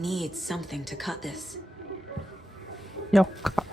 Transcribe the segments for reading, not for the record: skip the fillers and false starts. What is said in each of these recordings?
need something to cut this. 要卡。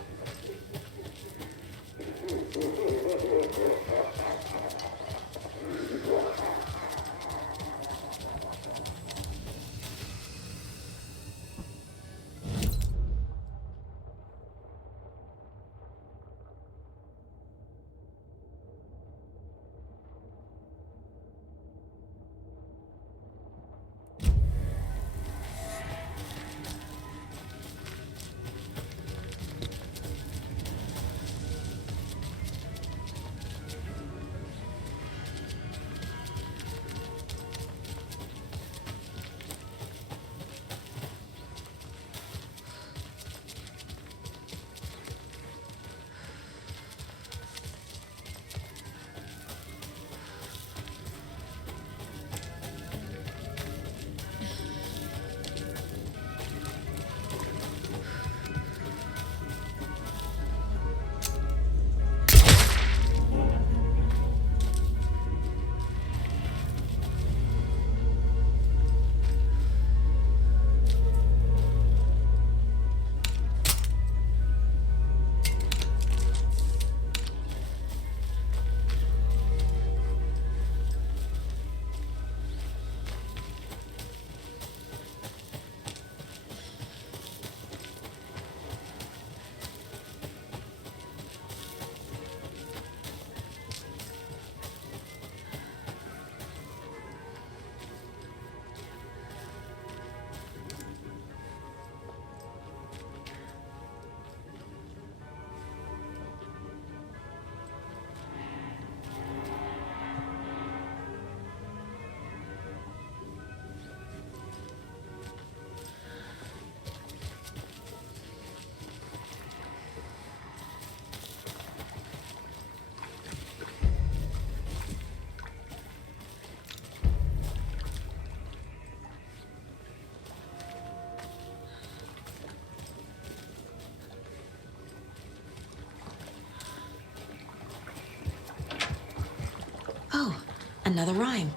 Oh, another rhyme.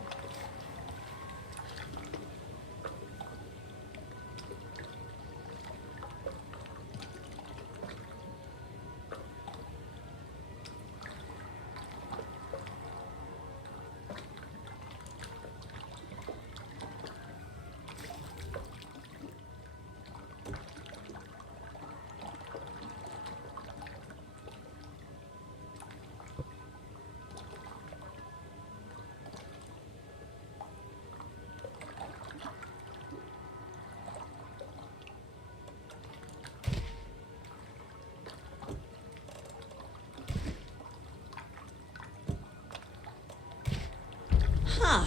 Huh.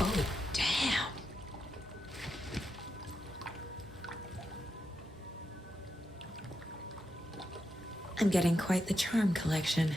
Oh, damn. I'm getting quite the charm collection.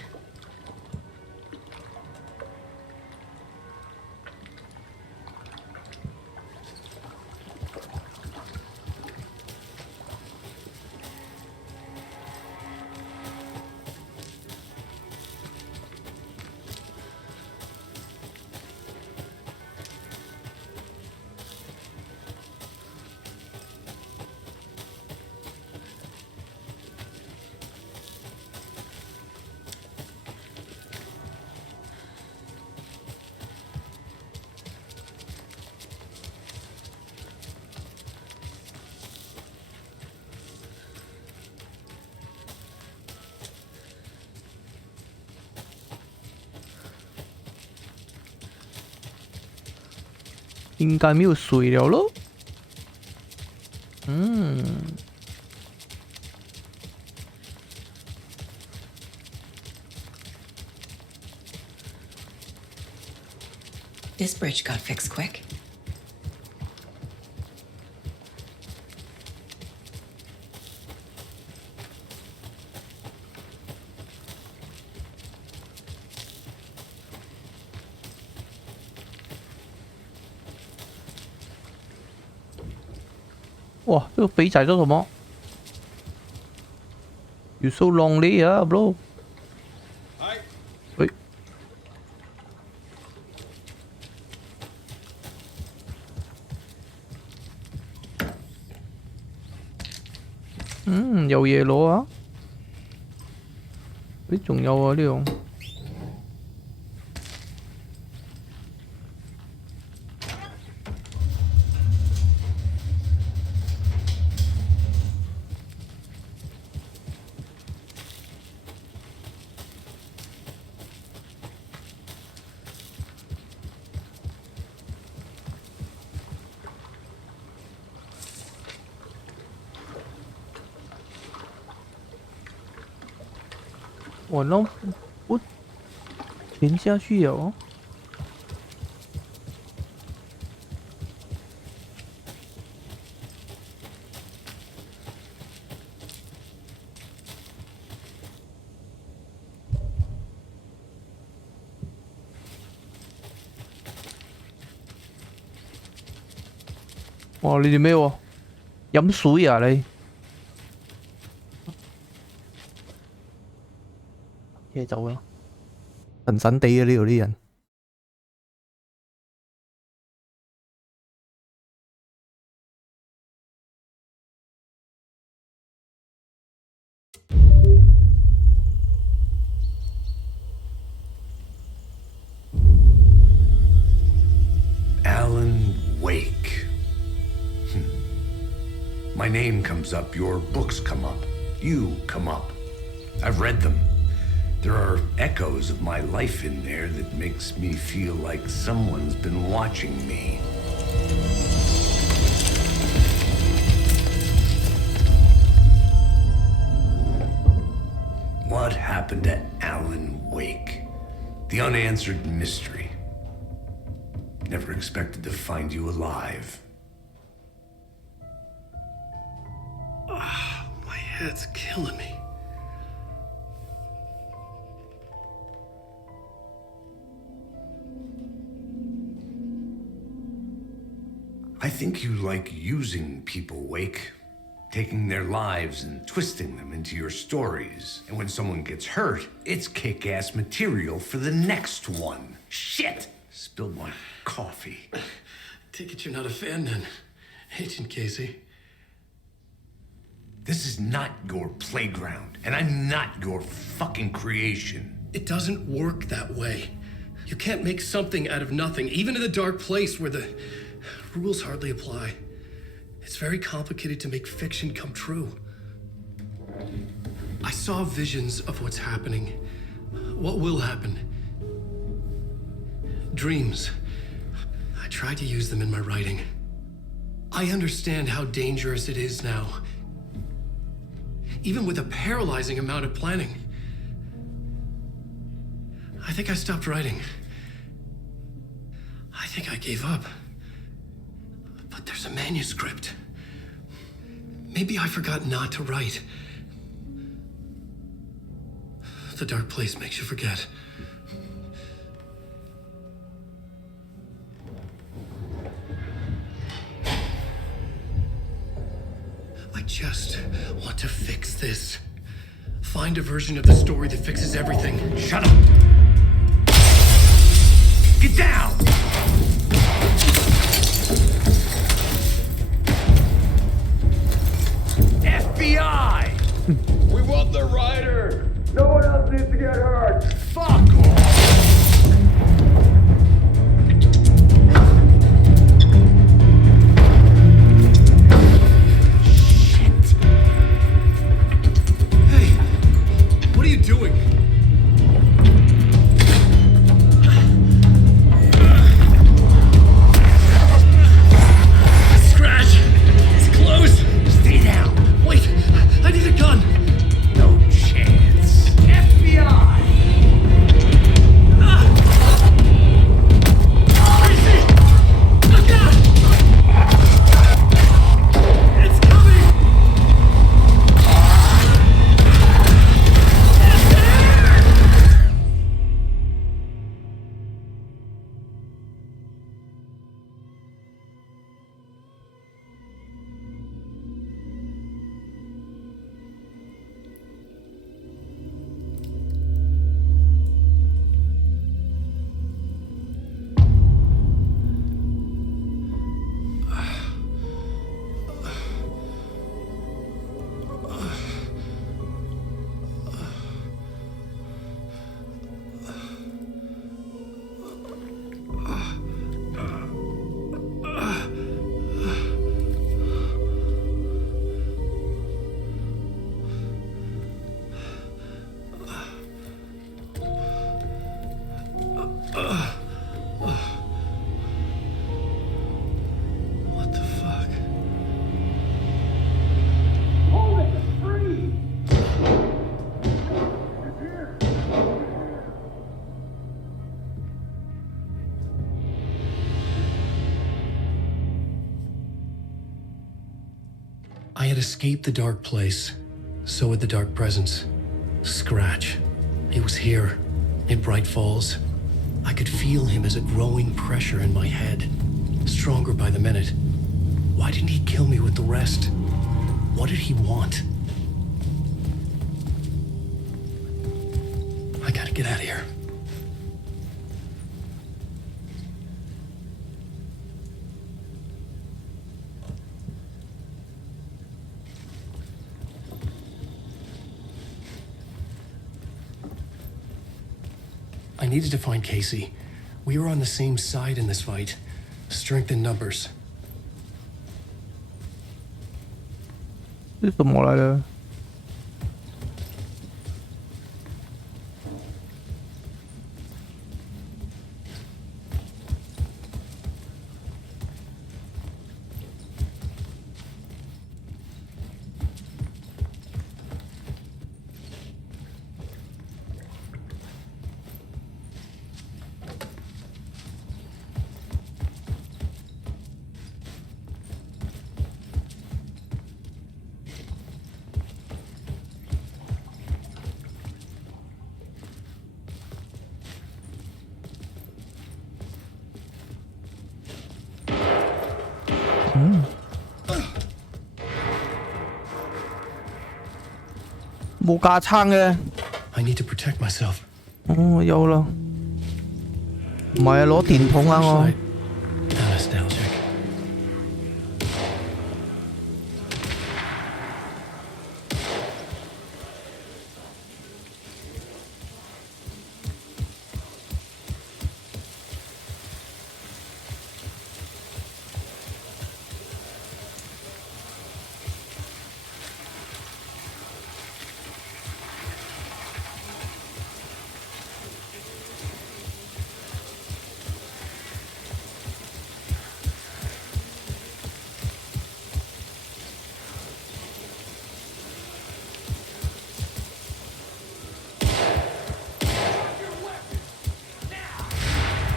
應該沒有水了咯。This bridge got fixed quick. Wow, 這個肥仔做什麼 ？You so lonely 啊 ，bro。喂。有嘢攞啊！咦，仲有啊呢度。我弄不沉下去哦。哇！你做咩喎？飲水啊你？嘢走啦，神神地啊呢度啲人。Alan Wake. My name comes up, your books come up, you come up. I've read them. There are echoes of my life in there that makes me feel like someone's been watching me. What happened to Alan Wake? The unanswered mystery. Never expected to find you alive. My head's killing me. I think you like using people, Wake. Taking their lives and twisting them into your stories. And when someone gets hurt, it's kick-ass material for the next one. Shit! Spilled my coffee. Take it you're not a fan then, Agent Casey. This is not your playground, and I'm not your fucking creation. It doesn't work that way. You can't make something out of nothing, even in the dark place where the rules hardly apply. It's very complicated to make fiction come true. I saw visions of what's happening, what will happen. Dreams. I tried to use them in my writing. I understand how dangerous it is now. Even with a paralyzing amount of planning. I think I stopped writing. I think I gave up. But there's a manuscript. Maybe I forgot not to write. The dark place makes you forget. I just want to fix this. Find a version of the story that fixes everything. Shut up! Get down! FBI! We want the rider! No one else needs to get hurt! Fuck off! Hey, what are you doing? Scratch! It's close! Stay down! Wait, I need a gun! No chance! FBI! Tracy! Look out! It's coming! It's there! escape the dark place, so would the dark presence. Scratch. He was here, in Bright Falls. I could feel him as a growing pressure in my head, stronger by the minute. Why didn't he kill me with the rest? What did he want? I gotta get out of here. I needed to find Casey. We were on the same side in this fight. Strength in numbers. 这是什么来的？冇架撐嘅。I need to protect myself. 哦，有啦。唔係啊，攞電筒啊我。How nostalgic.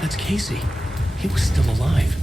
That's Casey. He was still alive.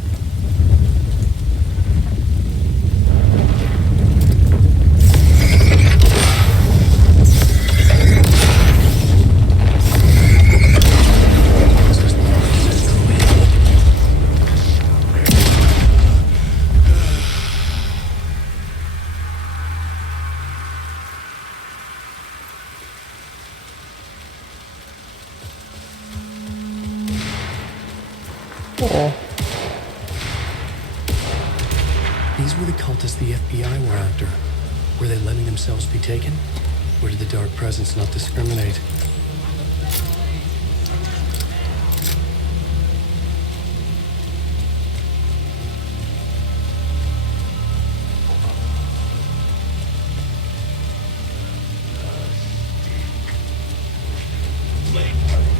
These were the cultists the FBI were after. Were they letting themselves be taken? Or did the dark presence not discriminate?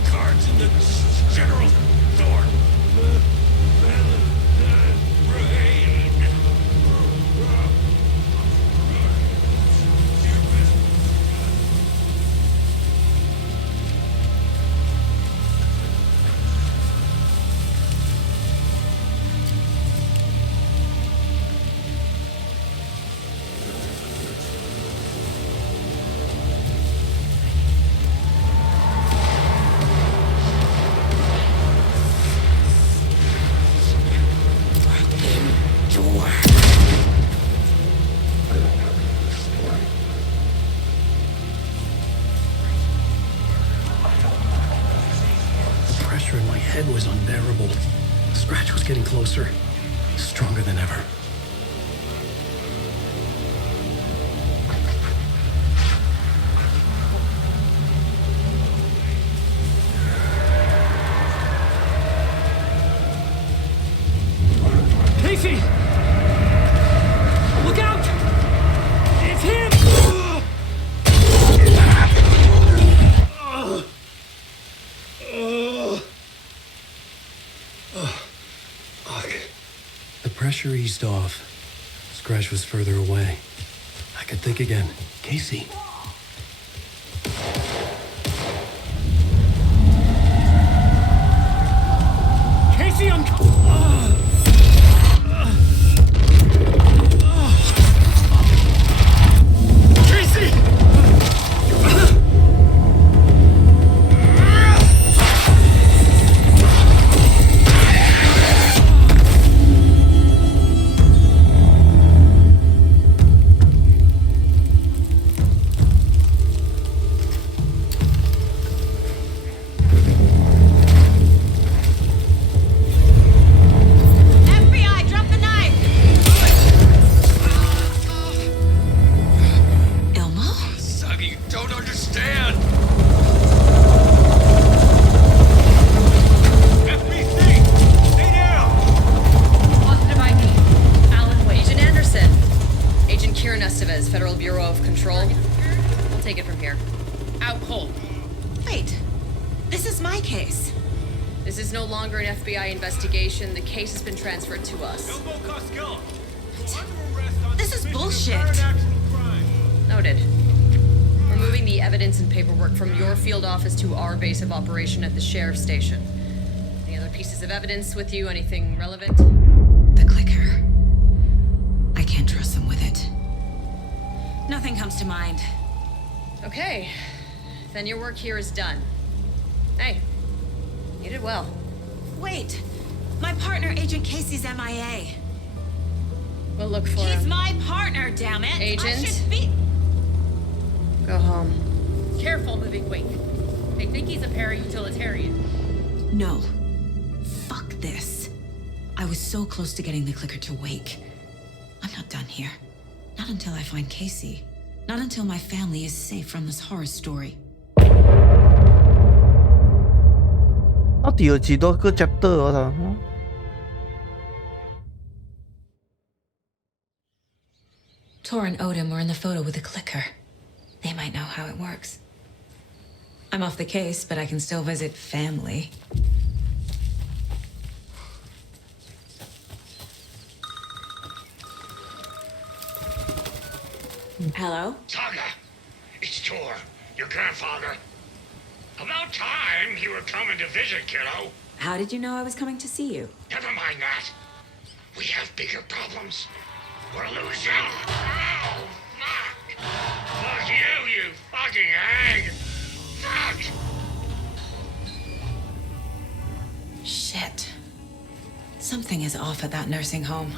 Cards in the general store. In my head was unbearable. Scratch was getting closer, stronger than ever. Casey! Look out! It's him! The pressure eased off. Scratch was further away. I could think again. Casey. Casey, I'm... Stand! FBC! Stay down! Positive ID. Alan Wade. Agent Anderson. Agent Kieran Estevez, Federal Bureau of Control. I'll take it from here. Out cold. Wait. This is my case. This is no longer an FBI investigation. The case has been transferred to us. Elmo Costello! This is bullshit. Noted. We're moving the evidence and paperwork from your field office to our base of operation at the sheriff's station. Any other pieces of evidence with you? Anything relevant? The clicker. I can't trust them with it. Nothing comes to mind. Okay. Then your work here is done. Hey, you did well. Wait. My partner, Agent Casey's MIA. We'll look for He's him. my partner, damn it. I Agent? should be... Go home. Careful moving Wake. They think he's a para-utilitarian. No. Fuck this. I was so close to getting the clicker to wake. I'm not done here. Not until I find Casey. Not until my family is safe from this horror story. 第二集多個 chapter 我操。Tor and Odin were in the photo with the clicker. They might know how it works. I'm off the case, but I can still visit family. Hello? Saga, it's Tor, your grandfather. About time you were coming to visit, kiddo. How did you know I was coming to see you? Never mind that. We have bigger problems. We're losing. Oh, fuck. Fuck you fucking hag. Fuck. Shit. Something is off at that nursing home.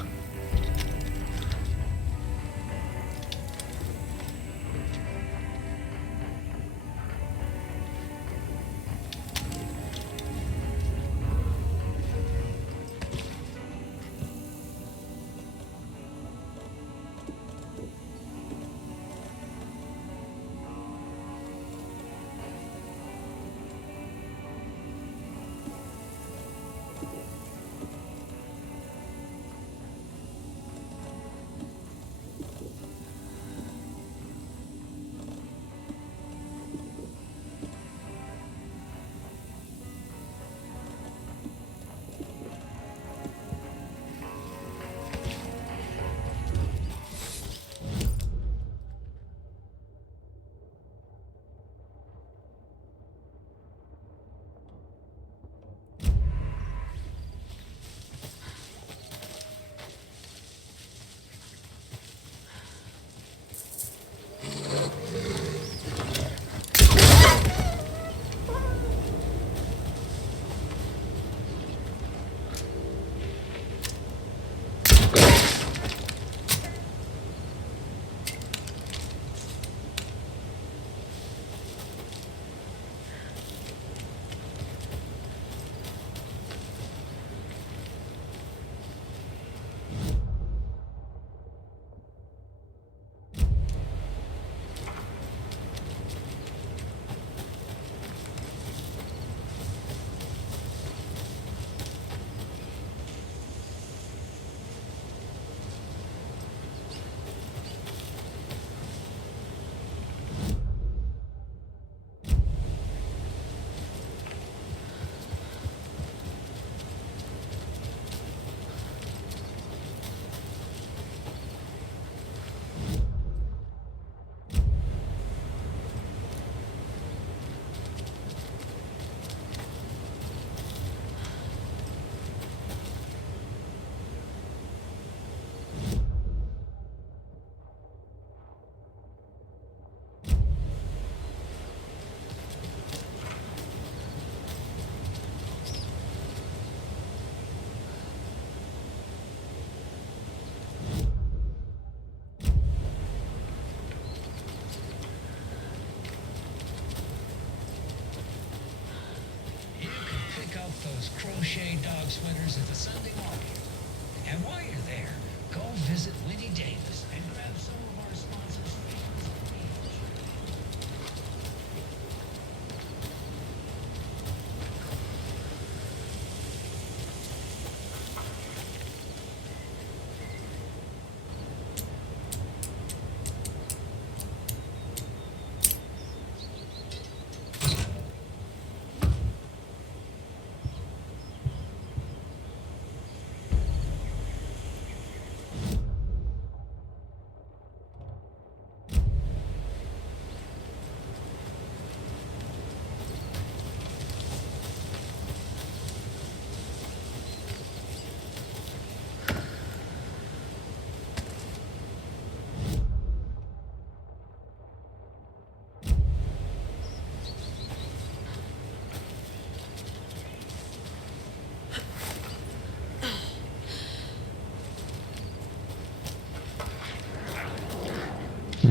Those crochet dog sweaters at the Sunday market. And while you're there, go visit Winnie Davis and grab some of our sponsors' favorites on the beach.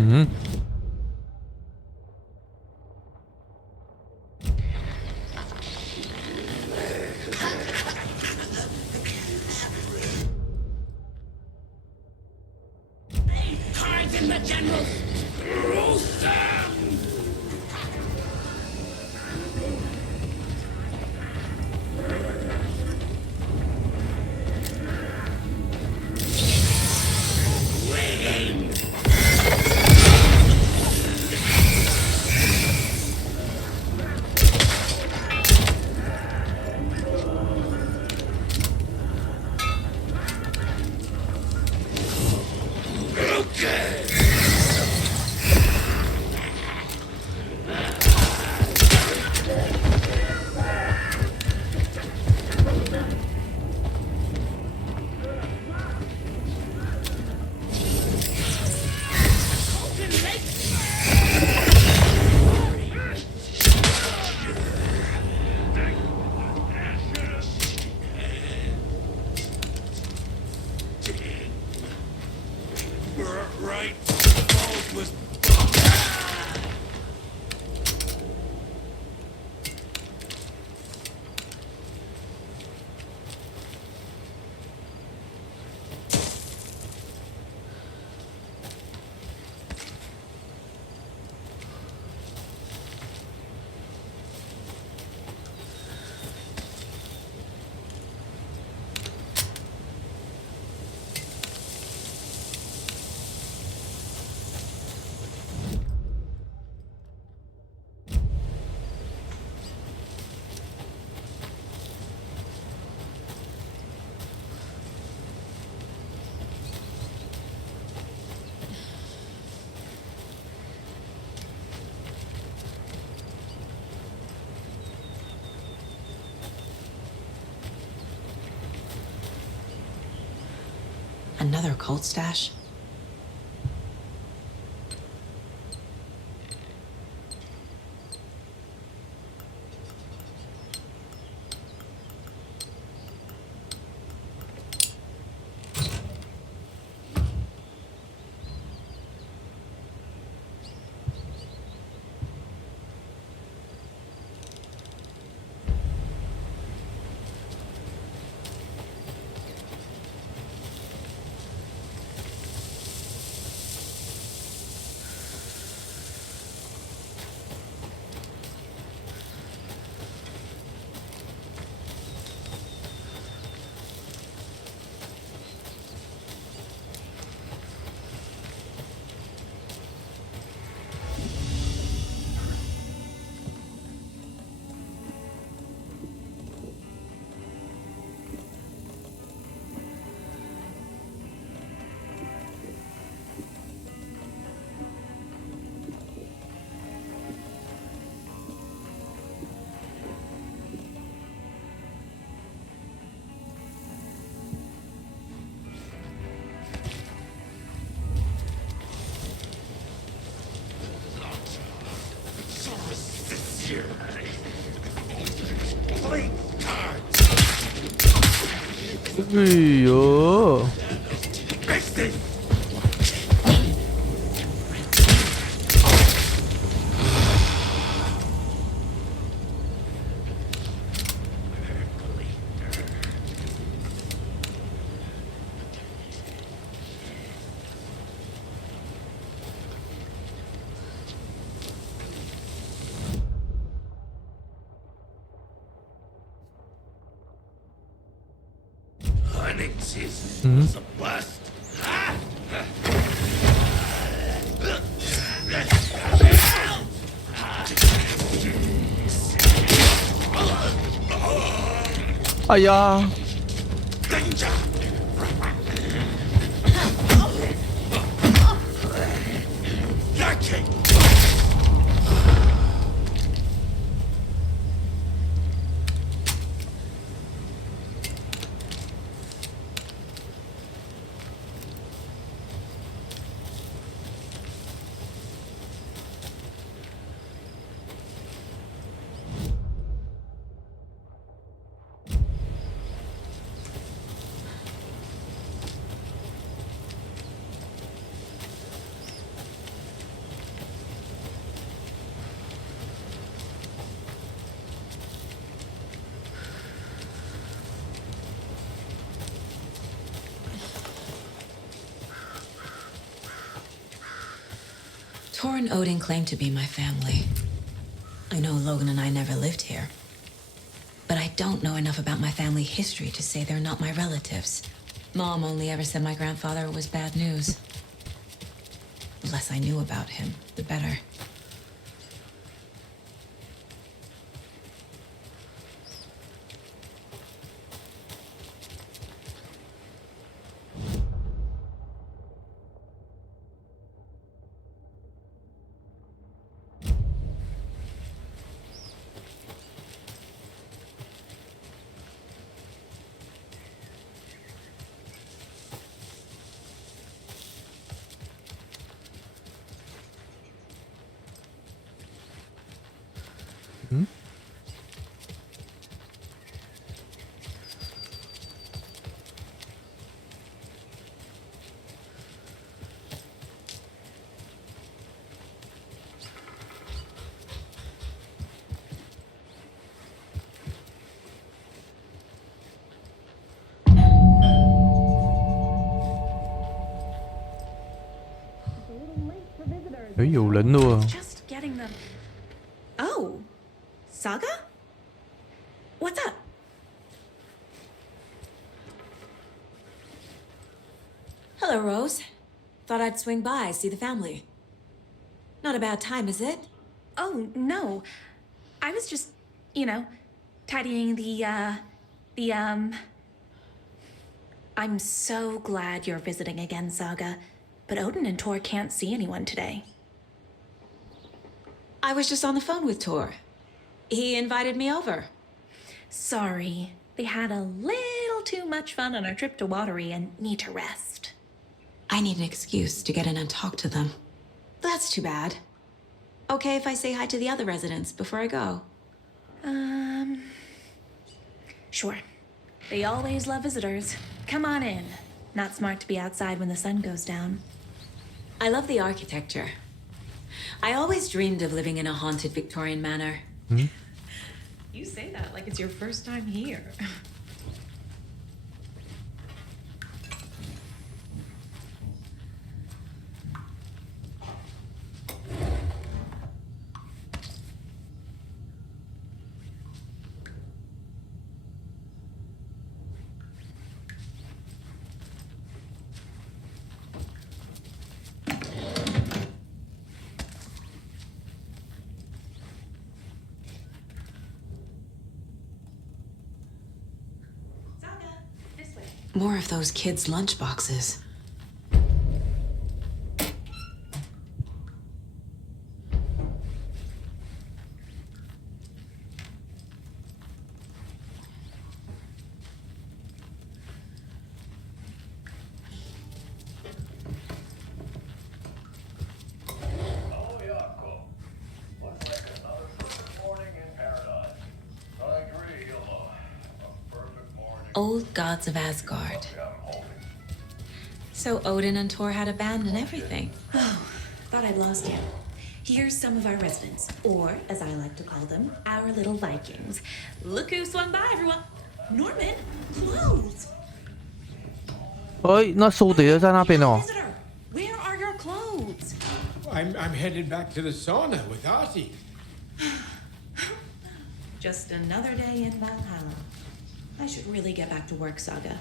嗯，Right. Balls was. Another cult stash? Play cards. 哎呦， Fix it. Hunting season was a bust. Ah! 哎呀， Danger. Lucky. Tor and Odin claim to be my family. I know Logan and I never lived here. But I don't know enough about my family history to say they're not my relatives. Mom only ever said my grandfather was bad news. The less I knew about him, the better. Hmm? 哎，有人了啊！ Just getting them. Oh, Saga? What's up? Hello, Rose. Thought I'd swing by, see the family. Not a bad time, is it? Oh, no. I was just, you know, tidying I'm so glad you're visiting again, Saga. But Odin and Tor can't see anyone today. I was just on the phone with Tor. He invited me over. Sorry. They had a little too much fun on our trip to Watery and need to rest. I need an excuse to get in and talk to them. That's too bad. Okay if I say hi to the other residents before I go? Sure. They always love visitors. Come on in. Not smart to be outside when the sun goes down. I love the architecture. I always dreamed of living in a haunted Victorian manor. You say that like it's your first time here. More of those kids' lunchboxes. Old gods of Asgard. So Odin and Tor had a band and everything. Oh, thought I'd lost you. Here's some of our residents, or as I like to call them, our little Vikings. Look who swung by, everyone. Norman, clothes. 哎，那收碟在那边哦。 Visitor, where are your clothes? I'm headed back to the sauna with Artie. Just another day in Valhalla. I should really get back to work, Saga.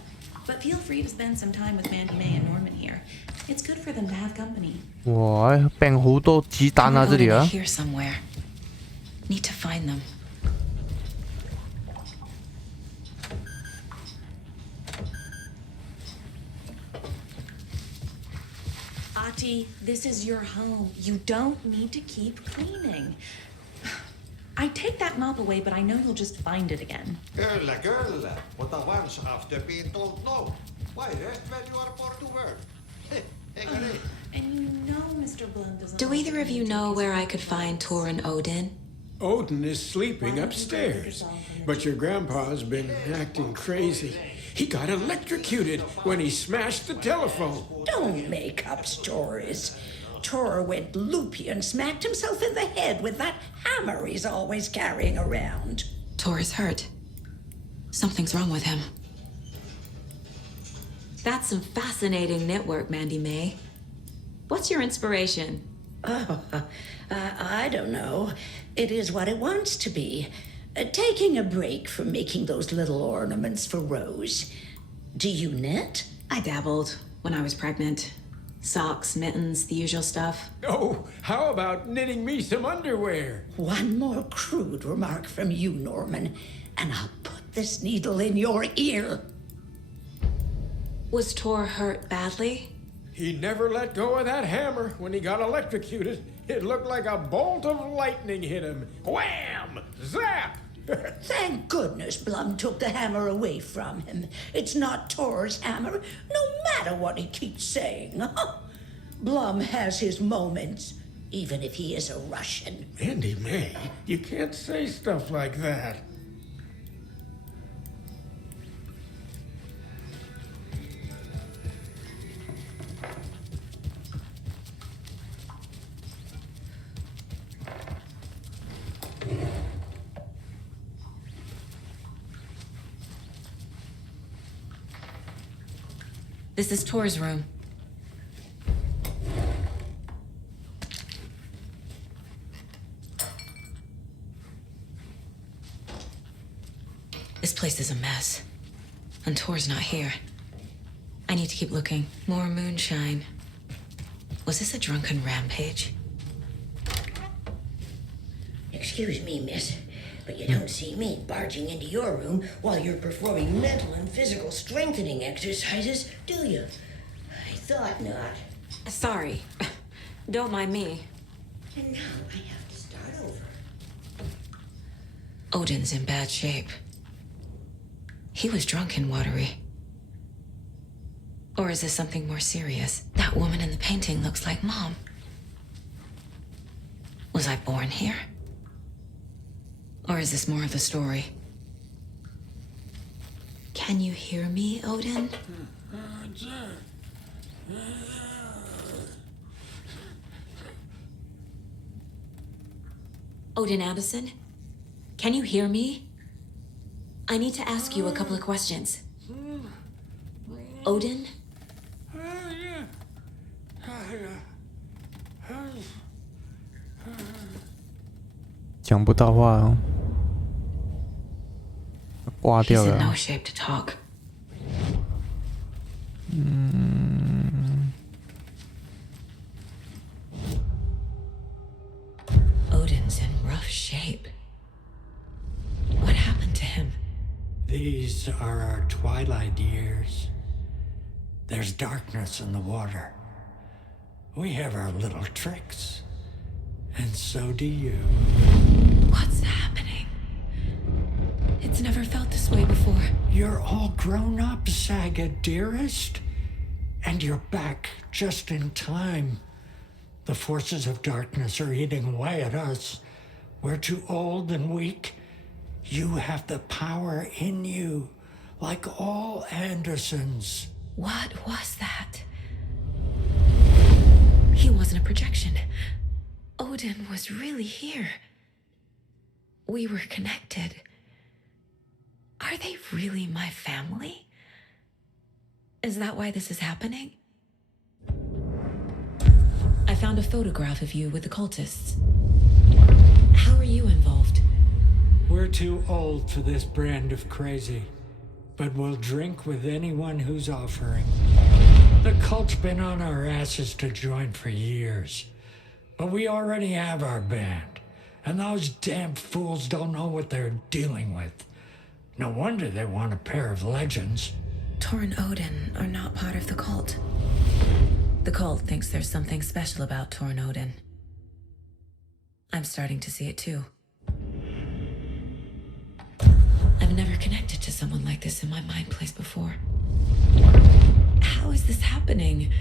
But feel free to spend some time with Mandy May and Norman here. It's good for them to have company. 哇，病好多子彈啊！這裡啊。 Here somewhere. Need to find them. Ati, this is your home. You don't need to keep cleaning. I take that mop away, but I know you'll just find it again. Kyllä. Mutta once after being told no, why rest when you are born to work? Eikö niin? And you know Mr. Blum doesn't... Do either of you know where I could find Tor and Odin? Odin is sleeping upstairs, but your grandpa's been acting crazy. He got electrocuted when he smashed the telephone. Don't make up stories. Tor went loopy and smacked himself in the head with that hammer he's always carrying around. Tor is hurt. Something's wrong with him. That's some fascinating knitwork, Mandy May. What's your inspiration? Oh, I don't know. It is what it wants to be. Taking a break from making those little ornaments for Rose. Do you knit? I dabbled when I was pregnant. Socks, mittens, the usual stuff. Oh, how about knitting me some underwear? One more crude remark from you, Norman, and I'll put this needle in your ear. Was Tor hurt badly? He never let go of that hammer when he got electrocuted. It looked like a bolt of lightning hit him. Wham! Zap! Thank goodness Blum took the hammer away from him. It's not Tor's hammer, no matter what he keeps saying. Blum has his moments, even if he is a Russian. Andy May, you can't say stuff like that. This is Tor's room. This place is a mess. And Tor's not here. I need to keep looking. More moonshine. Was this a drunken rampage? Excuse me, miss, but you don't see me barging into your room while you're performing mental and physical strengthening exercises, do you? I thought not. Sorry. Don't mind me. And now I have to start over. Odin's in bad shape. He was drunk and watery. Or is this something more serious? That woman in the painting looks like Mom. Was I born here? Or is this more of a story? Can you hear me, Odin? Odin Addison? Can you hear me? I need to ask you a couple of questions. Odin? 讲不到话哦，挂 He's 掉 in 了 no。shape to talk. Odin's in rough shape. What happened to him? These are our twilight years. There's darkness in the water. We have our little tricks. And so do you. What's happening? It's never felt this way before. You're all grown up, Saga, dearest. And you're back just in time. The forces of darkness are eating away at us. We're too old and weak. You have the power in you, like all Andersons. What was that? He wasn't a projection. Odin was really here. We were connected. Are they really my family? Is that why this is happening? I found a photograph of you with the cultists. How are you involved? We're too old for this brand of crazy, but we'll drink with anyone who's offering. The cult's been on our asses to join for years, but we already have our band, and those damn fools don't know what they're dealing with. No wonder they want a pair of legends. Tor and Odin are not part of the cult. The cult thinks there's something special about Tor and Odin. I'm starting to see it too. I've never connected to someone like this in my mind place before. How is this happening?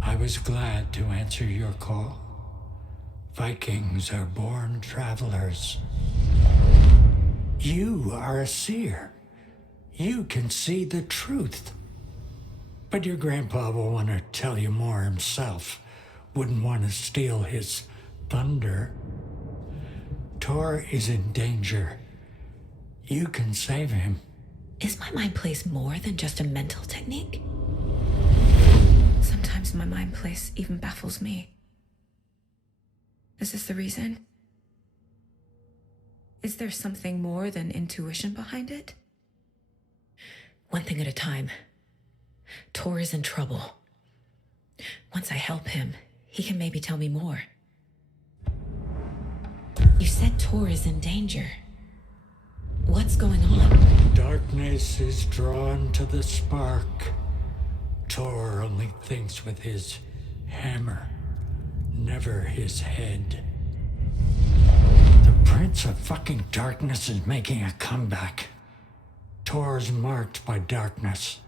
I was glad to answer your call. Vikings are born travelers. You are a seer. You can see the truth. But your grandpa will want to tell you more himself. Wouldn't want to steal his thunder. Tor is in danger. You can save him. Is my mind place more than just a mental technique? Sometimes my mind place even baffles me. Is this the reason? Is there something more than intuition behind it? One thing at a time. Tor is in trouble. Once I help him, he can maybe tell me more. You said Tor is in danger. What's going on? Darkness is drawn to the spark. Tor only thinks with his hammer, never his head. The Prince of fucking Darkness is making a comeback. Tor's marked by darkness.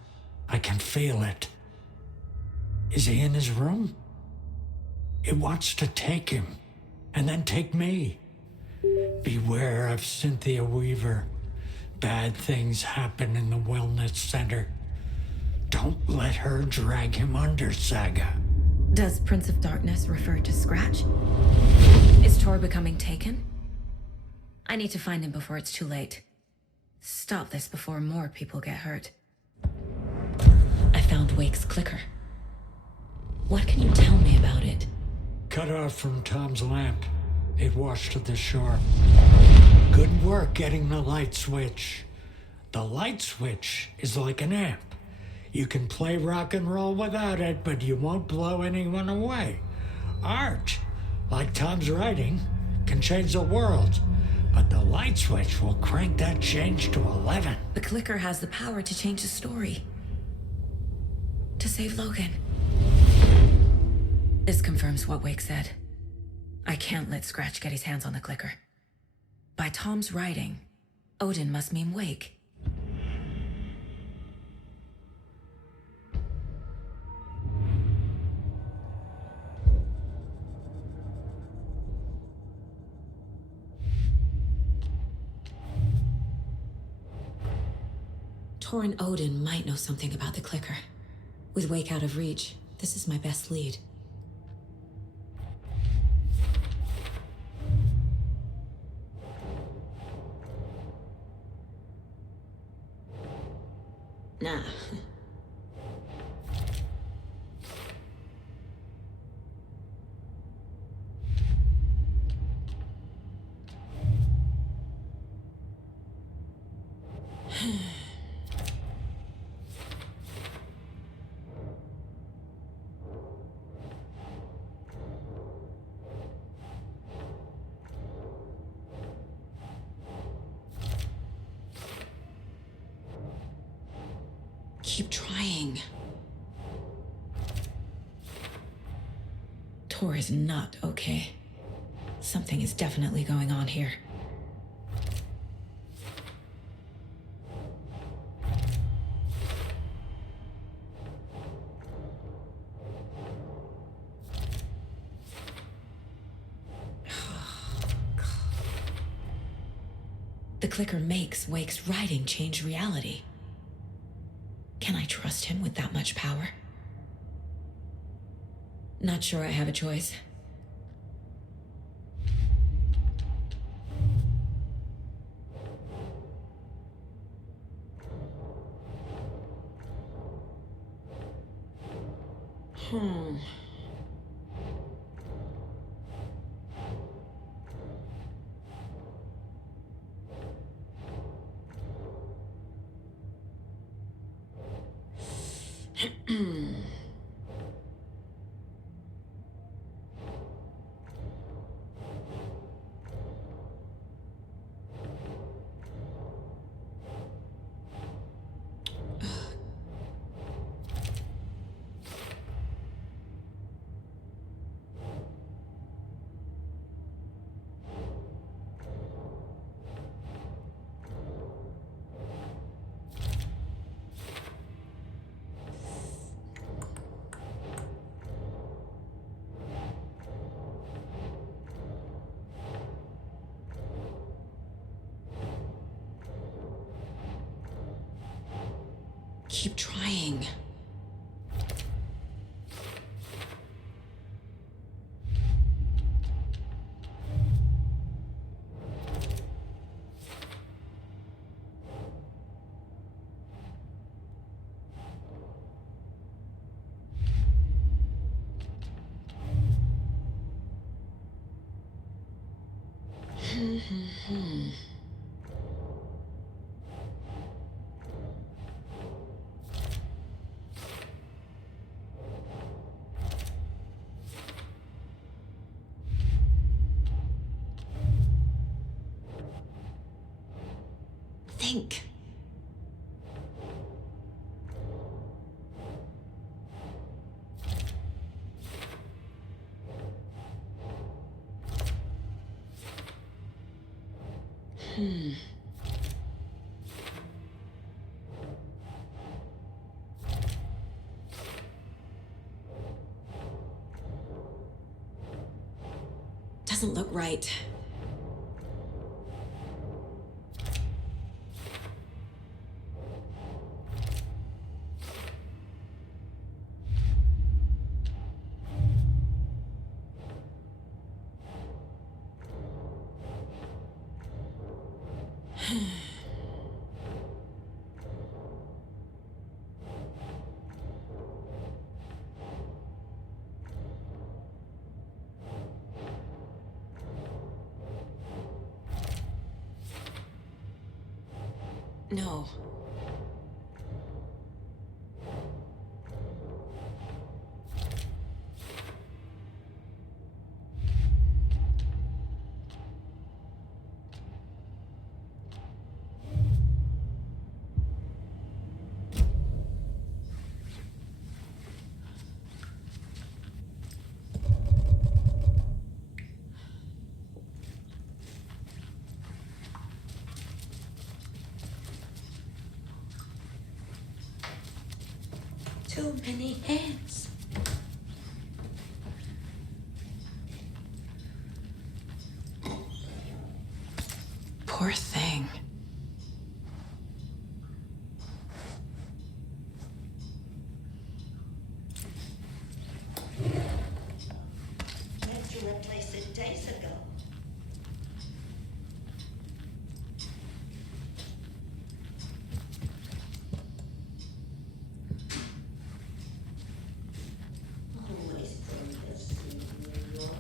I can feel it. Is he in his room? It wants to take him, and then take me. Beware of Cynthia Weaver. Bad things happen in the wellness center. Don't let her drag him under, Saga. Does Prince of Darkness refer to Scratch? Is Tor becoming taken? I need to find him before it's too late. Stop this before more people get hurt. I found Wake's clicker. What can you tell me about it? Cut off from Tom's lamp. It washed to the shore. Good work getting the light switch. The light switch is like an amp. You can play rock and roll without it, but you won't blow anyone away. Art, like Tom's writing, can change the world, but the light switch will crank that change to 11. The clicker has the power to change the story. To save Logan. This confirms what Wake said. I can't let Scratch get his hands on the clicker. By Tom's writing, Odin must mean Wake. Tor and Odin might know something about the clicker. With Wake out of reach, this is my best lead. Nah. Keep trying. Tor is not okay. Something is definitely going on here. The clicker makes Wake's writing change reality. Can I trust him with that much power? Not sure I have a choice. Keep trying. Think. Doesn't look right. No. Too many hands. Poor thing. Meant to replace it days ago. Always bring this to New York.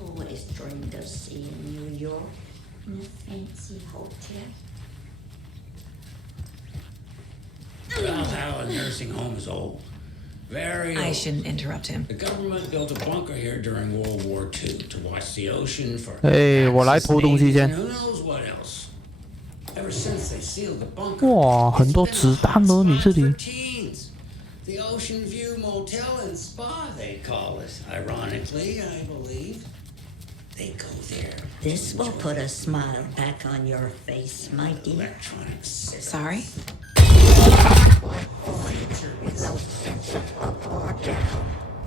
Always dreamed of seeing New York in a fancy hotel. Well, how a nursing home is old. Very old. I shouldn't interrupt him. The government built a bunker here during World War II to watch the ocean for 我来偷东西 Axis 先 navies and。who knows what else. Ever since they sealed the bunker, 哇，很多子弹哦，你这里。 teens. The Ocean View Motel and Spa, they call it. Ironically, I believe. They go there. This will put a smile back on your face, my dear. Electronics. Sorry?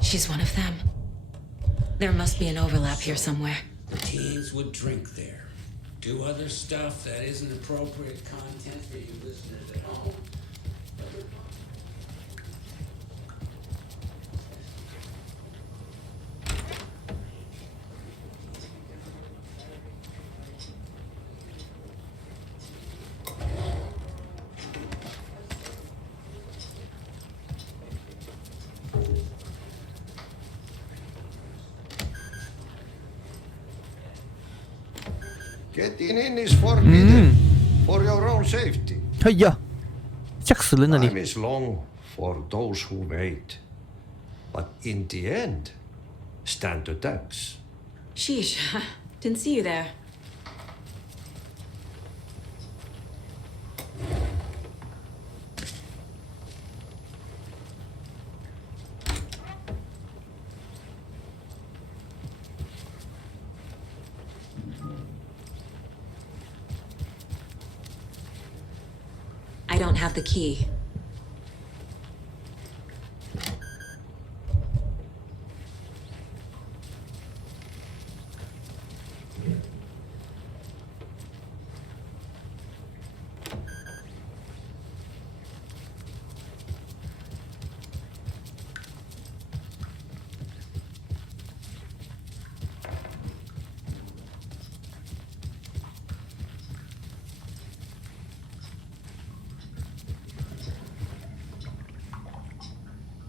She's one of them. There must be an overlap here somewhere. The teens would drink there. Do other stuff that isn't appropriate content for you listeners at home. Getting in is forbidden for your own safety. 哎呀，吓死人了你！ Time is long for those who wait. But in the end, stand the thanks. Sheesh. Didn't see you there. I don't have the key.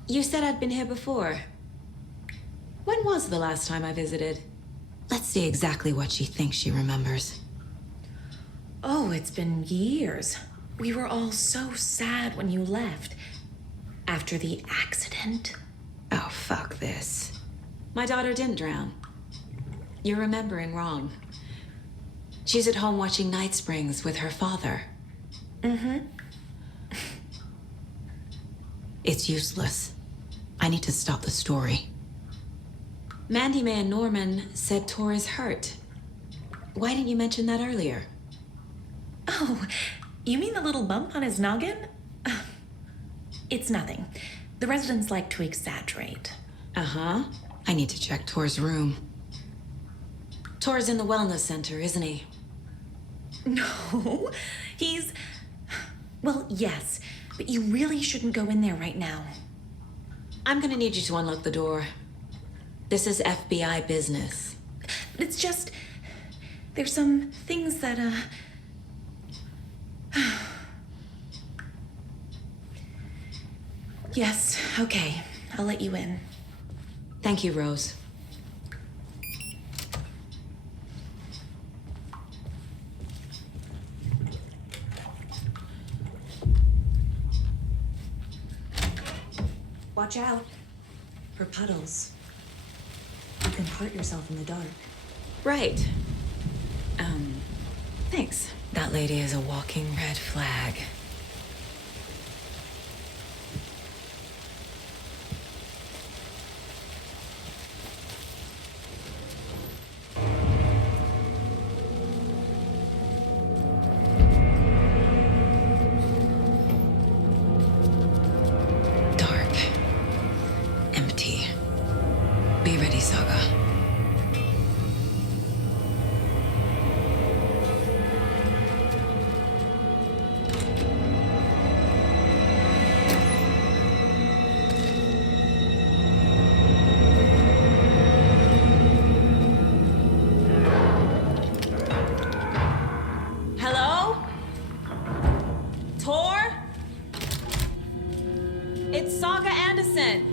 You said I'd been here before. When was the last time I visited? Let's see exactly what she thinks she remembers. Oh, it's been years. We were all so sad when you left. After the accident. Oh, fuck this. My daughter didn't drown. You're remembering wrong. She's at home watching Night Springs with her father. Mm-hmm. It's useless. I need to stop the story. Mandy May and Norman said Tor is hurt. Why didn't you mention that earlier? Oh, you mean the little bump on his noggin? It's nothing. The residents like to exaggerate. Uh-huh. I need to check Tor's room. Tor's in the wellness center, isn't he? No, he's... Well, yes, but you really shouldn't go in there right now. I'm gonna need you to unlock the door. This is FBI business. It's just... There's some things that, Yes, okay. I'll let you in. Thank you, Rose. Watch out for puddles. You can hurt yourself in the dark. Right. Thanks. That lady is a walking red flag. Dark. Empty. Be ready, Saga. Hello? Tor? It's Saga Anderson.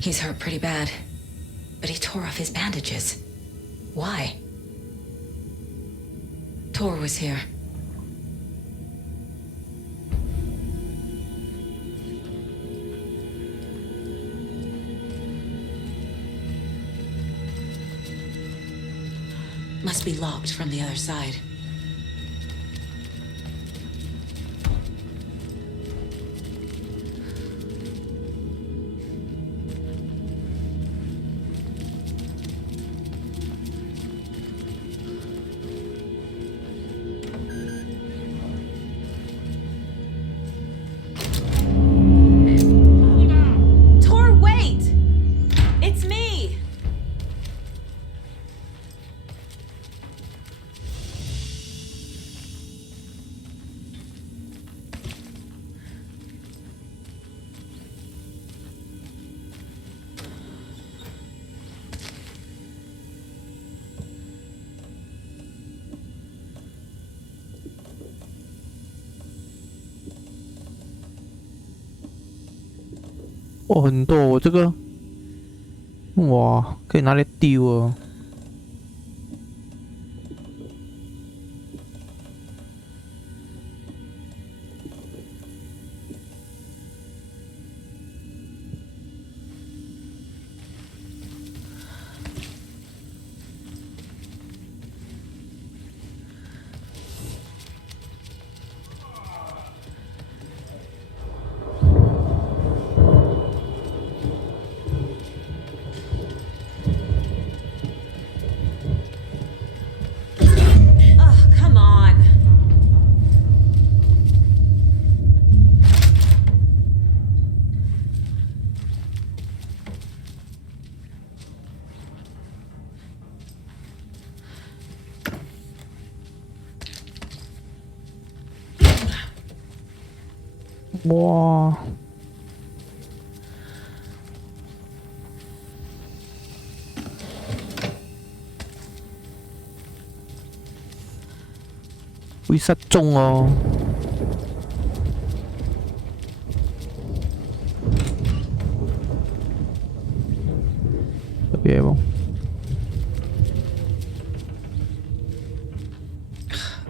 He's hurt pretty bad, but he tore off his bandages. Why? Tor was here. Must be locked from the other side. Tor, wait! It's me! 哦，很多，我这个，哇，可以拿来丢哦。Oh, come on. Wow. Quy sát trông ờ. Biết không?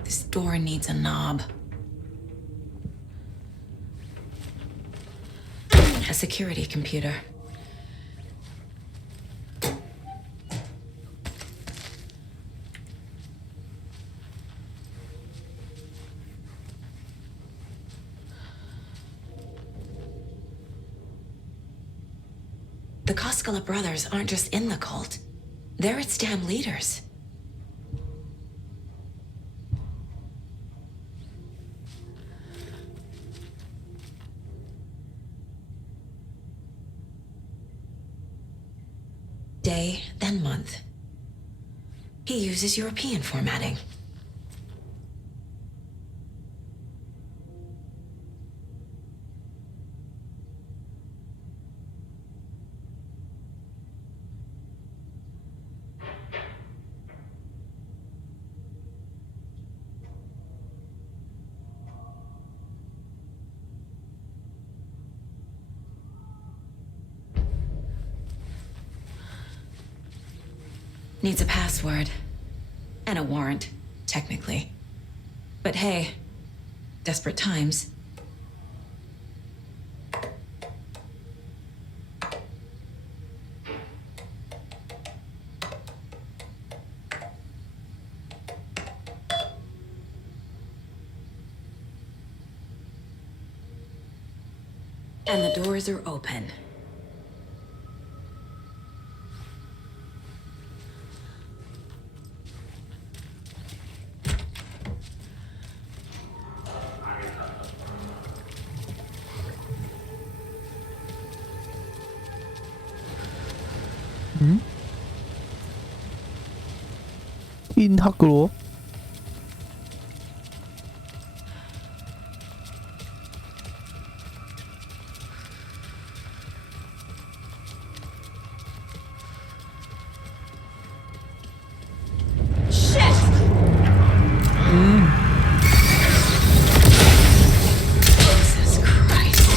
This door needs a knob. A security computer. The Koskela brothers aren't just in the cult. They're its damn leaders. Day, then month. He uses European formatting. Needs a password. And a warrant, technically. But hey, desperate times. And the doors are open. 인학으로. Jesus Christ.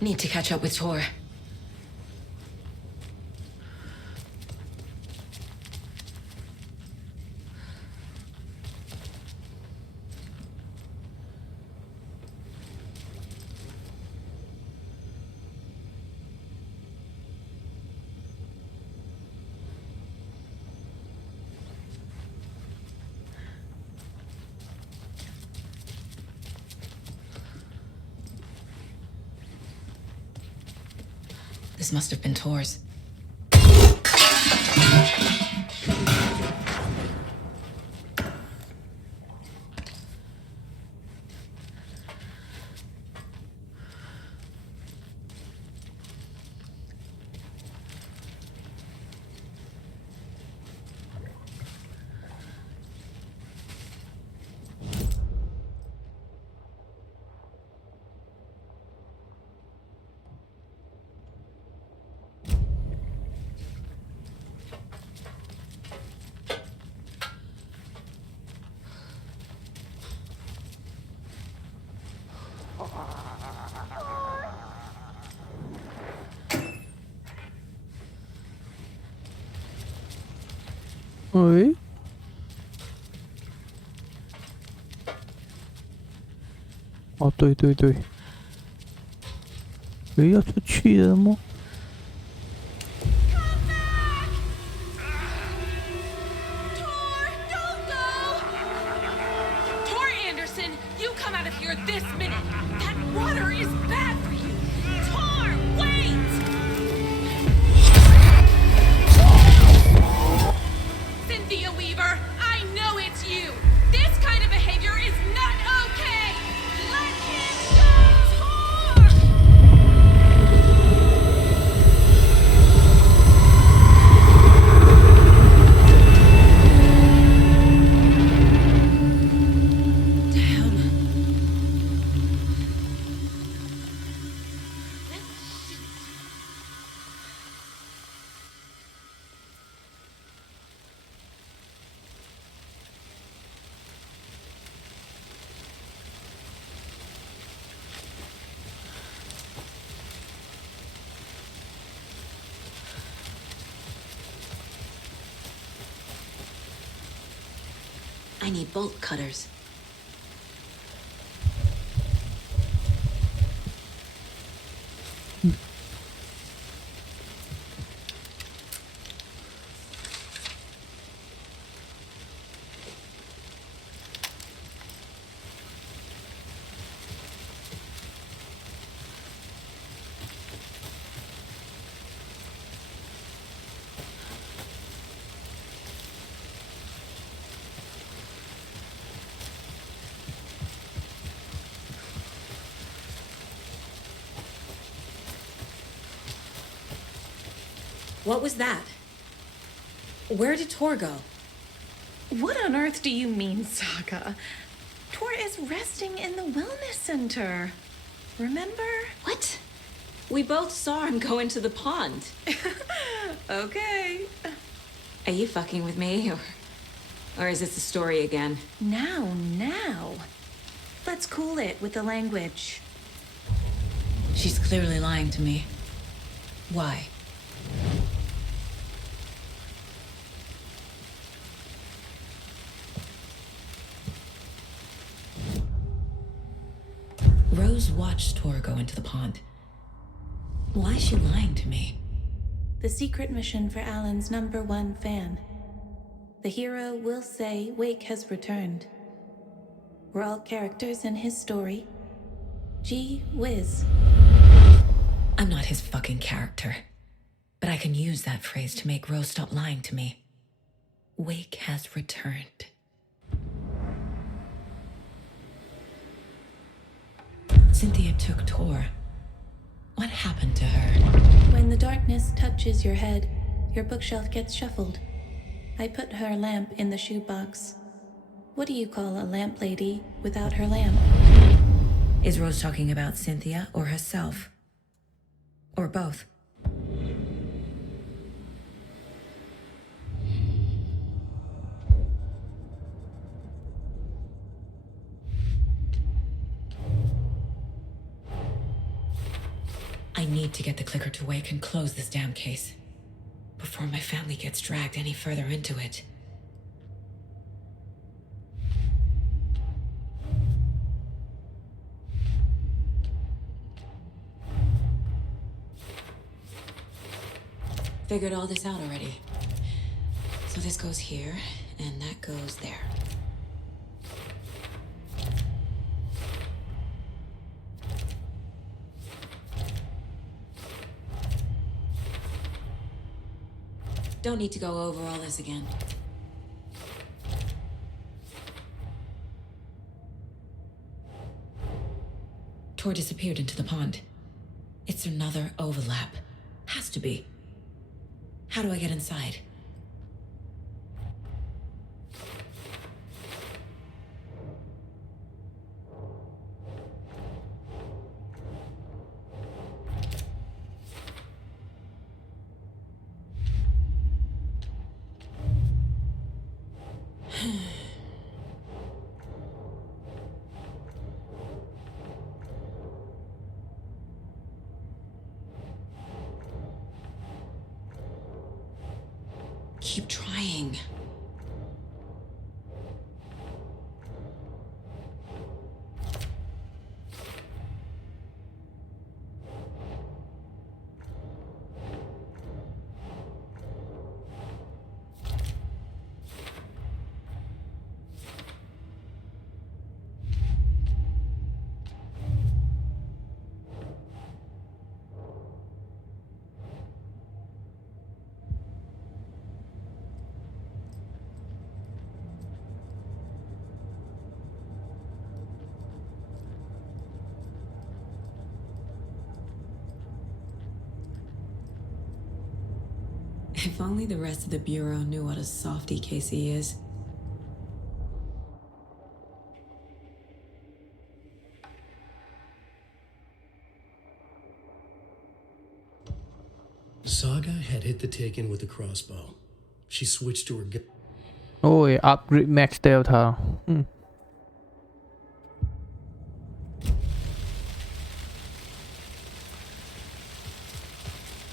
Need to catch up with Tor. This must have been Tor's. 喂？哦，对对对，诶，要出去了吗？ Tor Anderson, you come out of here this minute. That water is bad for you. Tor, wait! Cynthia Weaver, I know it's you. This kind of behavior is not okay. Let him go, Tor! I need bolt cutters. What was that? Where did Tor go? What on earth do you mean, Saga? Tor is resting in the wellness center. Remember? What? We both saw him go into the pond. Okay. Are you fucking with me, or is this a story again? Now. Let's cool it with the language. She's clearly lying to me. Why? Rose watched Tor go into the pond. Why is she lying to me? The secret mission for Alan's #1 fan. The hero will say Wake has returned. We're all characters in his story. Gee whiz. I'm not his fucking character. But I can use that phrase to make Rose stop lying to me. Wake has returned. Cynthia took Tor. What happened to her? When the darkness touches your head, your bookshelf gets shuffled. I put her lamp in the shoebox. What do you call a lamp lady without her lamp? Is Rose talking about Cynthia or herself? Or both? I need to get the clicker to Wake and close this damn case before my family gets dragged any further into it. Figured all this out already. So this goes here, and that goes there. Don't need to go over all this again. Tor disappeared into the pond. It's another overlap. Has to be. How do I get inside? Keep trying. If only the rest of the Bureau knew what a softy Casey is. Saga had hit the taken with the crossbow. She switched to her gun. โอ้ย upgrade max delta อืม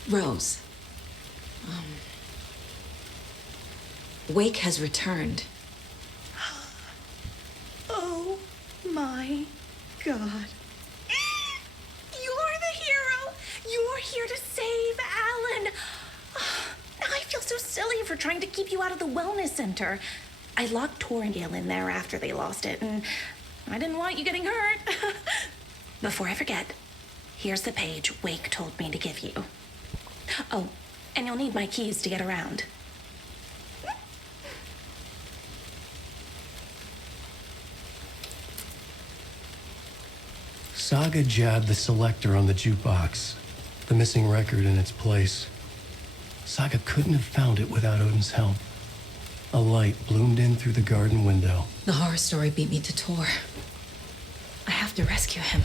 Rose. Wake has returned. Oh my God. You're the hero! You're here to save Alan! I feel so silly for trying to keep you out of the wellness center. I locked Torringale in there after they lost it, and I didn't want you getting hurt. Before I forget, here's the page Wake told me to give you. Oh, and you'll need my keys to get around. Saga jabbed the selector on the jukebox, the missing record in its place. Saga couldn't have found it without Odin's help. A light bloomed in through the garden window. The horror story beat me to Tor. I have to rescue him.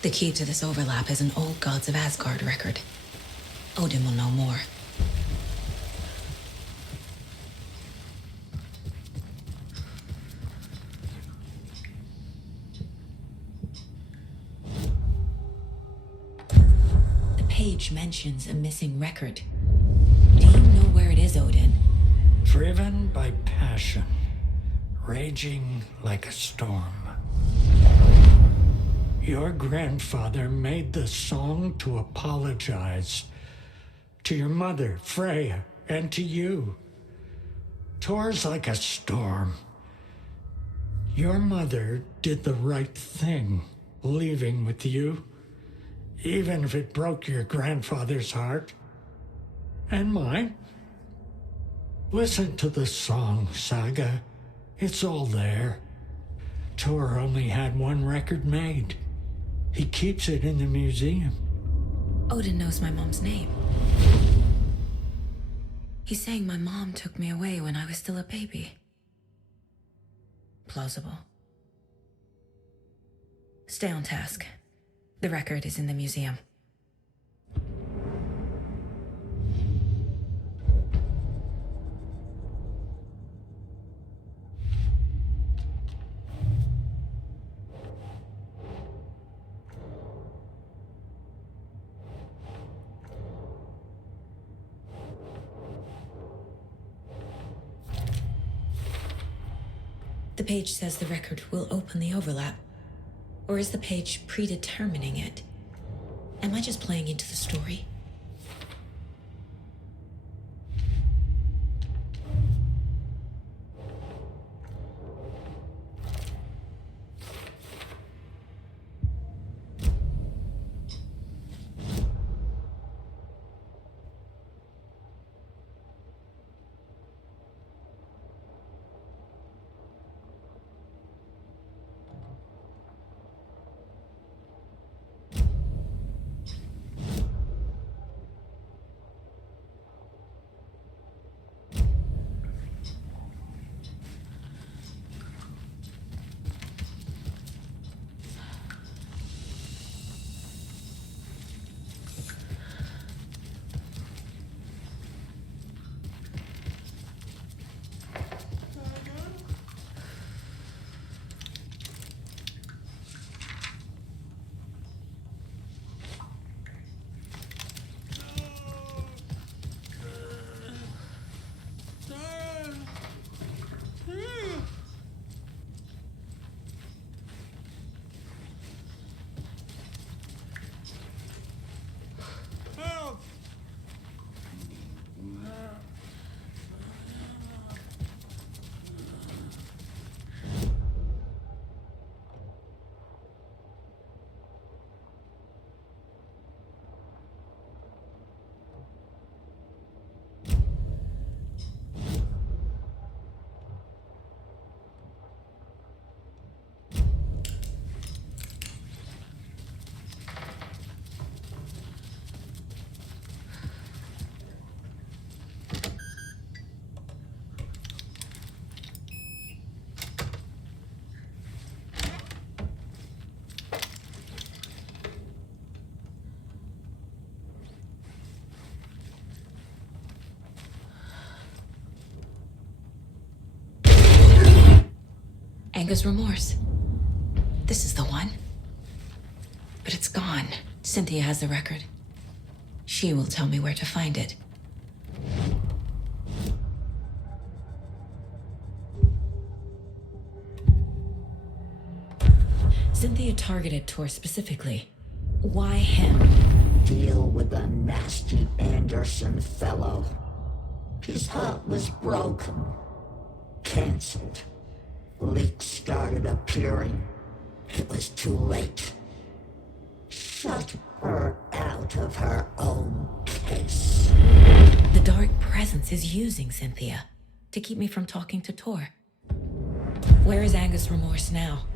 The key to this overlap is an old Gods of Asgard record. Odin will know more. The page mentions a missing record. Do you know where it is, Odin? Driven by passion, raging like a storm. Your grandfather made the song to apologize to your mother, Freya, and to you. Tor's like a storm. Your mother did the right thing, leaving with you, even if it broke your grandfather's heart. And mine. Listen to the song, Saga. It's all there. Tor only had one record made. He keeps it in the museum. Odin knows my mom's name. He's saying my mom took me away when I was still a baby. Plausible. Stay on task. The record is in the museum. The page says the record will open the overlap. Or is the page predetermining it? Am I just playing into the story? Anga's remorse. This is the one. But it's gone. Cynthia has the record. She will tell me where to find it. Cynthia targeted Tor specifically. Why him? Deal with the nasty Anderson fellow. His heart was broken. Cancelled. Leaks started appearing. It was too late. Shut her out of her own case. The dark presence is using Cynthia to keep me from talking to Tor. Where is Anga's remorse now?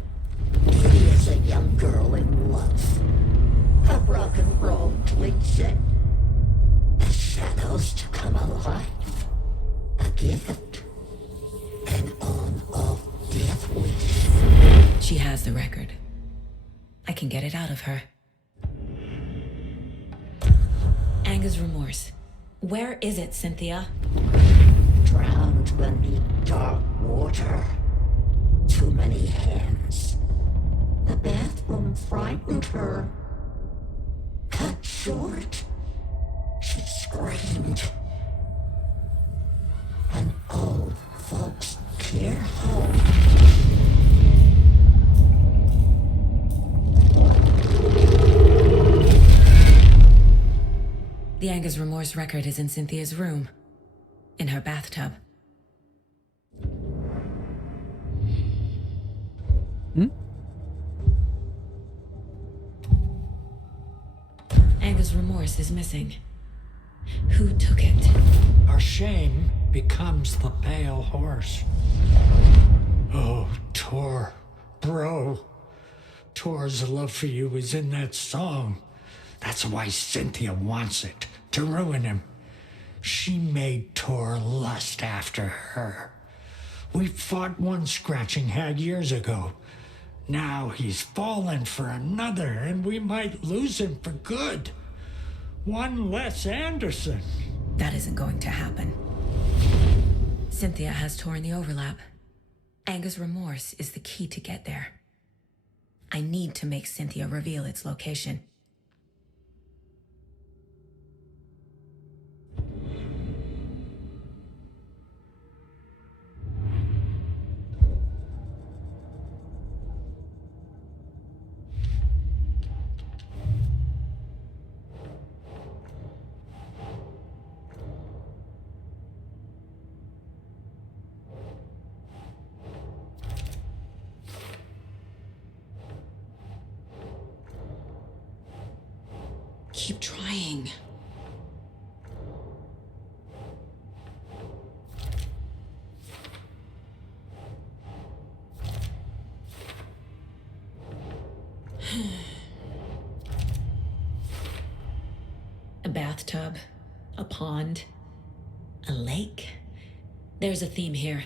He is a young girl in love. A rock and roll cliche. The shadows to come alive. A gift. An on-off death wish. She has the record. I can get it out of her. Anga's remorse. Where is it, Cynthia? Drowned beneath dark water. Too many hands. The bathroom frightened her. Cut short. She screamed. An old folks' care home. The Anga's remorse record is in Cynthia's room. In her bathtub. Anga's remorse is missing. Who took it? Our shame becomes the pale horse. Oh, Tor. Bro. Tor's love for you is in that song. That's why Cynthia wants it, to ruin him. She made Tor lust after her. We fought one scratching hag years ago. Now he's fallen for another, and we might lose him for good. One less Anderson. That isn't going to happen. Cynthia has Tor in the overlap. Anga's remorse is the key to get there. I need to make Cynthia reveal its location. Keep trying. A bathtub, a pond, a lake. There's a theme here.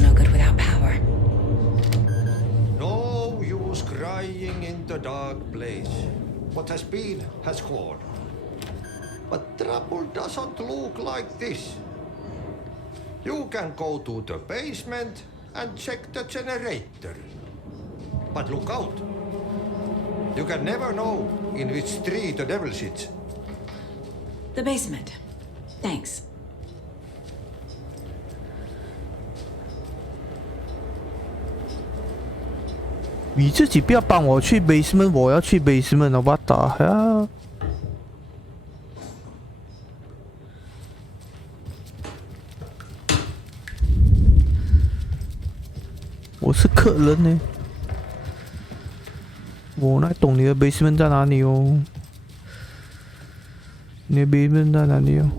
No good without power. No use crying in the dark place. What has been has gone. But trouble doesn't look like this. You can go to the basement and check the generator. But look out. You can never know in which tree the devil sits. The basement. Thanks.你自己不要帮我去 basement， 我要去 basement 了，what the hell？可能呢。我来懂你的 basement 在哪里哦。你的 basement 在哪里哦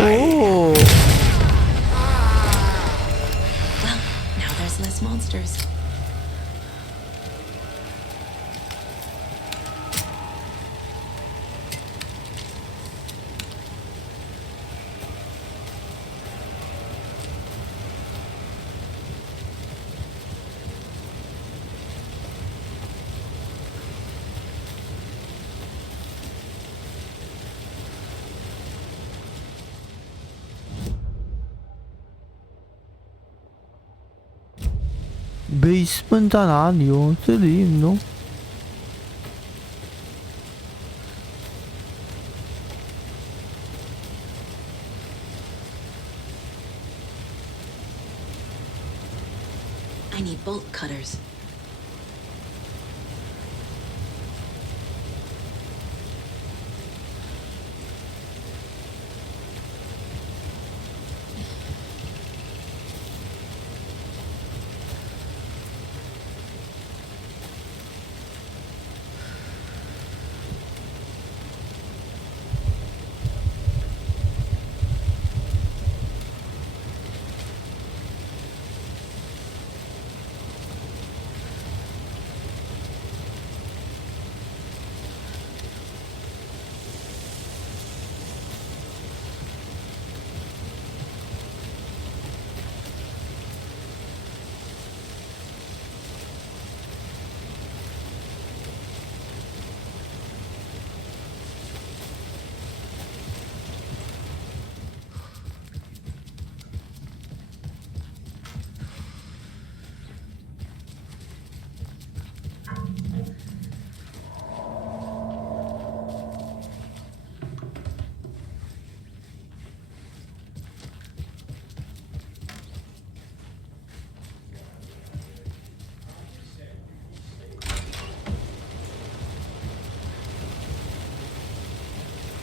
？Well, now there's less monsters. basement 在哪里哦？这里喏。I need bolt cutters.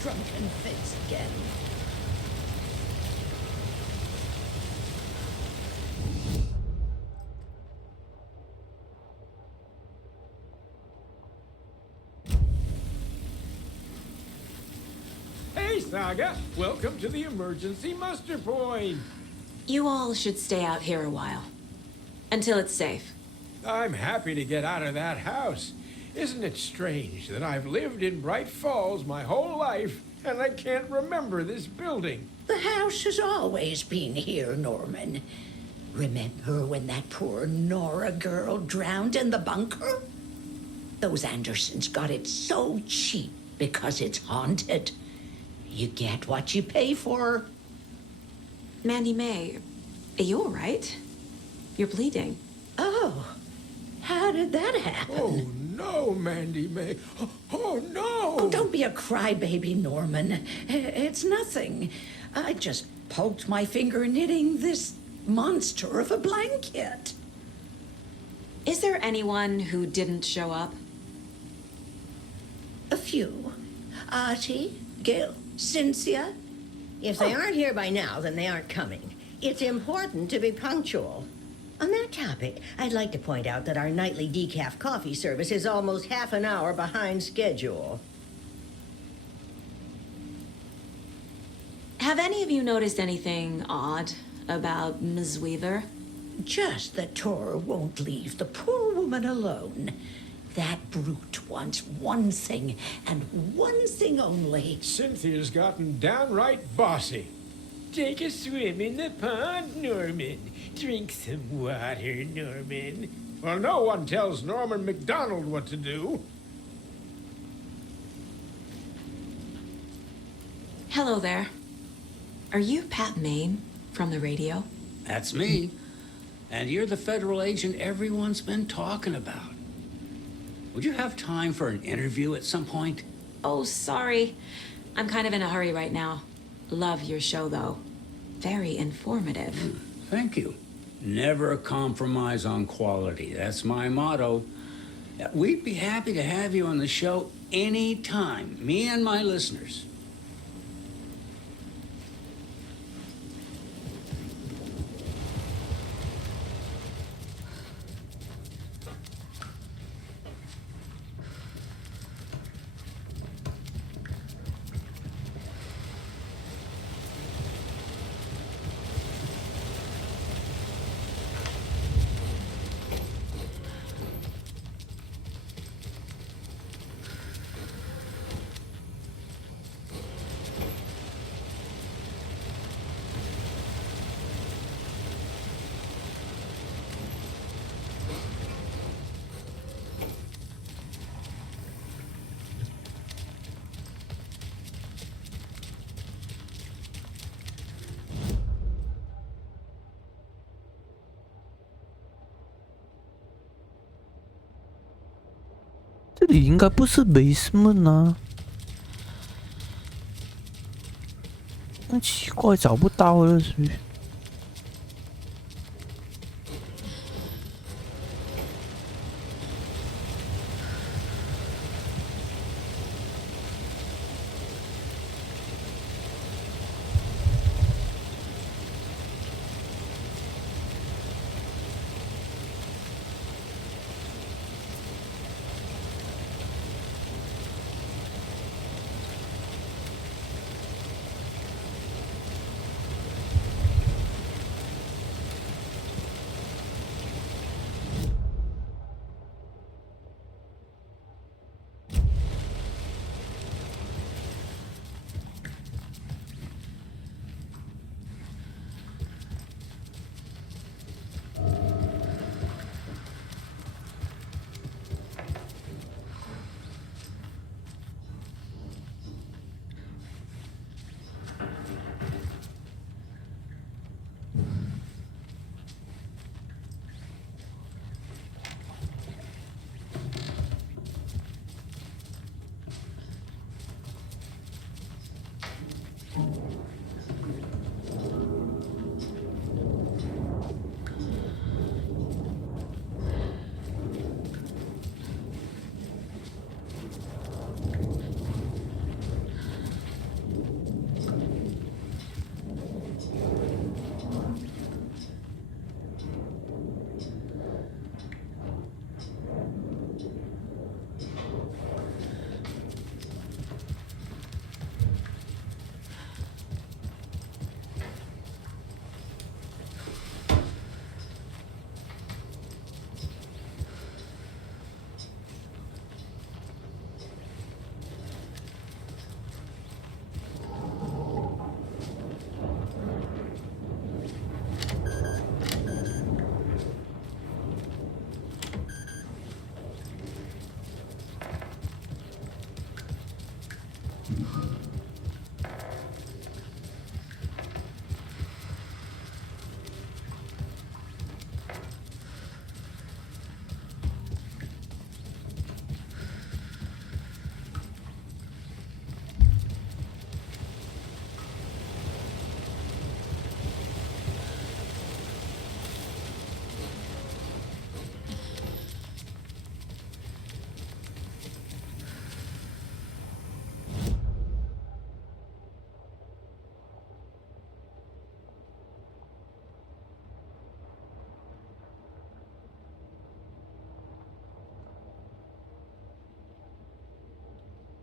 Drunken fits again. Hey, Saga! Welcome to the emergency muster point! You all should stay out here a while. Until it's safe. I'm happy to get out of that house. Isn't it strange that I've lived in Bright Falls my whole life and I can't remember this building? The house has always been here, Norman. Remember when that poor Nora girl drowned in the bunker? Those Andersons got it so cheap because it's haunted. You get what you pay for. Mandy May, are you all right? You're bleeding. Oh, how did that happen? Oh, no, Mandy May. Oh, no! Oh, don't be a crybaby, Norman. It's nothing. I just poked my finger knitting this monster of a blanket. Is there anyone who didn't show up? A few. Archie, Gail, Cynthia. If they aren't here by now, then they aren't coming. It's important to be punctual. On that topic, I'd like to point out that our nightly decaf coffee service is almost half an hour behind schedule. Have any of you noticed anything odd about Ms. Weaver? Just that Tor won't leave the poor woman alone. That brute wants one thing, and one thing only. Cynthia's gotten downright bossy. Take a swim in the pond, Norman. Drink some water, Norman. Well, no one tells Norman McDonald what to do. Hello there. Are you Pat Maine from the radio? That's me. And you're the federal agent everyone's been talking about. Would you have time for an interview at some point? Oh, sorry. I'm kind of in a hurry right now. Love your show, though. Very informative. Thank you. Never compromise on quality. That's my motto. We'd be happy to have you on the show anytime, me and my listeners.这里应该不是 basement 啊，那奇怪找不到了是不是？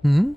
嗯。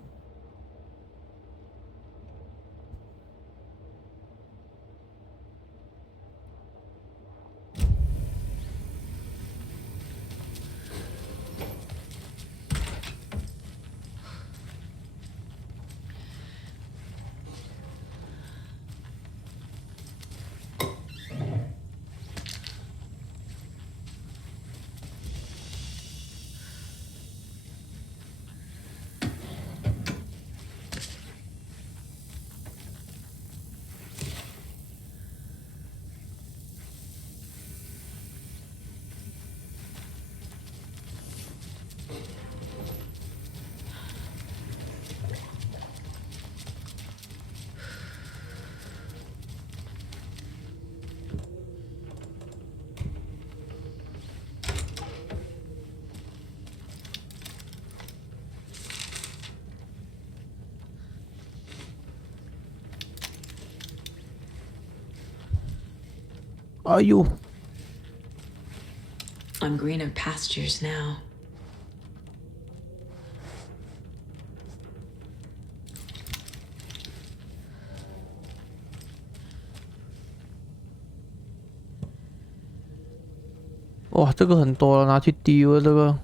哎呦！ I'm greener pastures now.哇，这个很多了，拿去丢了这个。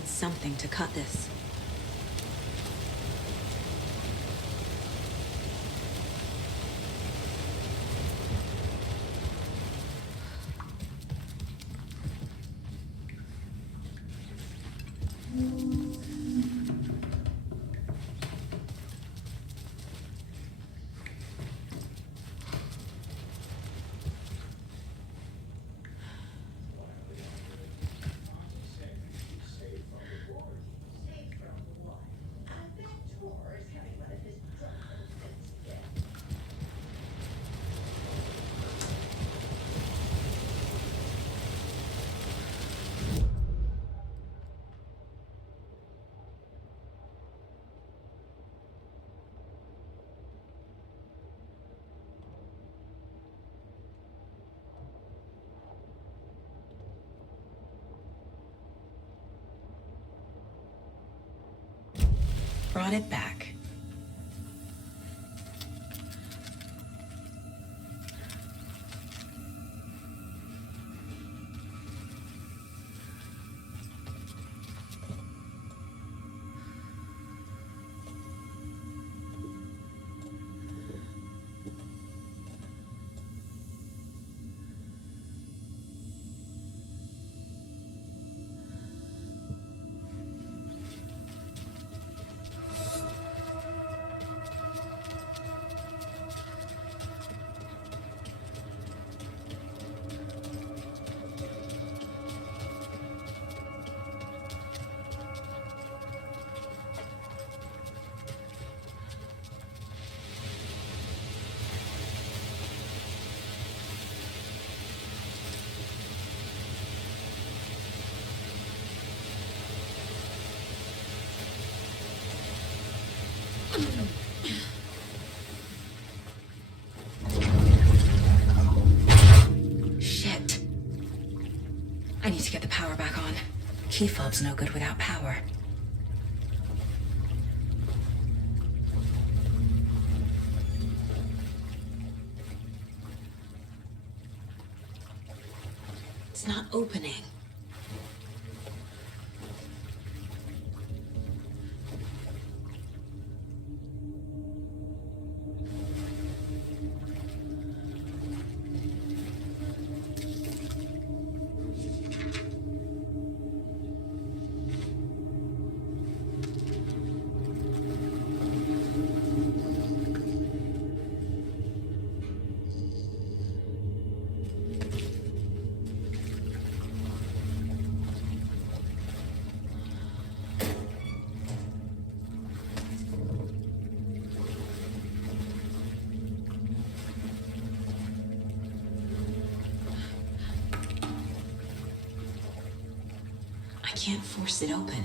need something to cut this. Brought it back. Shit. I need to get the power back on. Key fob's no good without power. It's not opening. I can't force it open.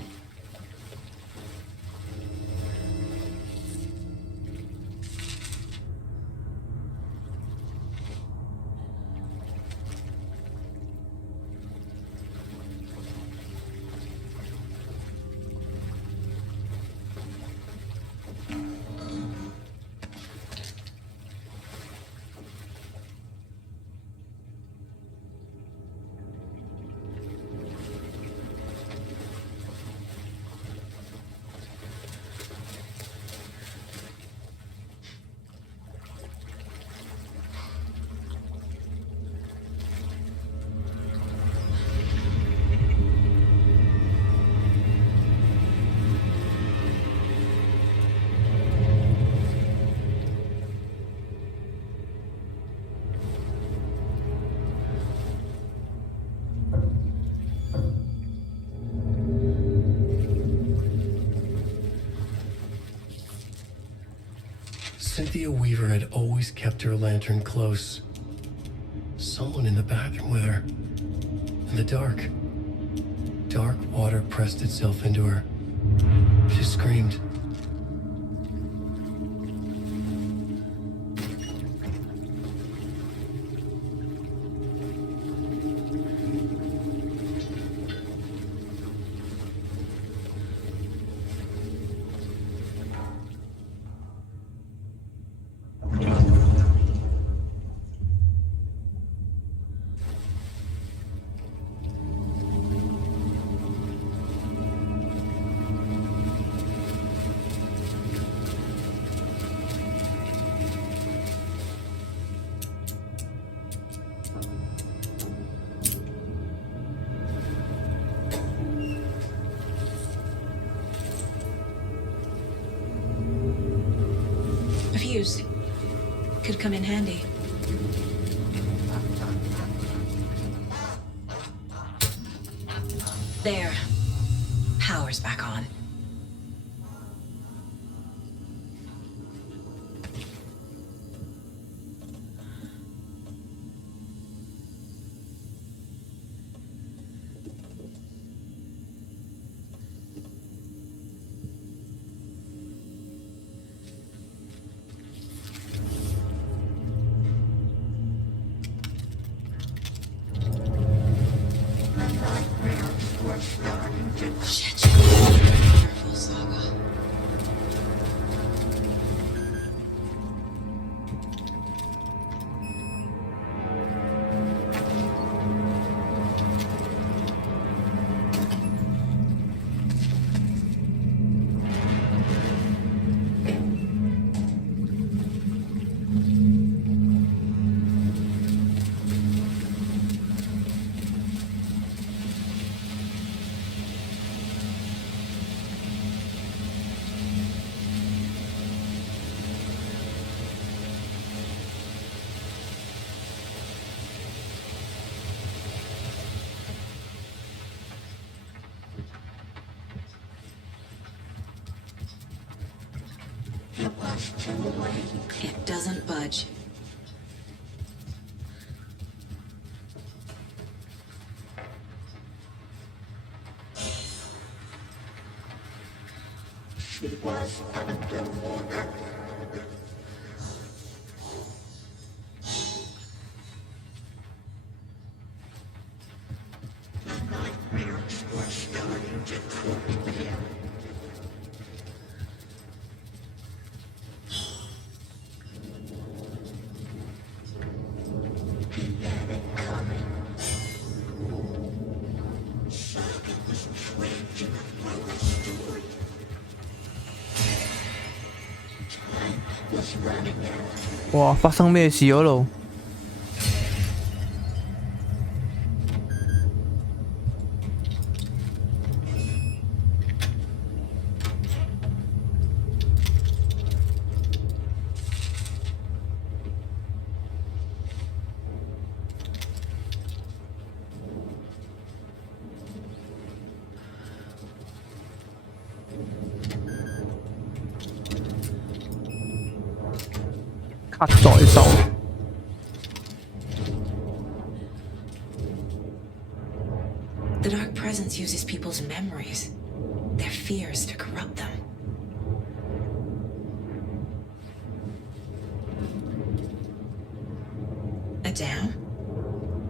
Cynthia Weaver had always kept her lantern close. Someone in the bathroom with her. In the dark. Dark water pressed itself into her. She screamed. fuse. Could come in handy. There. Power's back on. Shit. Careful, Saga. It doesn't budge. It was underwater. The nightmares were starting to creep in. He had it coming. Saga was trapped in a broken story. Time was running out. 哇，發生咩事嗰度？卡在手。The Dark Presence uses people's memories, their fears to corrupt them. A dam?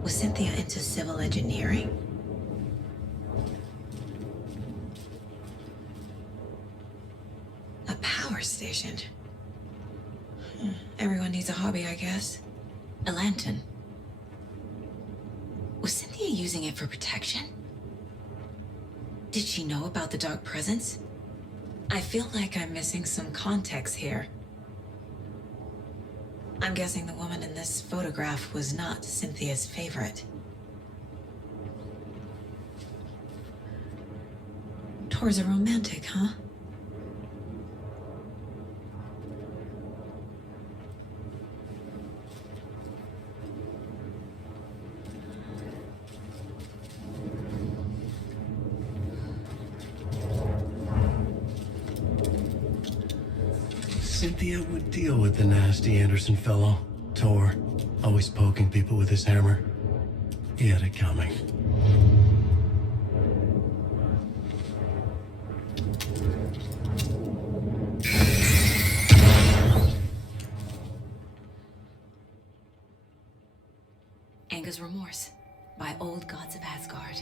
Was Cynthia into civil engineering? A power station? Everyone needs a hobby, I guess. A lantern. Was Cynthia using it for protection? Did she know about the Dark Presence? I feel like I'm missing some context here. I'm guessing the woman in this photograph was not Cynthia's favorite. Tor's a romantic, huh? Cynthia would deal with the nasty Anderson fellow. Tor, always poking people with his hammer. He had it coming. Anga's Remorse by Old Gods of Asgard.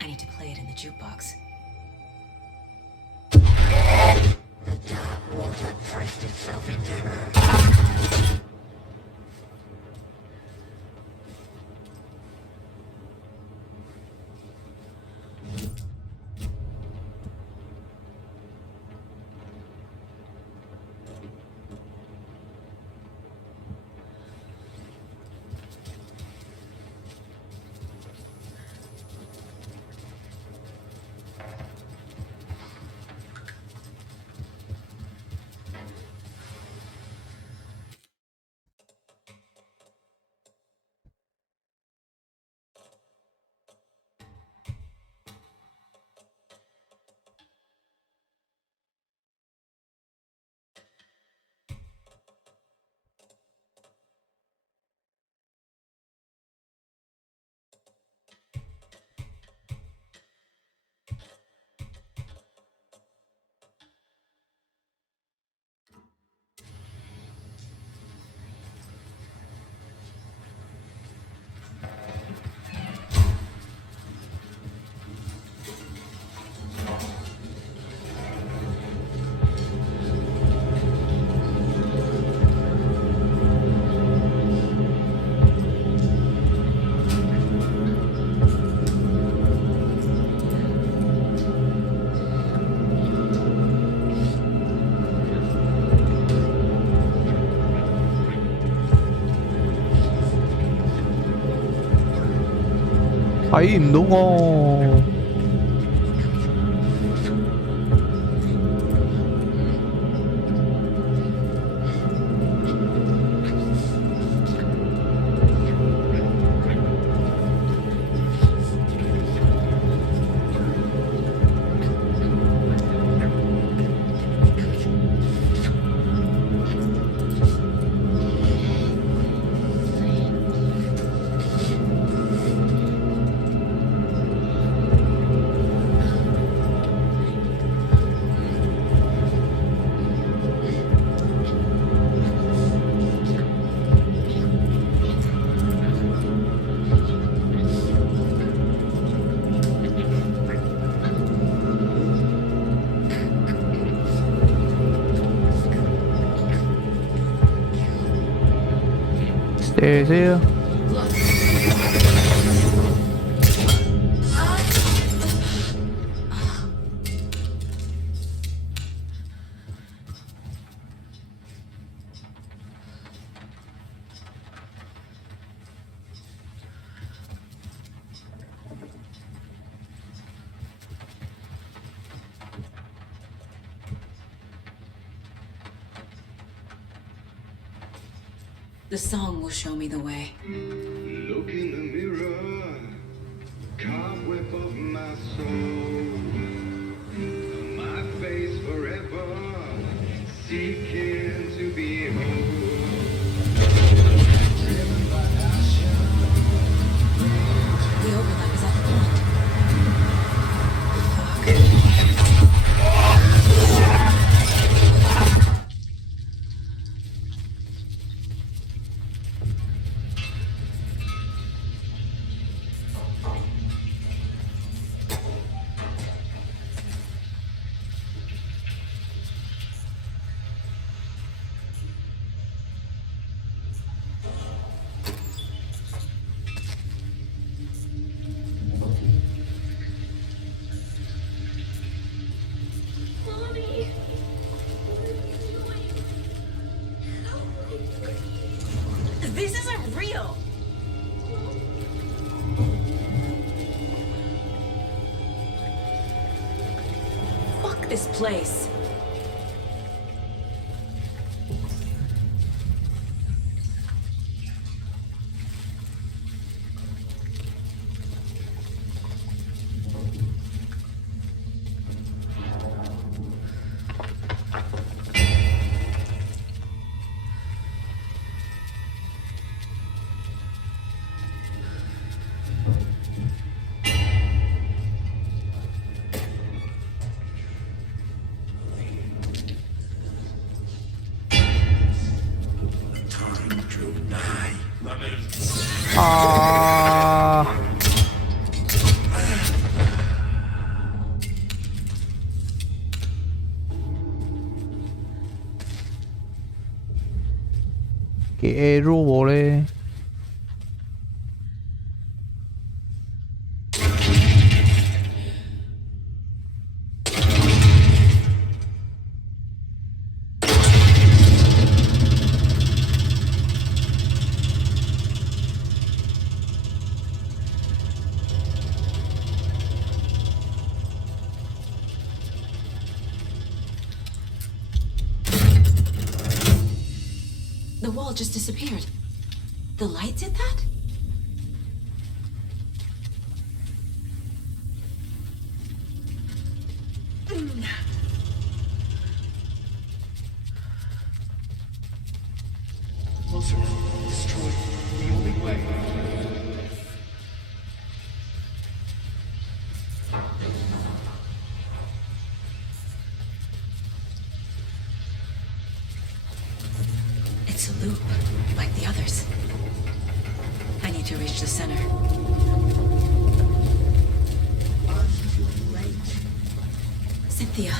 I need to play it in the jukebox. The dark water pressed itself into her. Thấy唔到我。Stairs here. The song will show me the way. Look in the mirror, cobweb of my soul, my face forever, seeking to be whole. The overlap is at the front. This isn't real. Fuck this place. Cái arrow bộ lên. The wall just disappeared. The light did that? Closer. Destroy. The only way. It's a loop, like the others. I need to reach the center. Cynthia.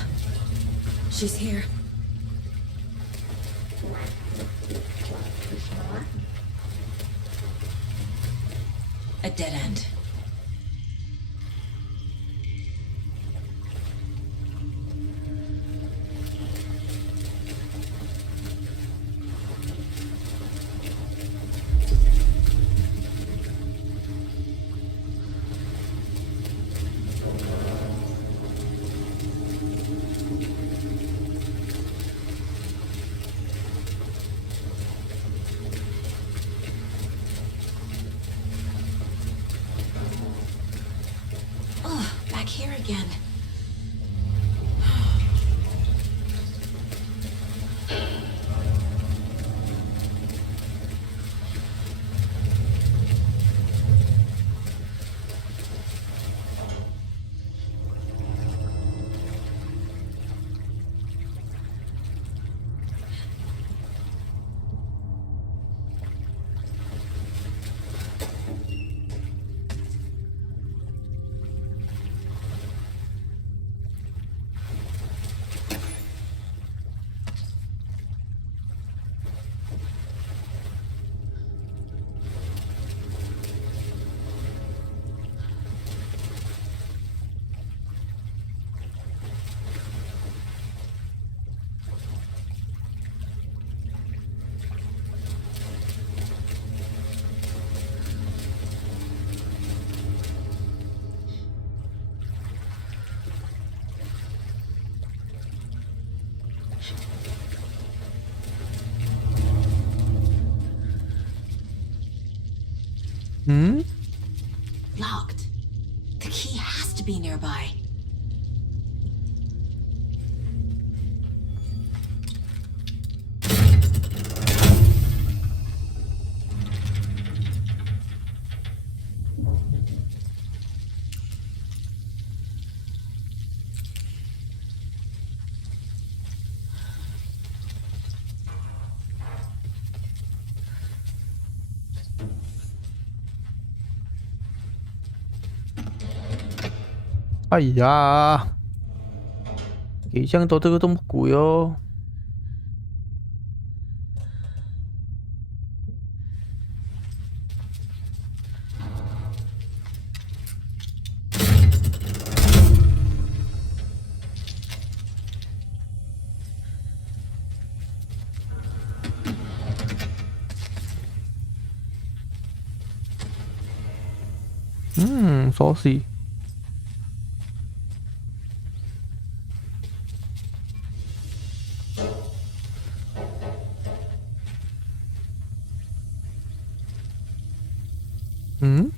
She's here. A dead end. again. Hmm? Locked. The key has to be nearby.哎呀，给这样多这个这么贵哦。saucy。嗯？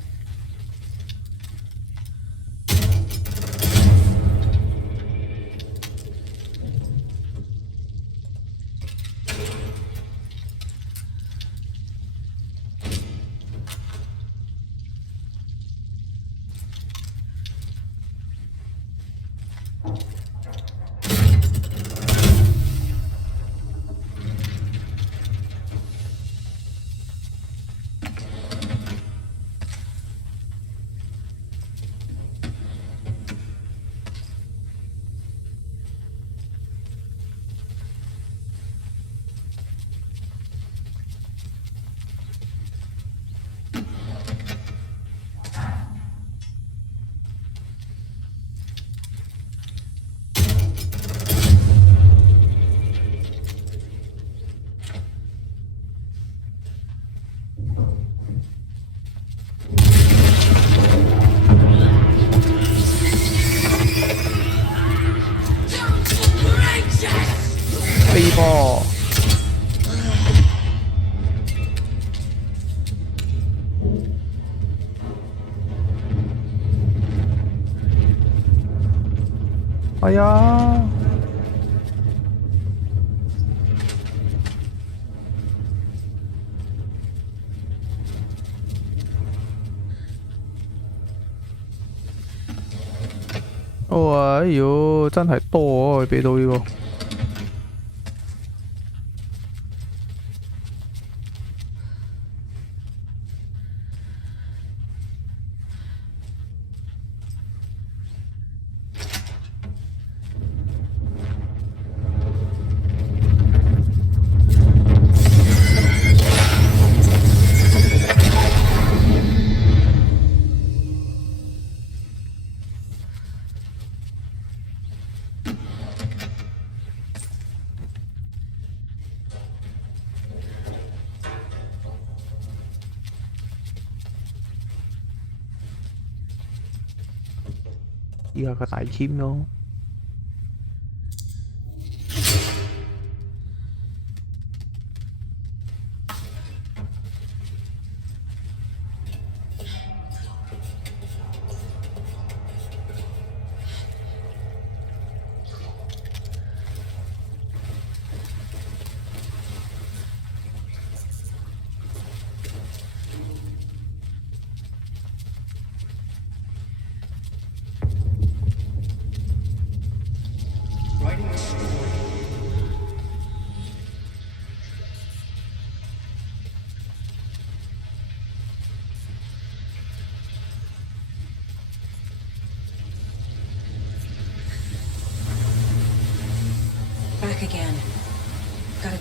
背包。哎呀！哦，哎呦，真係多啊！俾到呢個。依家個大簽咯。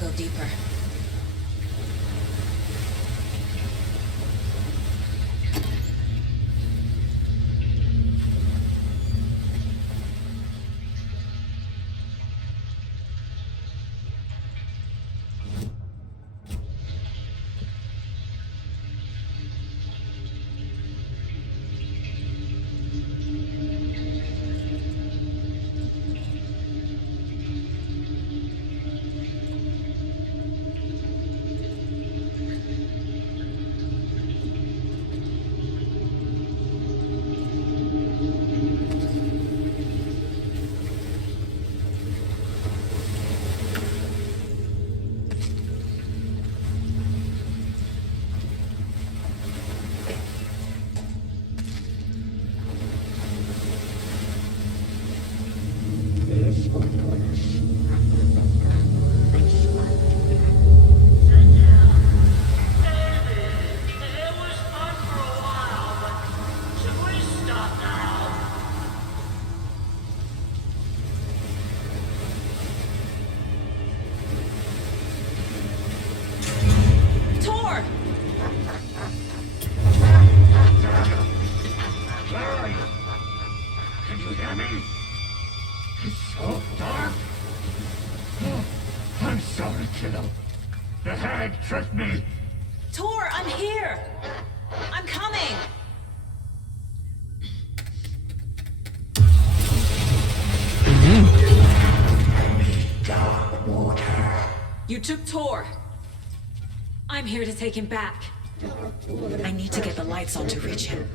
little deeper. Tricked me! Tor, I'm here! I'm coming! You took Tor. I'm here to take him back. I need to get the lights on to reach him.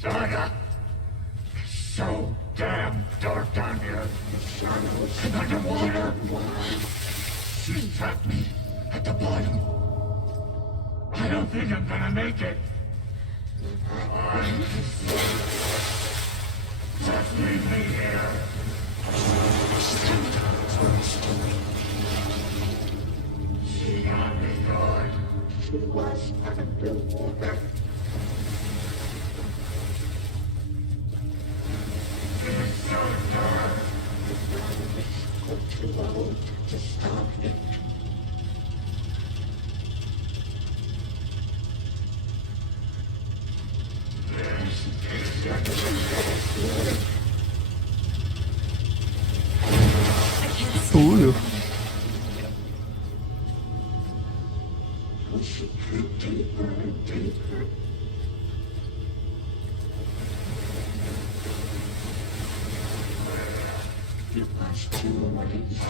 Saga! It's so damn dark down here. And underwater. She trapped me at the bottom. I don't think I'm gonna make it. Just leave me here. She's coming. She got me good. She was underwater. It's so dark. Go too low to stop it. Ooh. We should dig deeper and deeper. You must two ways.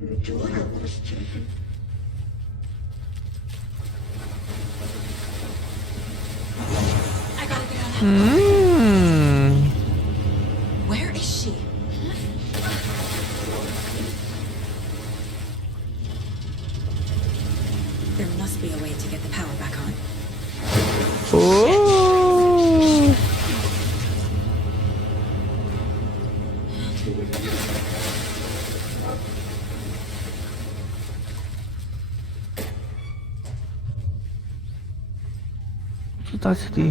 Your daughter was taken. I gotta get out of Where is she? There must be a way to get the power back on. Oh. Co ta city? I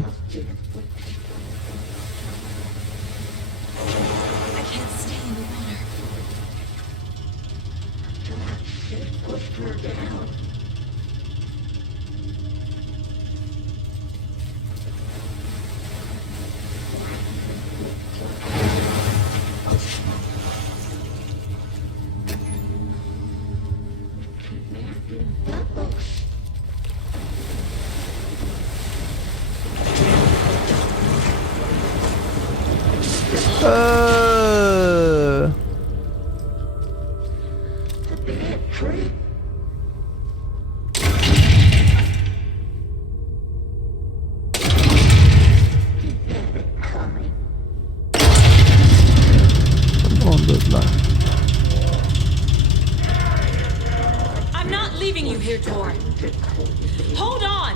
can't stay in the water. Pushed her down. I'm not leaving you here, Tor. Hold on!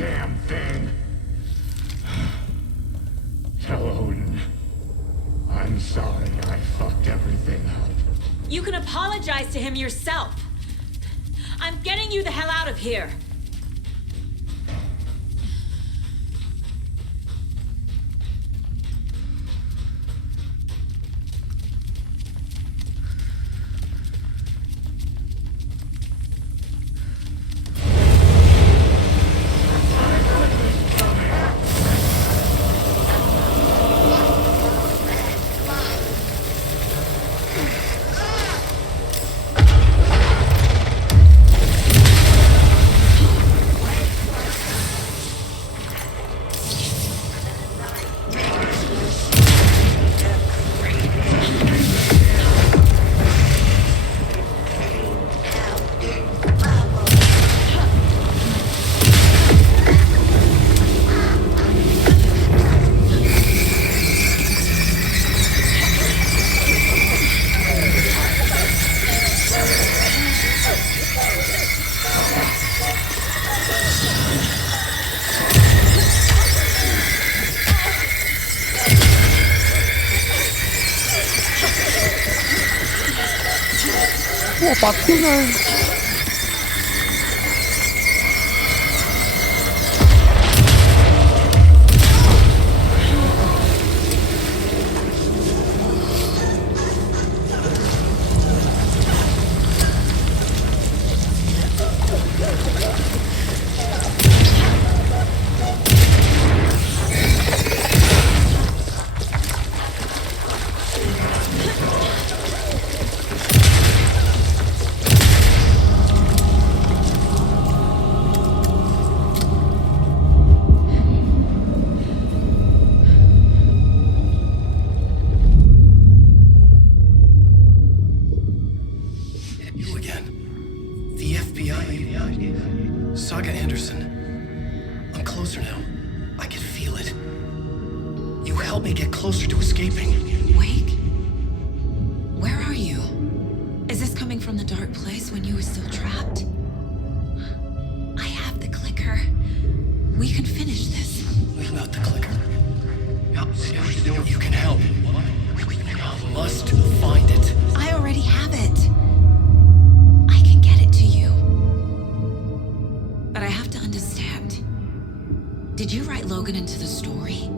damn thing. Tell Odin. I'm sorry I fucked everything up. You can apologize to him yourself. I'm getting you the hell out of here. 와, 막히네. You again. The FBI. Saga Anderson. I'm closer now. I can feel it. You helped me get closer to escaping. Wake? Where are you? Is this coming from the dark place when you were still trapped? I have the clicker. We can finish this. Without the clicker. You can help. I must find it. I already have it. I can get it to you. But I have to understand. Did you write Logan into the story?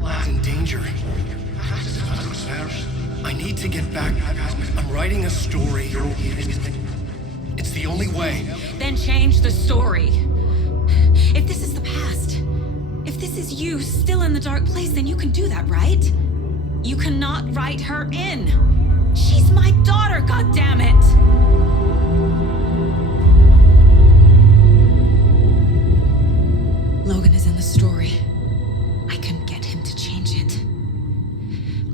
Lad's in danger. I need to get back. I'm writing a story. It's the only way. Then change the story. If this is the past, if this is you still in the dark place, then you can do that, right? You cannot write her in. She's my daughter, goddammit! Logan is in the story. I can get him to change it.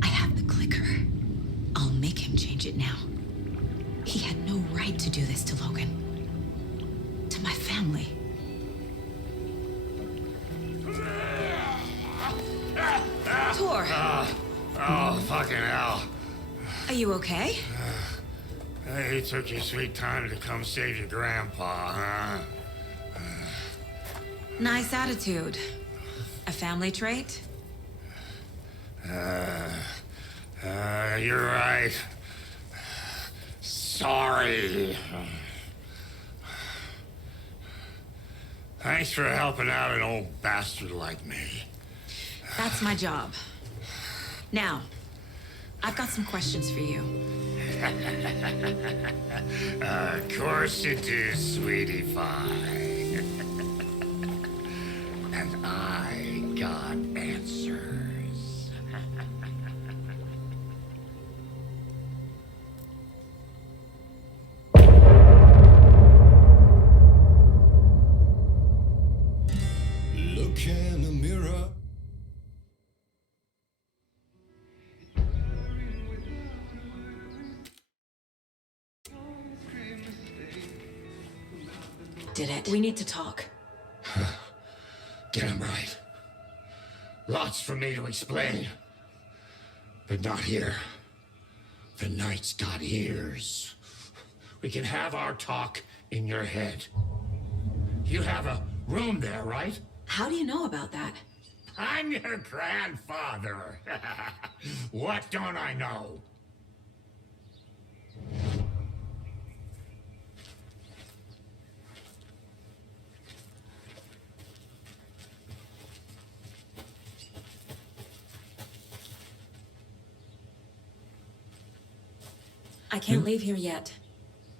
I have the clicker. I'll make him change it now. He had no right to do this to Logan. To my family. Tor! Oh, fucking hell. Are you okay? You took your sweet time to come save your grandpa, huh? Nice attitude. A family trait? You're right. Sorry. Thanks for helping out an old bastard like me. That's my job. Now, I've got some questions for you. Of course you do, sweetie pie. And I got answers. Look in the mirror. Did it? We need to talk. Get him right. Lots for me to explain. But not here. The night's got ears. We can have our talk in your head. You have a room there, right? How do you know about that? I'm your grandfather. What don't I know? I can't leave here yet.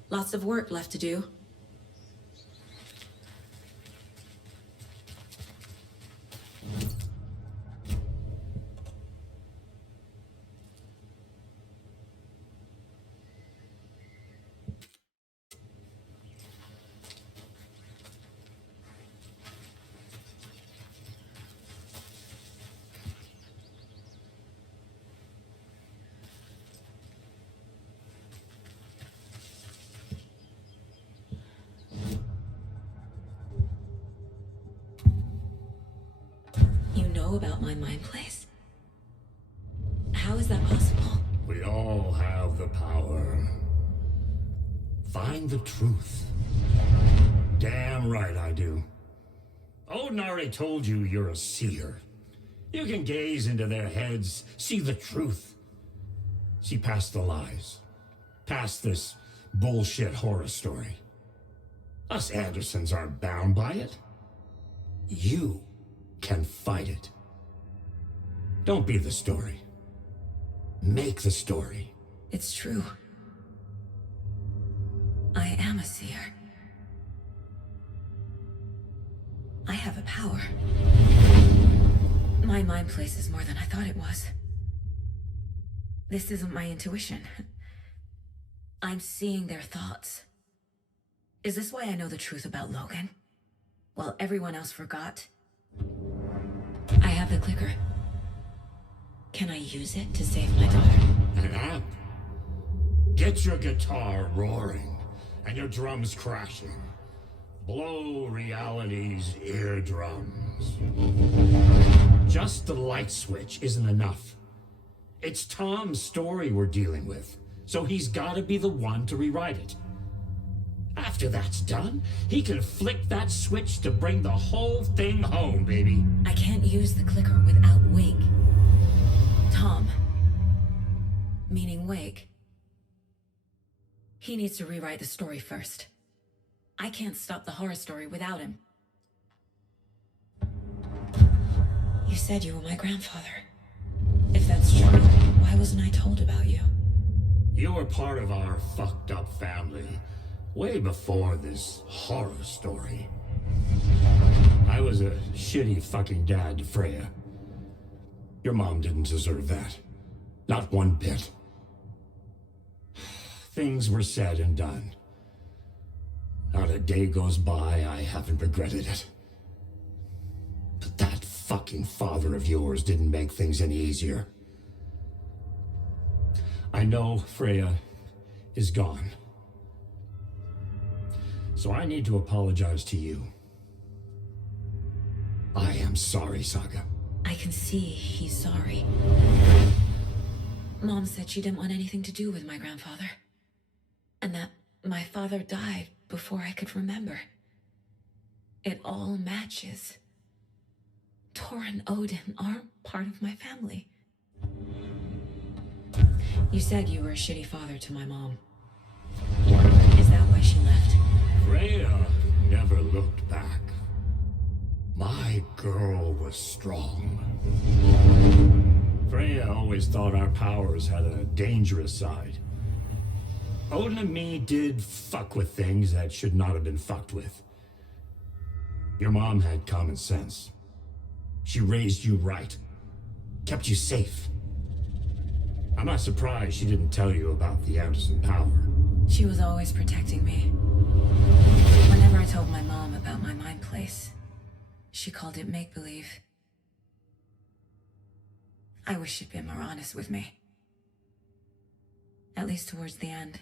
Lots of work left to do. You know about my mind place? How is that possible? We all have the power. Find the truth. Damn right I do. Odin already told you you're a seer. You can gaze into their heads, see the truth. See past the lies. Past this bullshit horror story. Us Andersons aren't bound by it. You can fight it. Don't be the story. Make the story. It's true. I am a seer. I have a power. My mind place is more than I thought it was. This isn't my intuition. I'm seeing their thoughts. Is this why I know the truth about Logan? While everyone else forgot? I have the clicker. Can I use it to save my daughter? An amp. Get your guitar roaring and your drums crashing. Blow reality's eardrums. Just the light switch isn't enough. It's Tom's story we're dealing with, so he's gotta be the one to rewrite it. After that's done, he can flick that switch to bring the whole thing home, baby. I can't use the clicker without Wake. Tom, meaning Wake. He needs to rewrite the story first. I can't stop the horror story without him. You said you were my grandfather. If that's true, why wasn't I told about you? You were part of our fucked up family, way before this horror story. I was a shitty fucking dad to Freya. Your mom didn't deserve that. Not one bit. Things were said and done. Not a day goes by I haven't regretted it. But that fucking father of yours didn't make things any easier. I know Freya is gone. So I need to apologize to you. I am sorry, Saga. I can see he's sorry. Mom said she didn't want anything to do with my grandfather. And that my father died before I could remember. It all matches. Tor and Odin aren't part of my family. You said you were a shitty father to my mom. Is that why she left? Freya never looked back. My girl was strong. Freya always thought our powers had a dangerous side. Odin and me did fuck with things that should not have been fucked with. Your mom had common sense. She raised you right. Kept you safe. I'm not surprised she didn't tell you about the Anderson power. She was always protecting me. Whenever I told my mom about my mind place, she called it make-believe. I wish she'd been more honest with me. At least towards the end.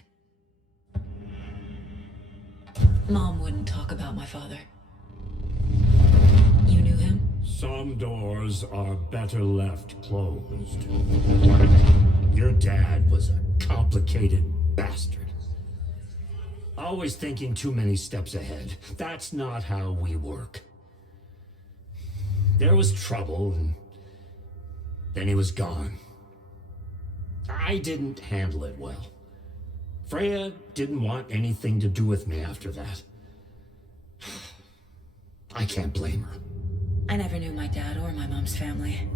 Mom wouldn't talk about my father. You knew him? Some doors are better left closed. Your dad was a complicated bastard. Always thinking too many steps ahead. That's not how we work. There was trouble, and then he was gone. I didn't handle it well. Freya didn't want anything to do with me after that. I can't blame her. I never knew my dad or my mom's family.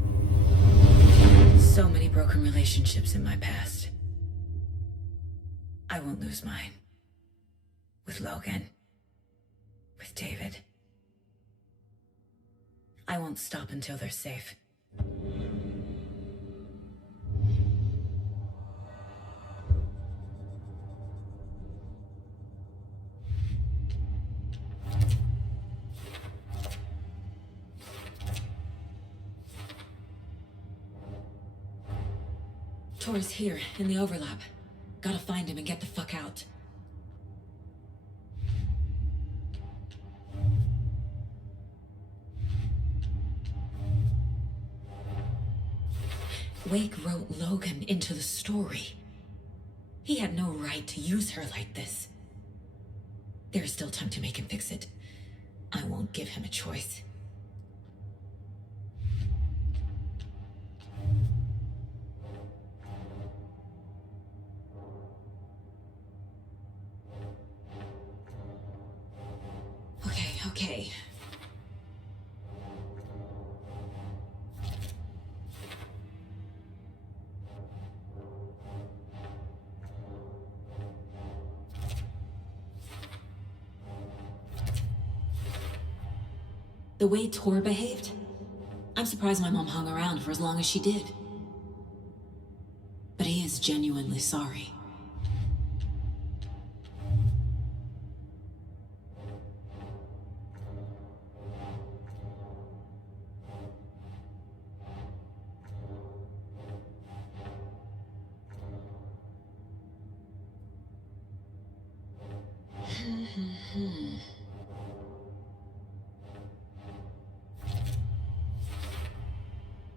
So many broken relationships in my past. I won't lose mine. With Logan. With David. I won't stop until they're safe. Tor's here, in the overlap. Gotta find him and get the fuck out. Wake wrote Logan into the story. He had no right to use her like this. There's still time to make him fix it. I won't give him a choice. Okay. The way Tor behaved? I'm surprised my mom hung around for as long as she did. But he is genuinely sorry.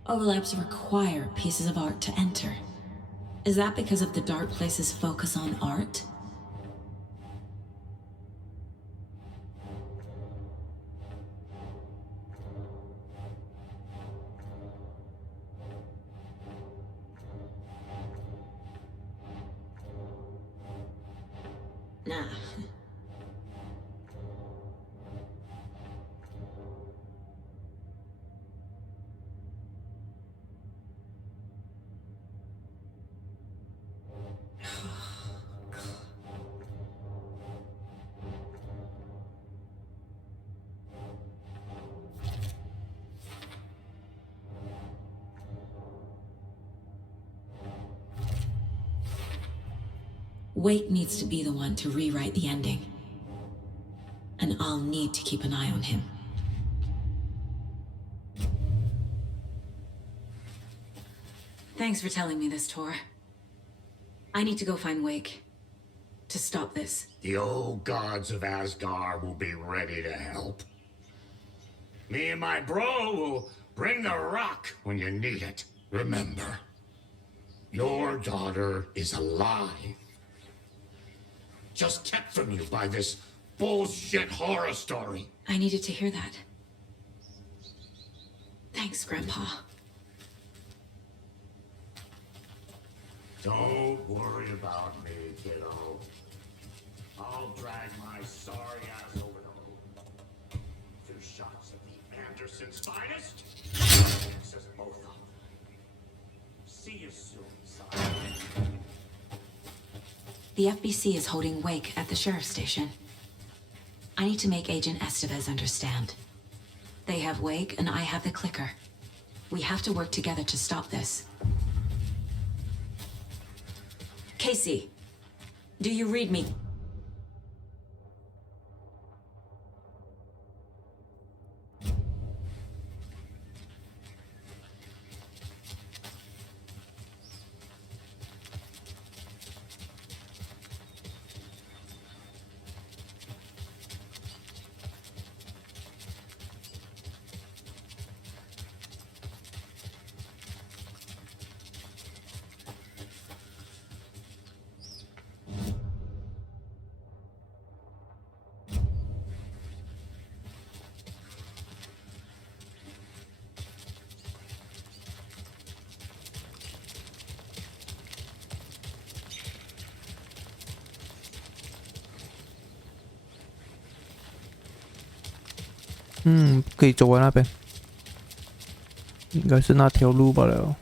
Overlaps require pieces of art to enter. Is that because of the Dark Place's focus on art? Nah. Wake needs to be the one to rewrite the ending. And I'll need to keep an eye on him. Thanks for telling me this, Tor. I need to go find Wake. To stop this. The old gods of Asgard will be ready to help. Me and my bro will bring the rock when you need it. Remember, your daughter is alive. Just kept from you by this bullshit horror story. I needed to hear that. Thanks, Grandpa. Don't worry about me, kiddo. I'll drag my sorry ass over the moon. 2 shots of the Anderson's finest. This is both of them. See you soon, son. The FBC is holding Wake at the sheriff's station. I need to make Agent Estevez understand. They have Wake and I have the clicker. We have to work together to stop this. Casey, do you read me? 可以走完那边，应该是那条路罢了。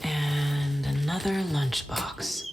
And another lunchbox.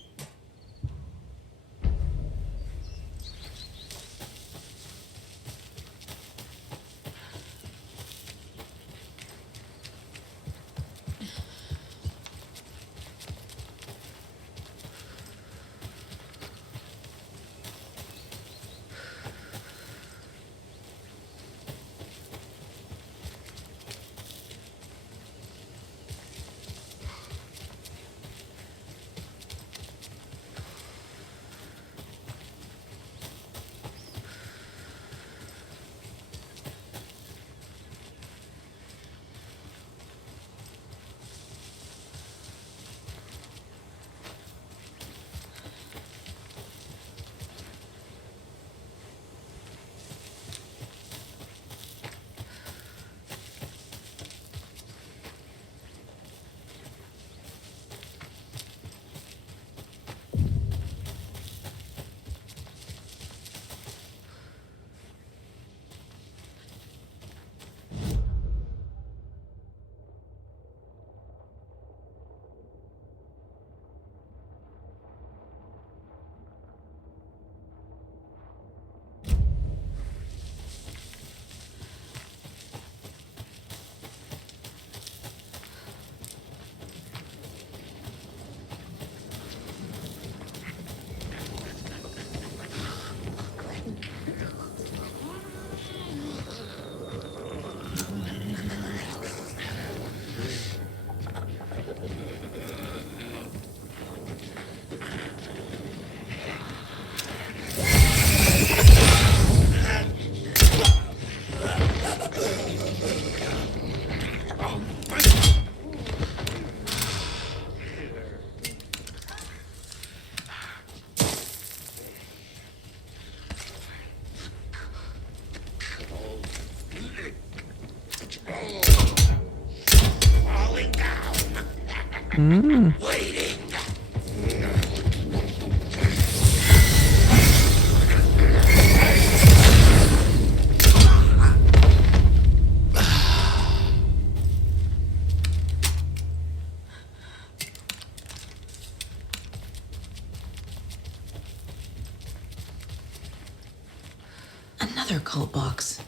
Another cult box.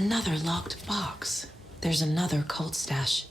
Another locked box. There's another cult stash.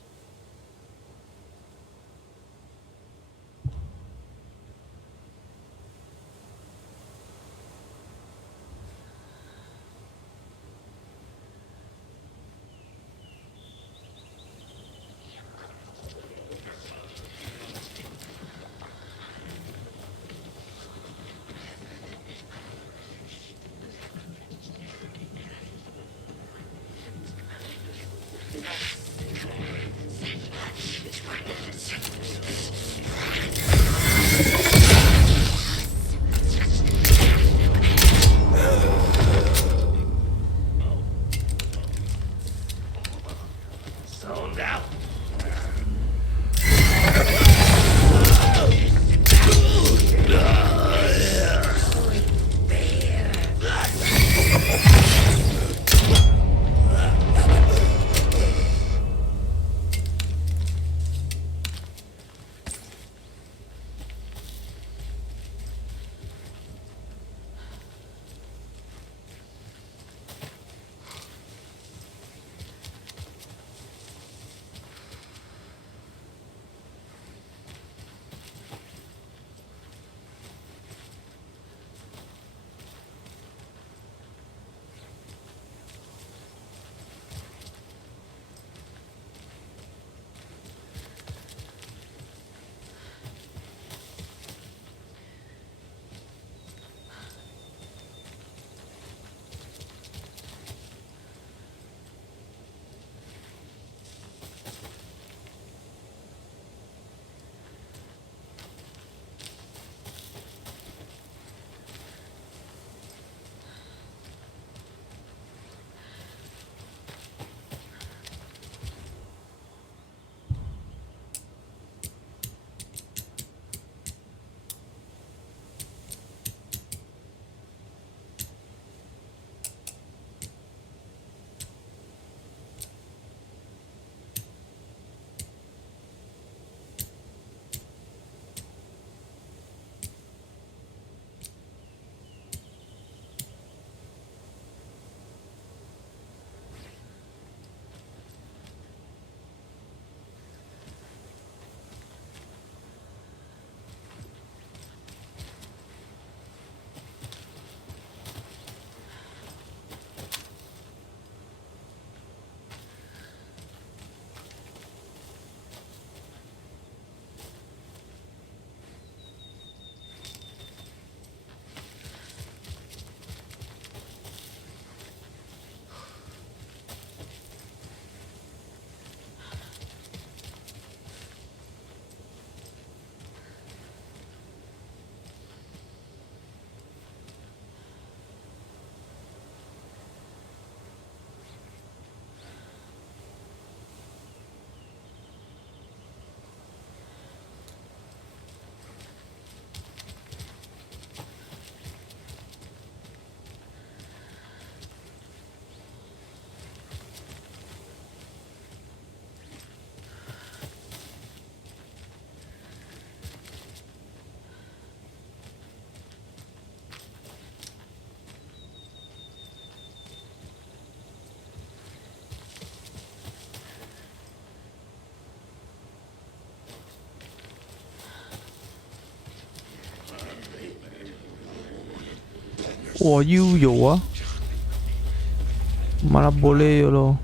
Wah, you ah. Mana boleh ya lo.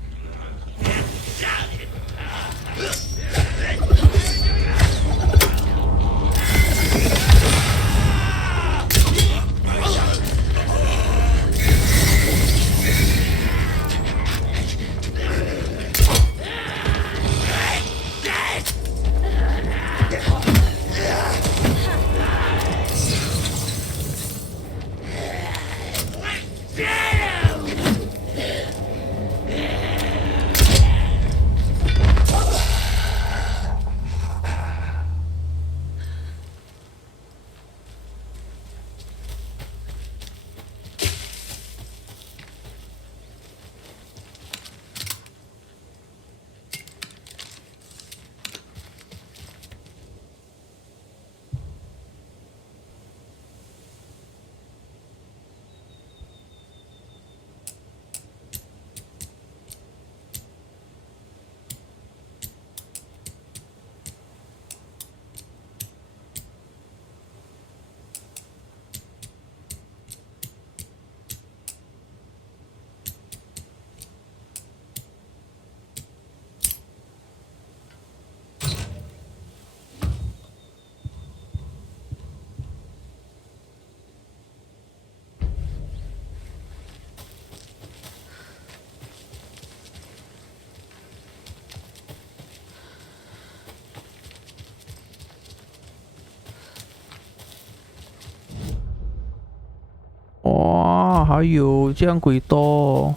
哎呦，这样鬼多。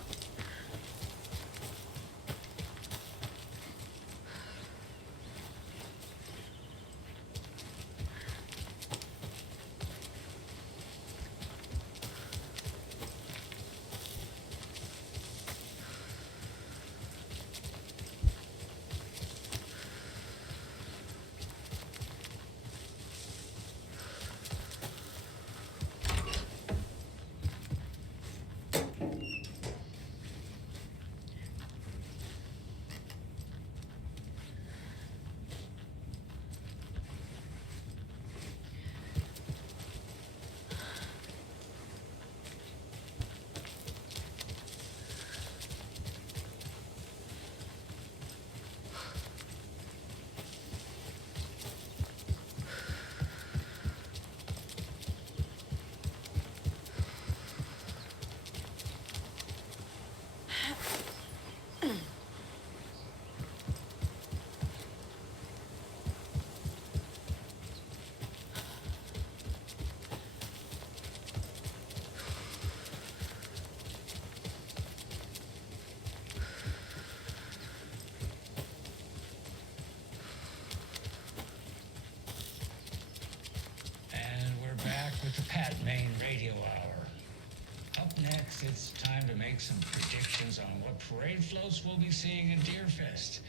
With the Pat Main Radio Hour. Up next, it's time to make some predictions on what parade floats we'll be seeing in Deerfest.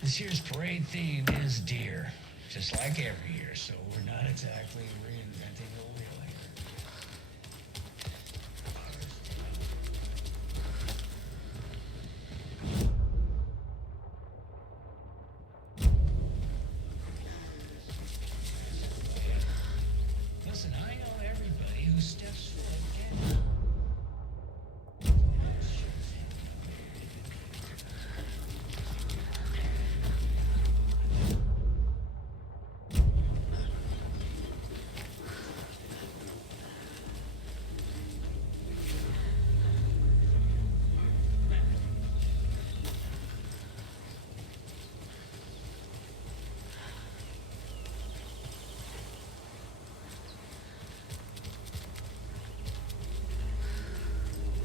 This year's parade theme is deer, just like every year, so we're not exactly reinventing the wheel here. Listen, I know everybody who steps foot in.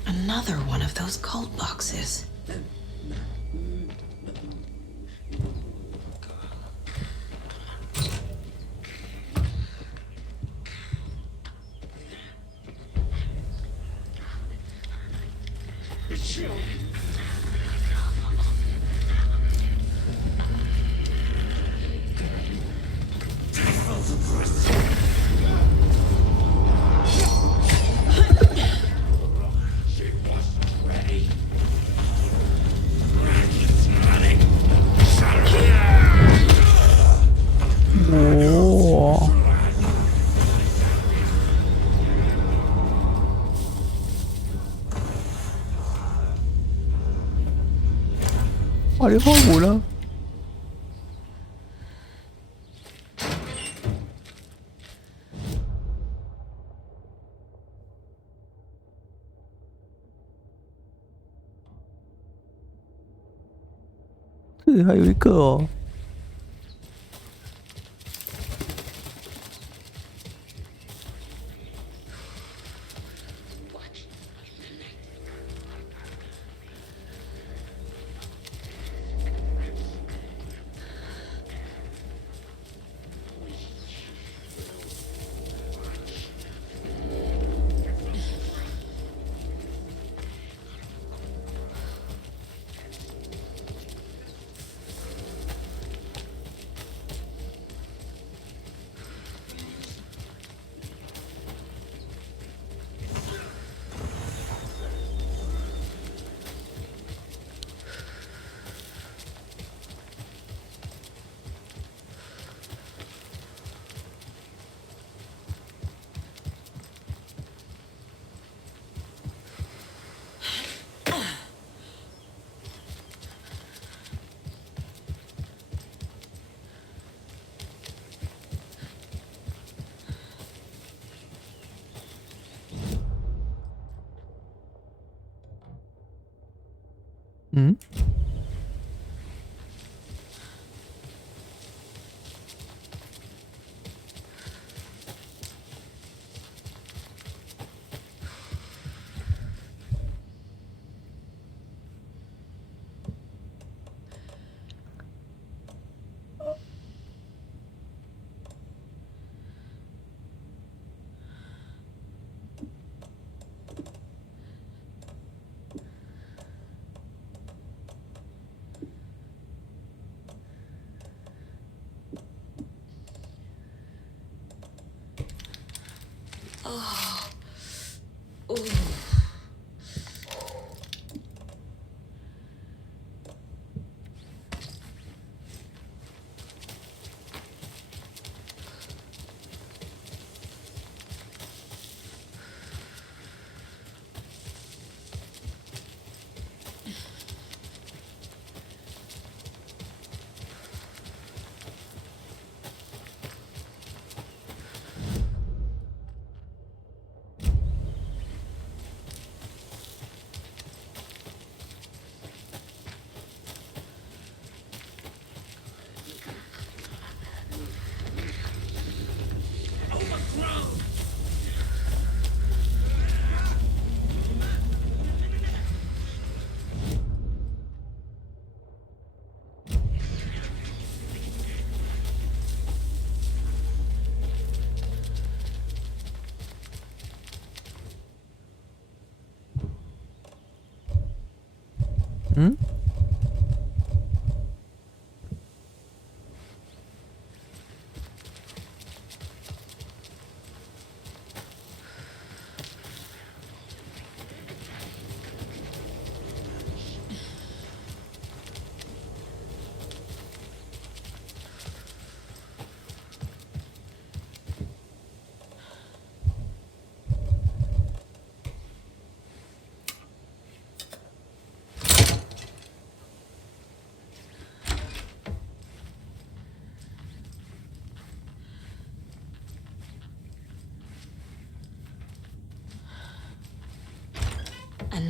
Another one of those cult boxes. It's you. She wasn't ready. Racket's running. Oh，哇，你好糊啦！这里还有一个哦。嗯，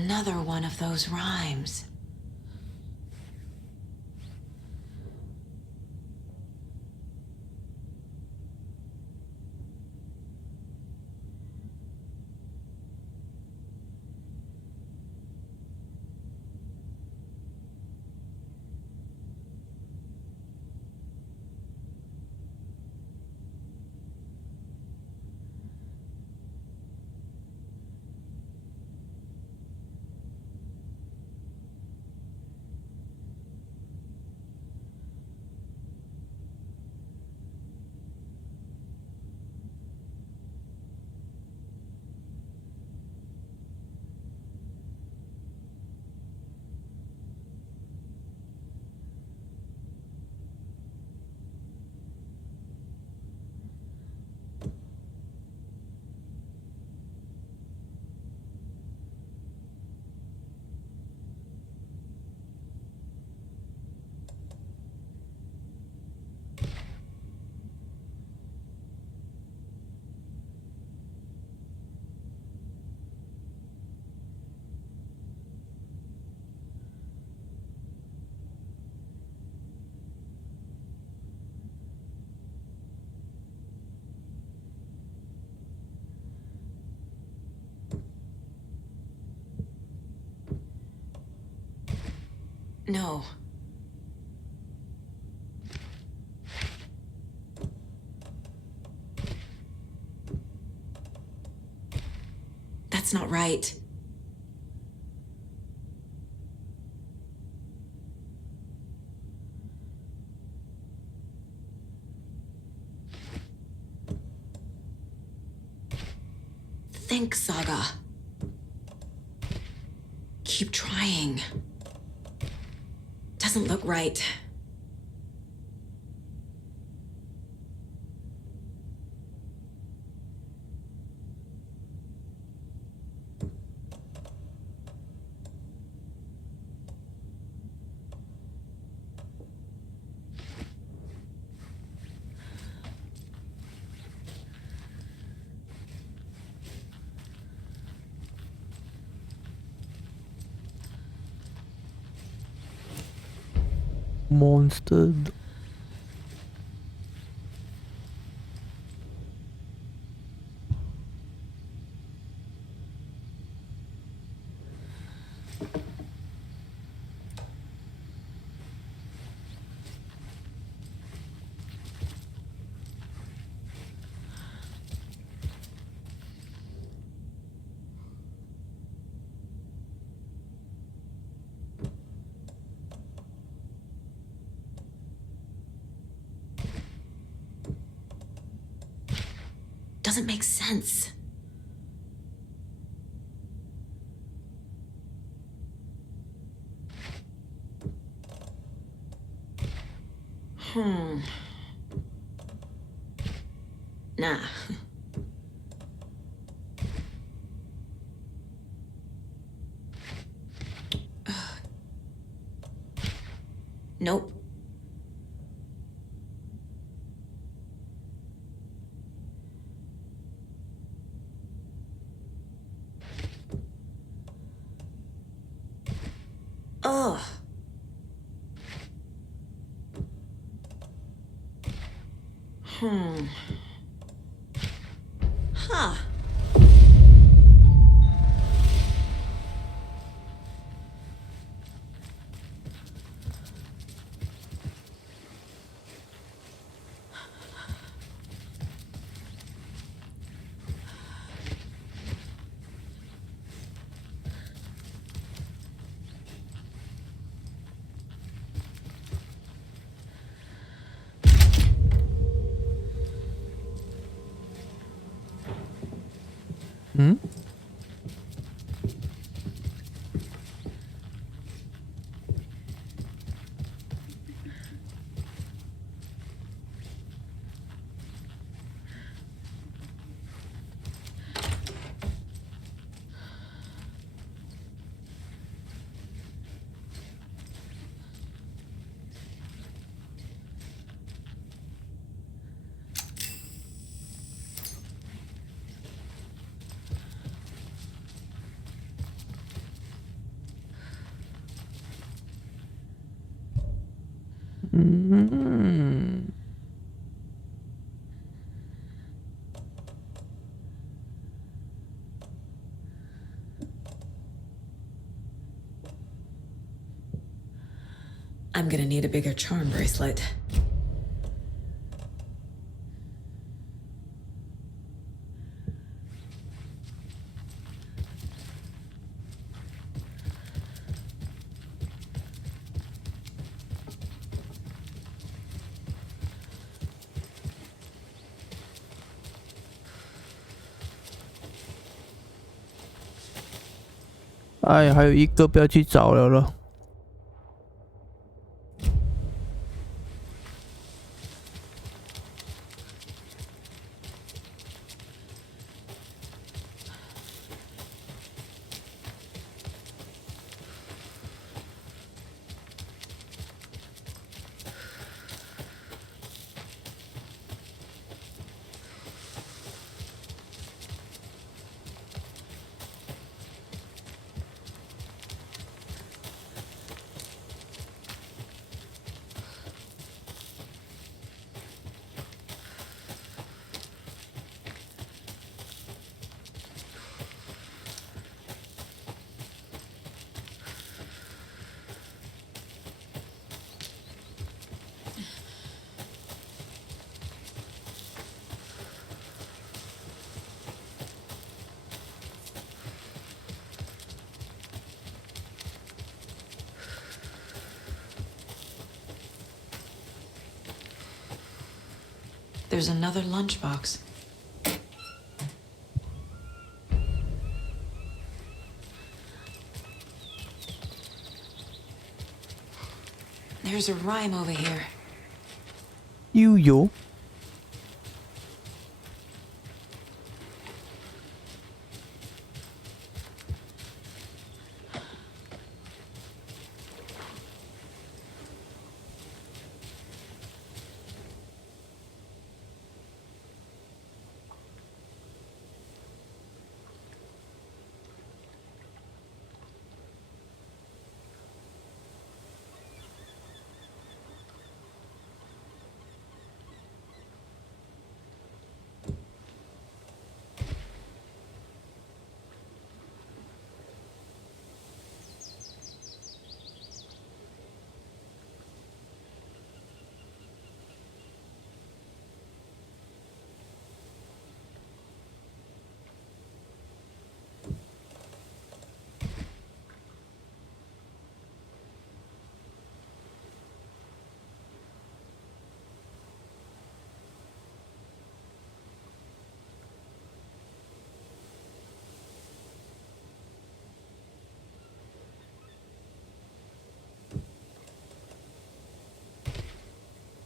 Another one of those rhymes. No. That's not right. Think, Saga. Keep trying. Doesn't look right. Monster. Doesn't make sense. Nah. Nope. Ugh. Huh. Hmm? I'm gonna need a bigger charm bracelet.哎，还有一个，不要去找了。There's another lunchbox. There's a rhyme over here. You.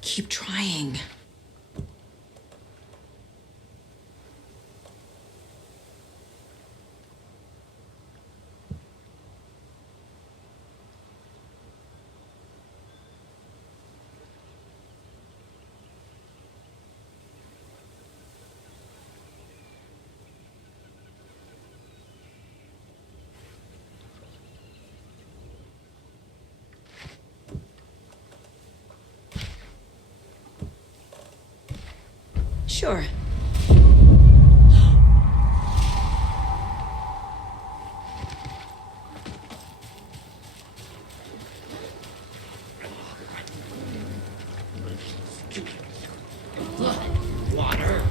Keep trying. Sure. Water.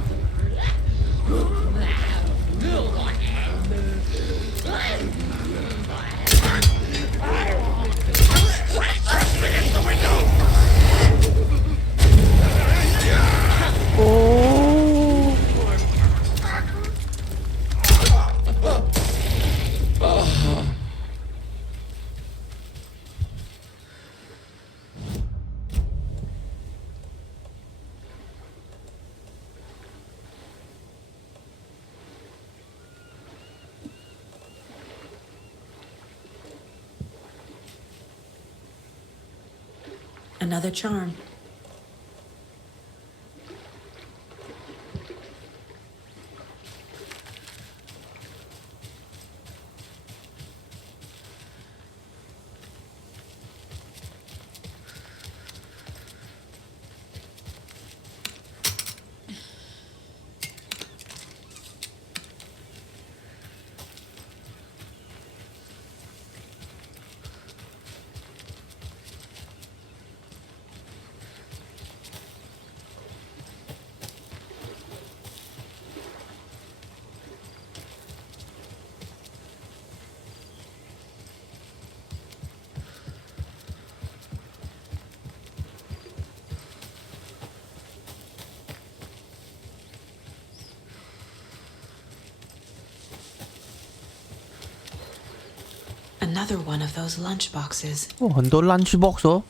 Another charm. Another one of those lunch boxes. 哦，很多 lunch box 哦。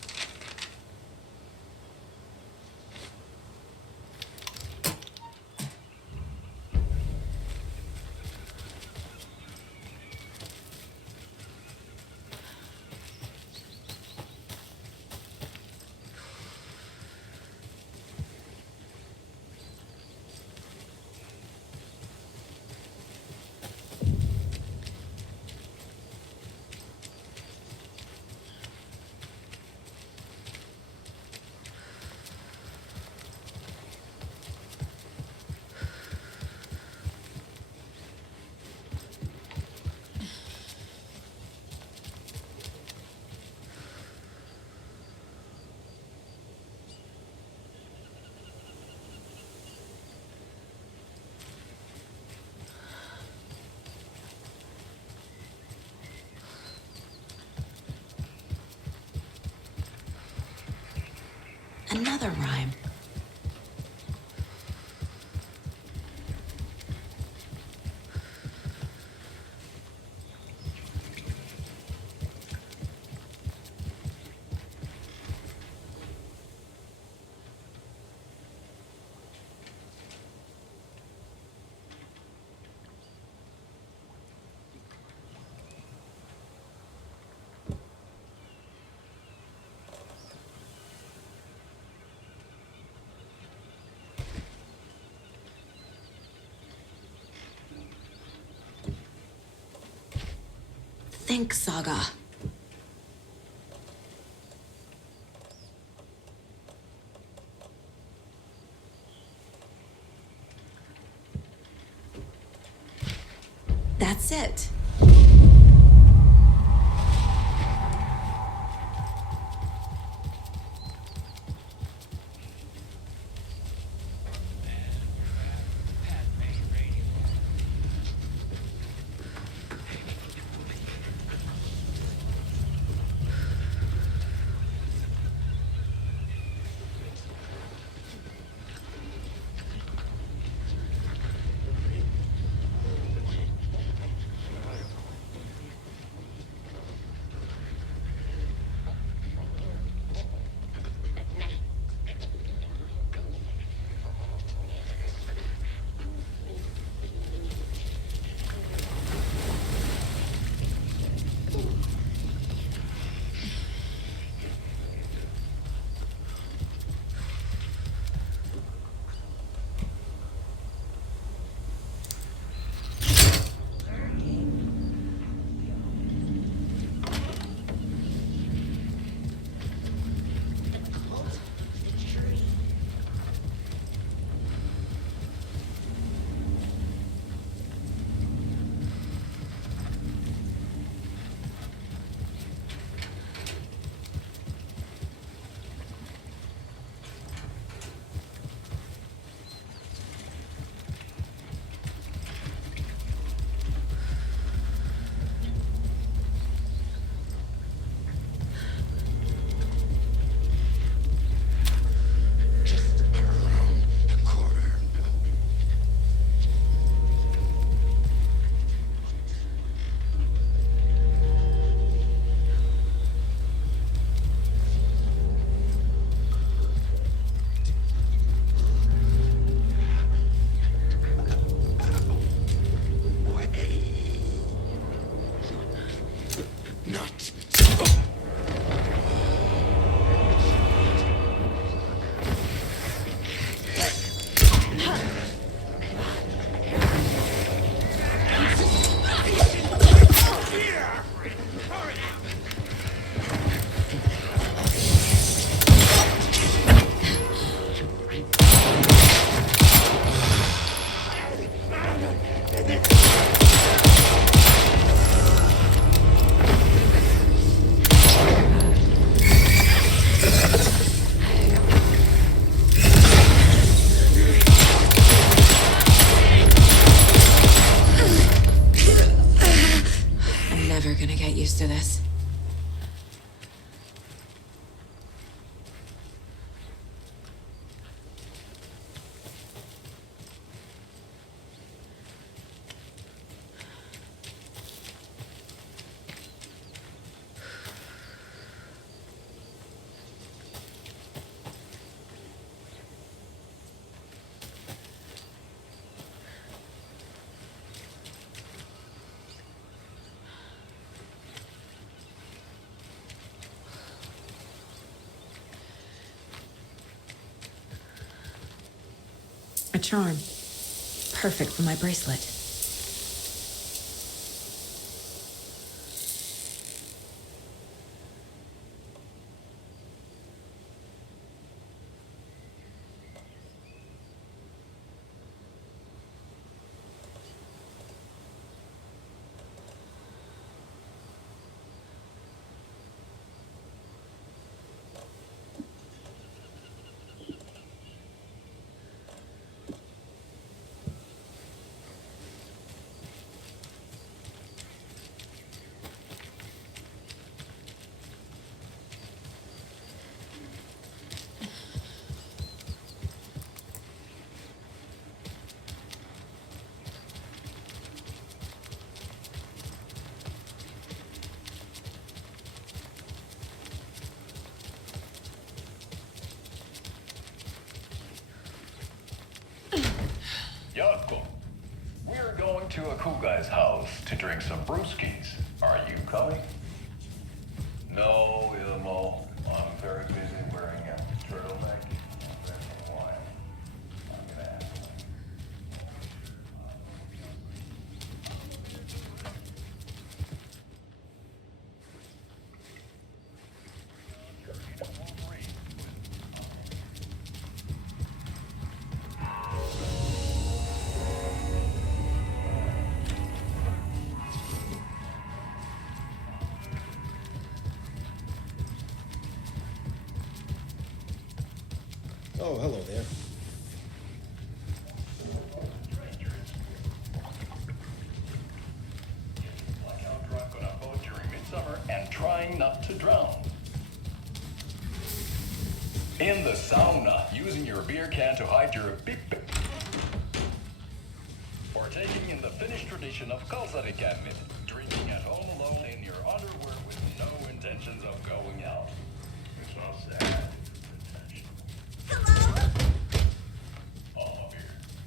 Another rhyme. Think, Saga. That's it. A charm. Perfect for my bracelet. Yakko, we're going to a cool guy's house to drink some brewskis. Are you coming? No, Ilmo. I'm very busy wearing a turtleneck and drinking wine. I'm gonna have to. Oh, hello there. Blackout drunk on a boat during midsummer and trying not to drown. In the sauna, using your beer can to hide your beep. Partaking in the Finnish tradition of kalsarikännit, drinking at home alone in your underwear with no intentions of going out. It's so sad. All of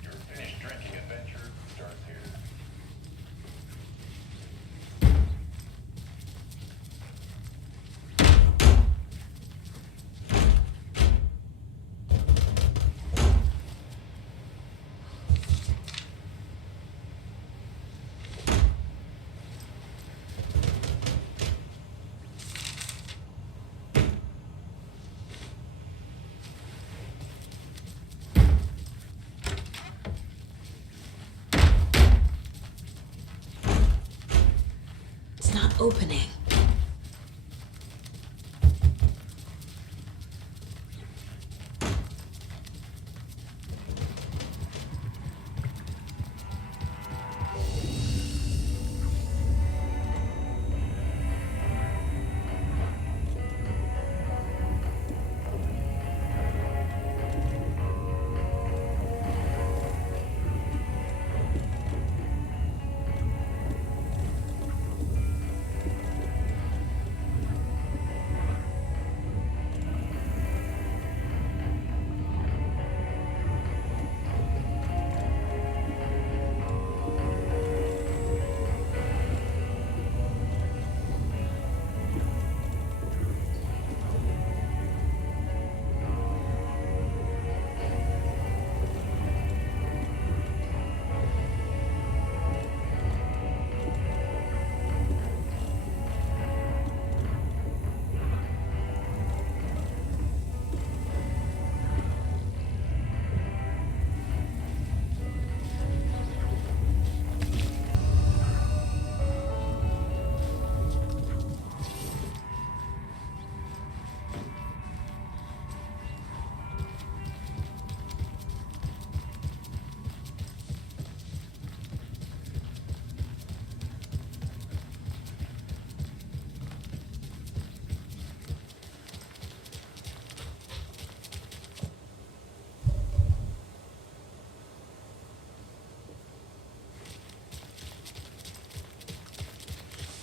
your Finnish drinking adventure starts here. It's not opening.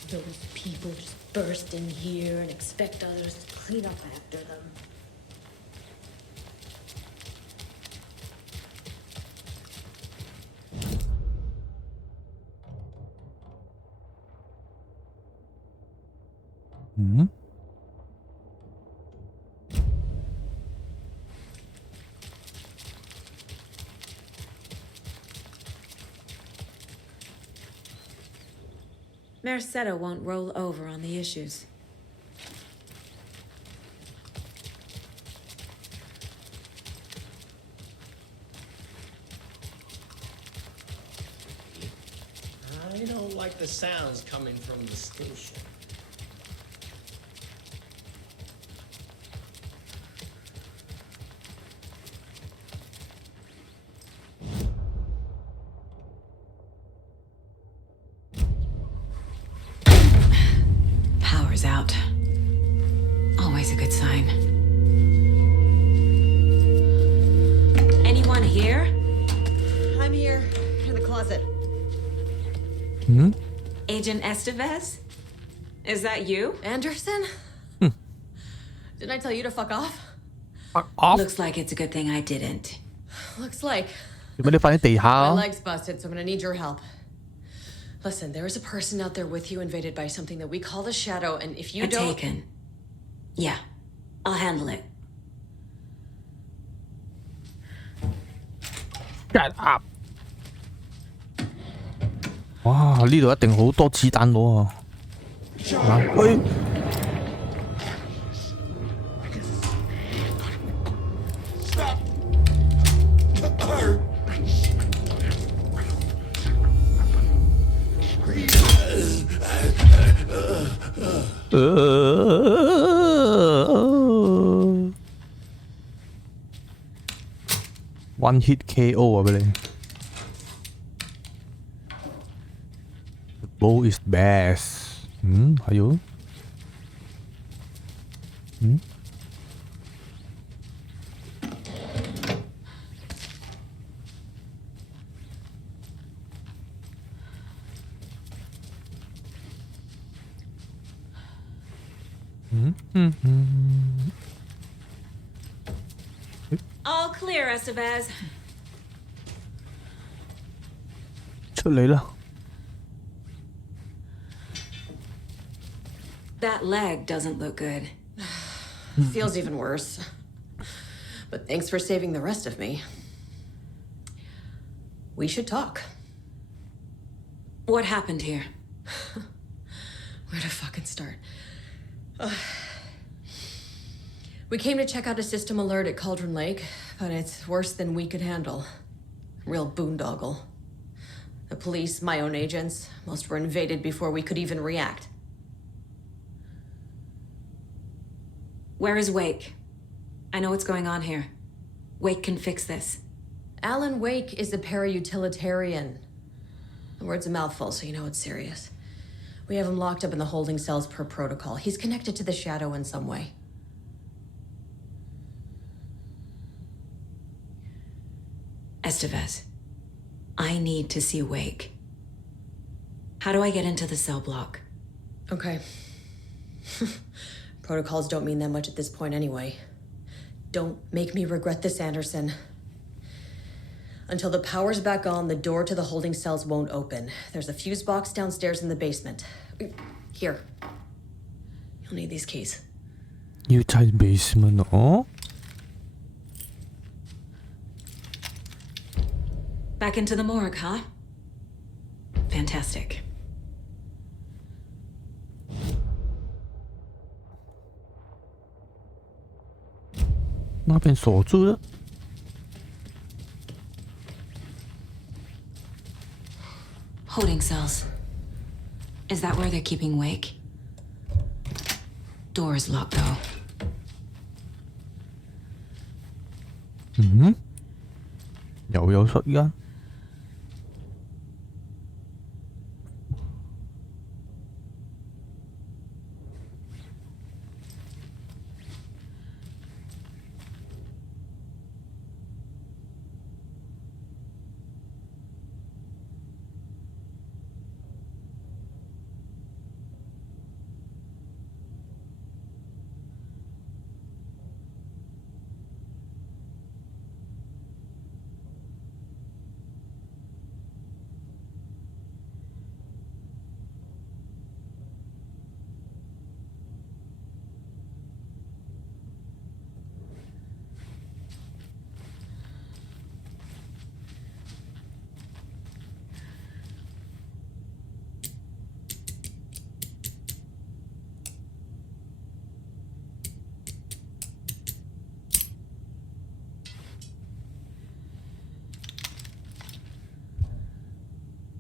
Those people just burst in here and expect others to clean up after them. Hmm? Mercado won't roll over on the issues. I don't like the sounds coming from the station. Power's out. Always a good sign. Anyone here? I'm here, in the closet. Hmm? Agent Estevez? Is that you? Anderson? Didn't I tell you to fuck off? Fuck off. Looks like it's a good thing I didn't. Looks like. 做咩你瞓喺地下 My 啊？ leg's busted, so I'm gonna need your help. Listen, there is a person out there with you invaded by something that we call the Shadow, and if you A don't... taken. Yeah, I'll handle it. Shut up！ 哇！呢度一定好多子彈攞啊！喂！ One hit KO 啊！俾你。The bow is best。还有？All clear, Estevez. 出嚟啦！ That leg doesn't look good. Feels even worse. But thanks for saving the rest of me. We should talk. What happened here? Where to fucking start? We came to check out a system alert at Cauldron Lake, but it's worse than we could handle. Real boondoggle. The police, my own agents, most were invaded before we could even react. Where is Wake? I know what's going on here. Wake can fix this. Alan Wake is a para-utilitarian. The word's a mouthful, so you know it's serious. We have him locked up in the holding cells per protocol. He's connected to the Shadow in some way. Estevez, I need to see Wake. How do I get into the cell block? Okay. Protocols don't mean that much at this point anyway. Don't make me regret this, Anderson. Until the power's back on, the door to the holding cells won't open. There's a fuse box downstairs in the basement. Here. You'll need these keys. You tight basement 哦。 Back into the morgue, huh? Fantastic. 那边锁住了。 Holding cells. Is that where they're keeping Wake? Door is locked, though. 又有出間。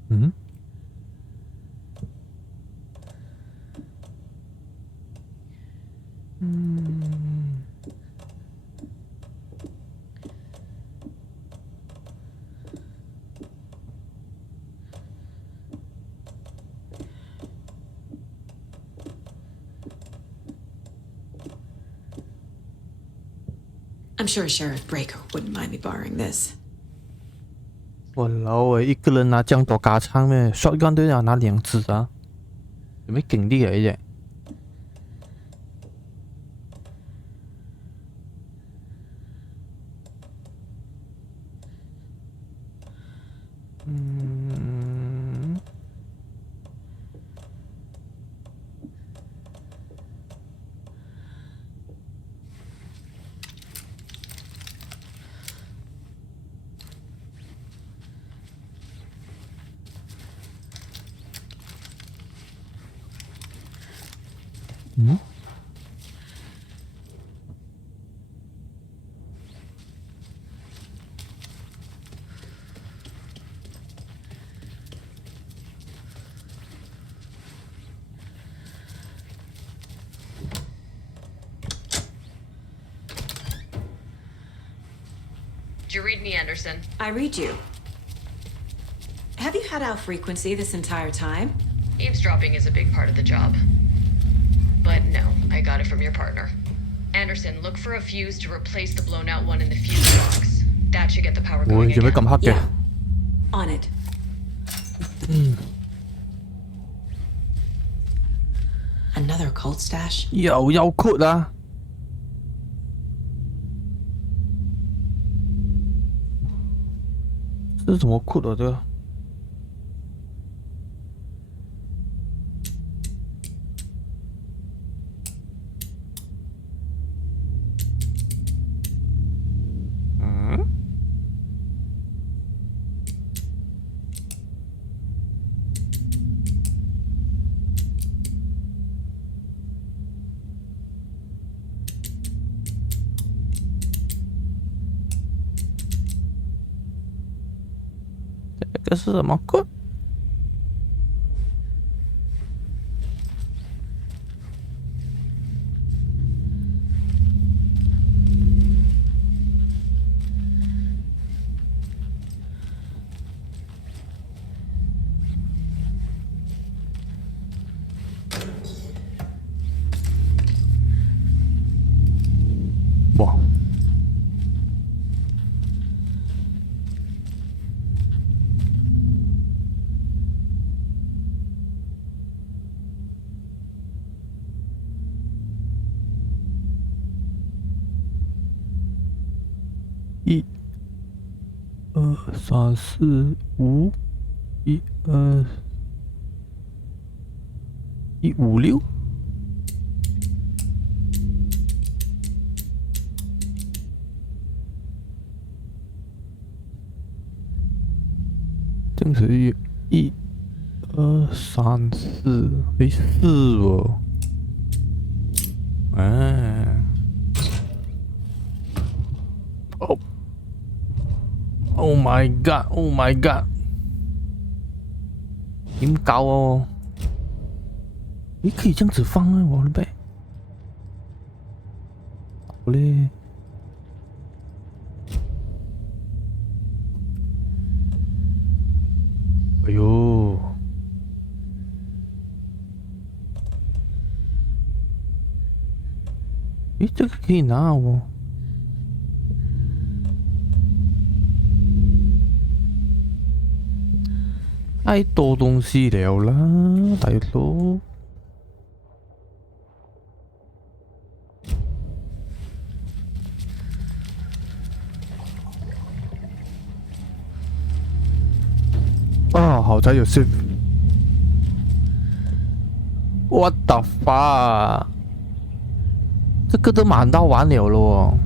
嗯。I'm sure Sheriff Breaker wouldn't mind me borrowing this. 我老喂，一个人拿这样多架枪咩 ？shotgun 都要拿2支啊，有咩劲啲嚟啫？嗯。Did you read me, Anderson? I read you. Have you had our frequency this entire time? Eavesdropping is a big part of the job. But no, I got it from your partner. Anderson, look for a fuse to replace the blown out one in the fuse box. That should get the power 我 going 做咩 again. 咁黑嘅？ On it. Another cult stash? 又 code 啊！这是怎么 code 啊？这个？这是什么code？哇！1、2、3、4、5，1、2、1、5、6。这是1、2、3、4，诶，4哦。哎。哦。Oh my god! Oh my god! 點搞哦？你可以這樣子放啊，我的唄。好嘞。哎呦！诶，这个可以拿哦。太多东西了啦，大佬。啊，好在有 save。What the fuck？ 这个都满到完了咯。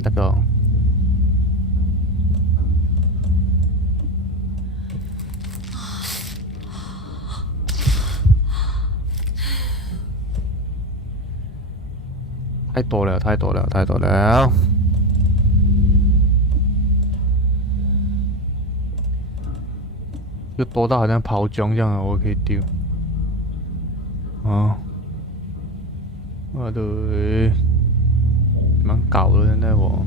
那个。太多了，太多了，太多了！就多到好像炮仗这样啊，我可以丢。哦，我对，蛮搞的现在我，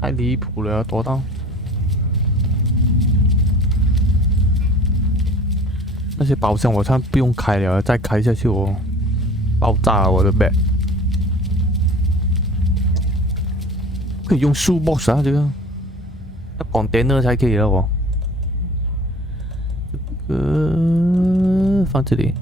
太离谱了，多到。那些宝箱我看不用开了，再开下去我爆炸了我的 bag。可以用树 box 啊，这个要container才可以了哦。这个放这里。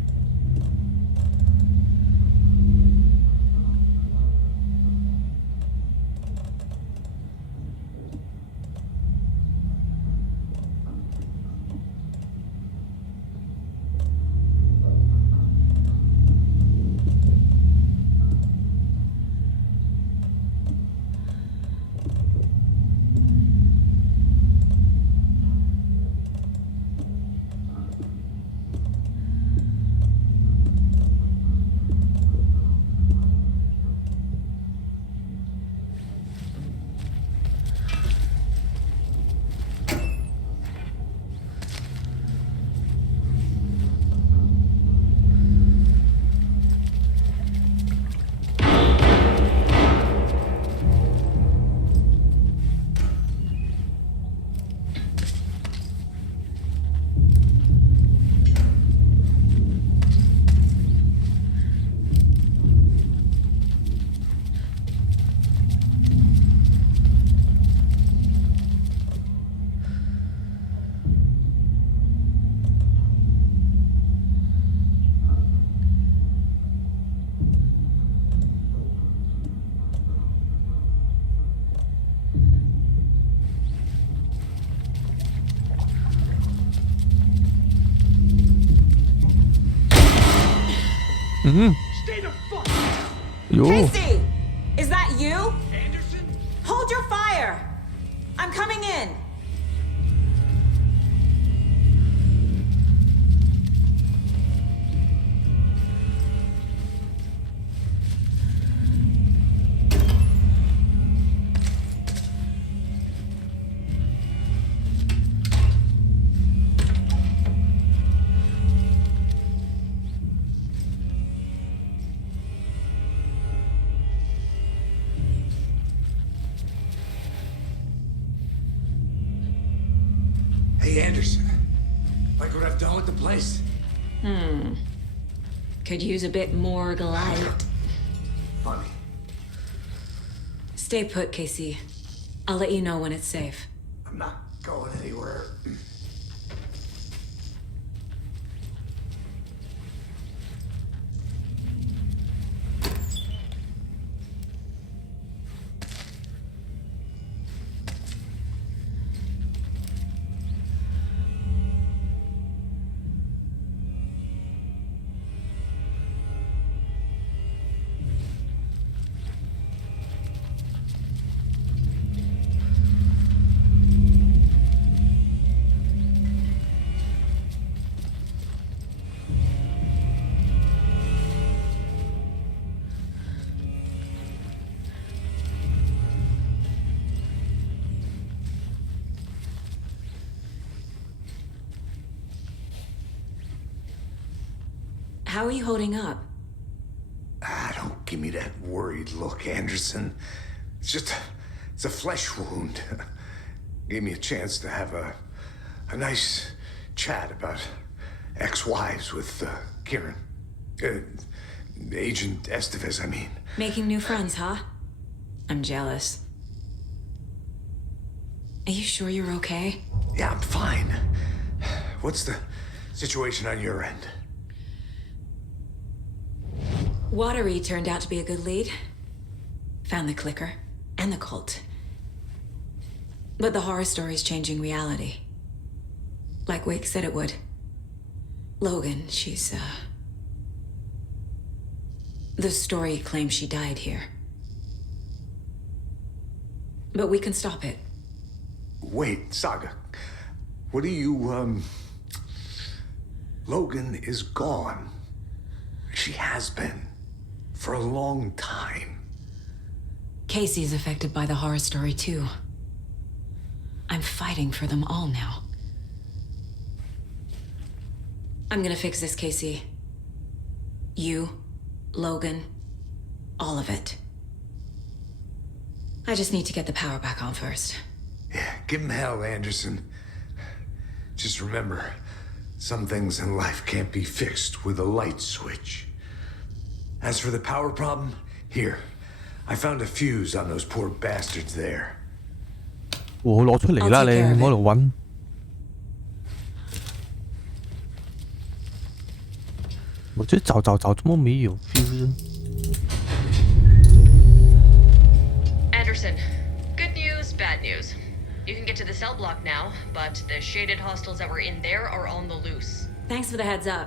Casey! Is that you? Anderson? Hold your fire! I'm coming in! Hey, Anderson. Like what I've done with the place? Could use a bit more light. Funny. Stay put, Casey. I'll let you know when it's safe. I'm not going anywhere. How are you holding up? Don't give me that worried look, Anderson. It's a flesh wound. Gave me a chance to have a nice chat about ex-wives with Kieran. Agent Estevez, I mean. Making new friends, huh? I'm jealous. Are you sure you're okay? Yeah, I'm fine. What's the situation on your end? Watery turned out to be a good lead. Found the clicker and the cult. But the horror story's changing reality. Like Wake said it would. Logan, she's, the story claims she died here. But we can stop it. Wait, Saga. What do you, Logan is gone. She has been. For a long time. Casey's affected by the horror story, too. I'm fighting for them all now. I'm gonna fix this, Casey. You, Logan, all of it. I just need to get the power back on first. Yeah, give him hell, Anderson. Just remember, some things in life can't be fixed with a light switch. As for the power problem, here, I found a fuse on those poor bastards there. 我攞出嚟啦，你唔好喺度揾。我这找，怎么没有 fuse？ Anderson, good news, bad news. You can get to the cell block now, but the shaded hostiles that were in there are on the loose. Thanks for the heads up.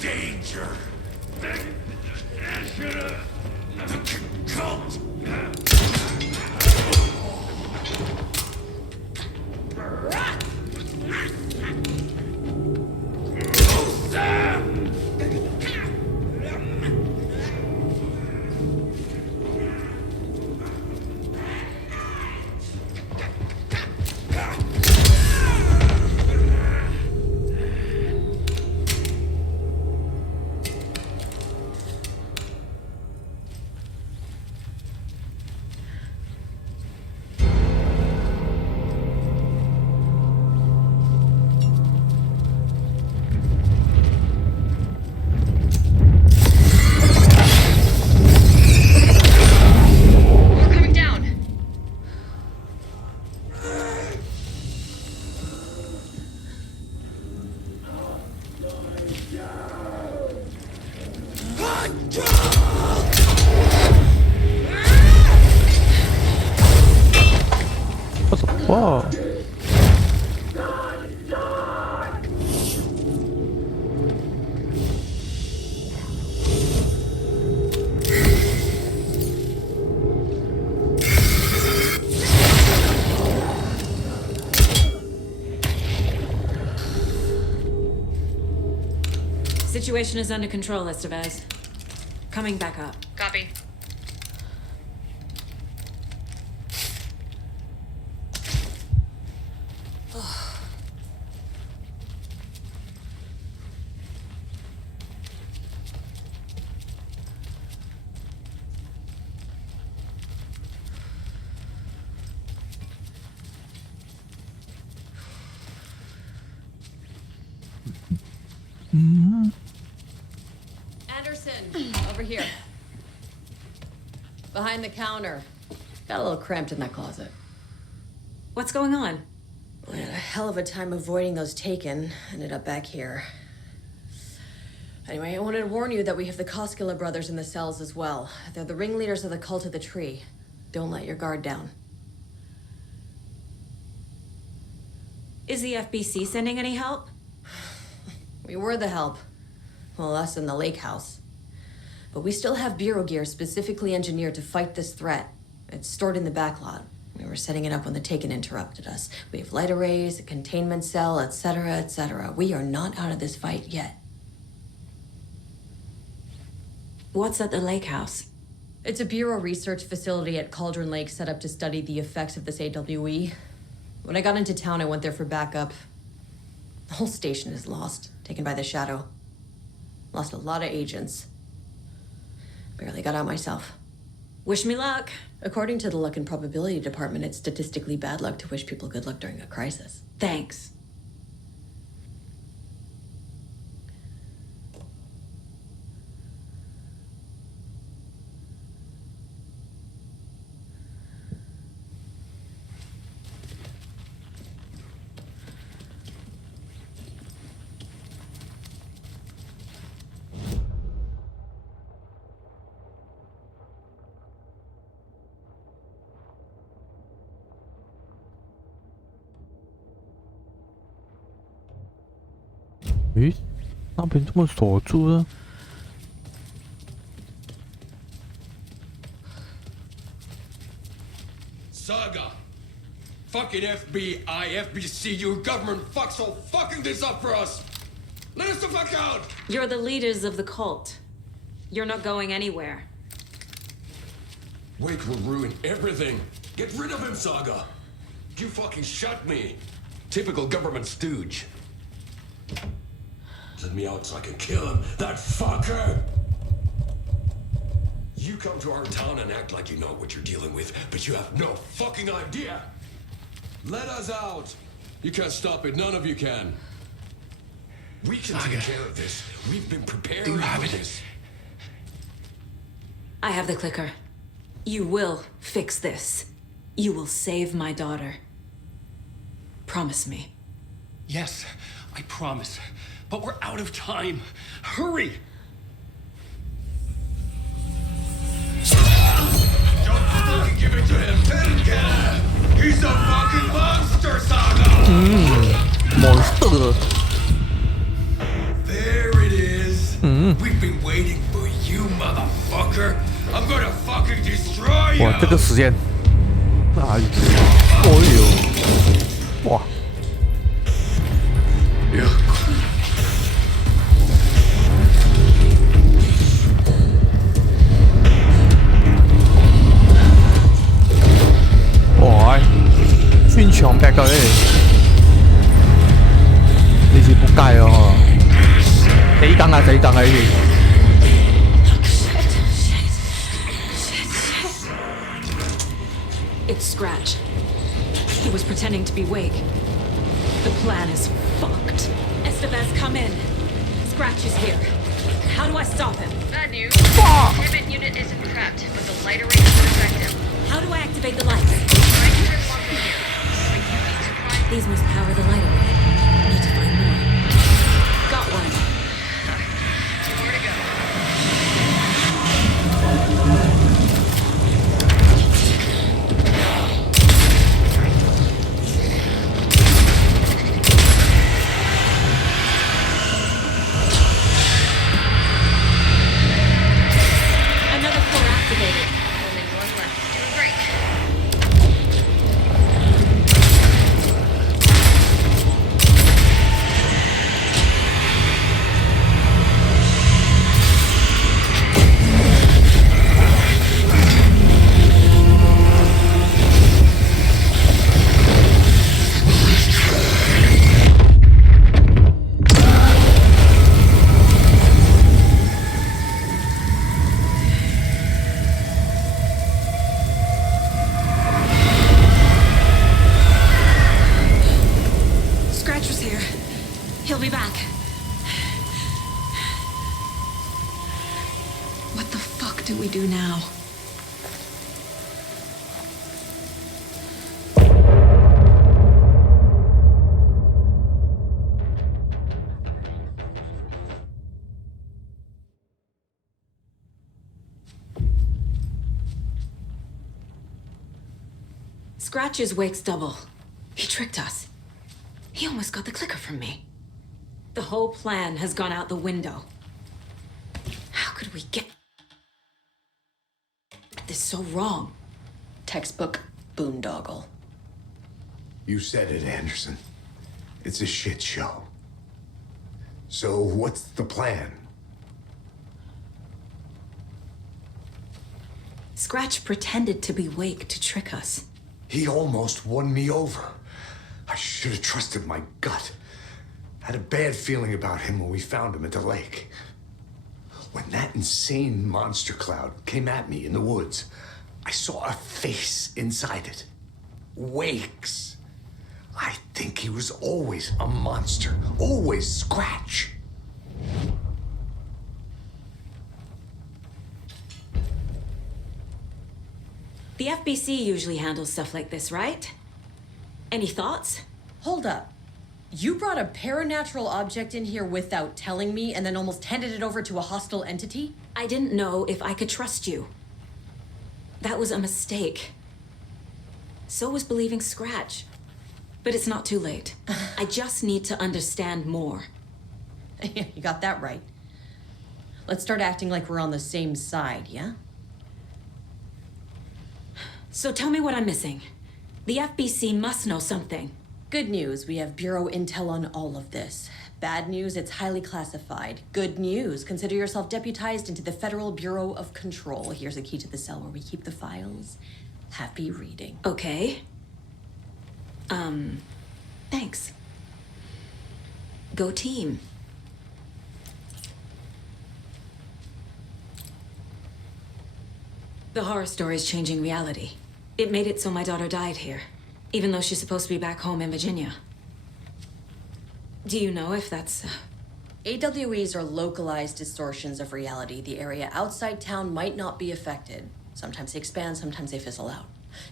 Danger! Cult! What the fuck? Situation is under control, Estevez. Coming back up. Copy. Anderson, over here. Behind the counter. Got a little cramped in that closet. What's going on? We had a hell of a time avoiding those taken. Ended up back here. Anyway, I wanted to warn you that we have the Koskela brothers in the cells as well. They're the ringleaders of the Cult of the Tree. Don't let your guard down. Is the FBC sending any help? We were the help. Well, us in the lake house. But we still have Bureau gear specifically engineered to fight this threat. It's stored in the backlot. We were setting it up when the Taken interrupted us. We have light arrays, a containment cell, etc., etc. We are not out of this fight yet. What's at the lake house? It's a Bureau research facility at Cauldron Lake set up to study the effects of this AWE. When I got into town, I went there for backup. The whole station is lost, taken by the Shadow. Lost a lot of agents. Barely got out myself. Wish me luck. According to the Luck and Probability Department, it's statistically bad luck to wish people good luck during a crisis. Thanks.咦，那边这么锁住了？ Saga, Fucking FBI, FBC, you government fucks all fucking this up for us! Let us the fuck out! You're the leaders of the cult. You're not going anywhere. Wake will ruin everything. Get rid of him, Saga. You fucking shut me. Typical government stooge. Let me out so I can kill him, that fucker! You come to our town and act like you know what you're dealing with, but you have no fucking idea! Let us out! You can't stop it, none of you can. We can take care of this. We've been preparing for this. I have the clicker. You will fix this. You will save my daughter. Promise me. Yes, I promise. But we're out of time. Hurry! Don't fucking give it to him! Get him! He's a fucking monster, Saga! Monster. There it is. We've been waiting for you, motherfucker. I'm gonna fucking destroy you. 哇，这个时间，哎呦，哦呦，哇！哇，穿牆壁㗎咧，呢次仆街啊！死梗啊，死梗啊呢次！ It's Scratch. He was pretending to be Wake. The plan is fucked. Estevez, come in. Scratch is here. How do I stop him? Bad news. The payment unit isn't prepped, but the light array is effective. How do I activate the lights? Try to turn one from here. But you need to find... These must power the light array. Need to find more. Got one. Where to go? Another core activated. Only one left. Doing great. Scratch was here. He'll be back. What the fuck do we do now? Scratch is Wake's double. He tricked us. He almost got the clicker from me. The whole plan has gone out the window. How could we get this so wrong? Textbook boondoggle. You said it, Anderson. It's a shit show. So what's the plan? Scratch pretended to be Wake to trick us. He almost won me over. I should have trusted my gut. Had a bad feeling about him when we found him at the lake. When that insane monster cloud came at me in the woods, I saw a face inside it. Wake's. I think he was always a monster. Always Scratch. The FBC usually handles stuff like this, right? Any thoughts? Hold up. You brought a paranatural object in here without telling me and then almost handed it over to a hostile entity? I didn't know if I could trust you. That was a mistake. So was believing Scratch. But it's not too late. I just need to understand more. You got that right. Let's start acting like we're on the same side, yeah? So tell me what I'm missing. The FBC must know something. Good news, we have Bureau intel on all of this. Bad news, it's highly classified. Good news, consider yourself deputized into the Federal Bureau of Control. Here's a key to the cell where we keep the files. Happy reading. Okay. Thanks. Go team. The horror story's changing reality. It made it so my daughter died here, even though she's supposed to be back home in Virginia. Do you know if that's... AWEs are localized distortions of reality. The area outside town might not be affected. Sometimes they expand, sometimes they fizzle out.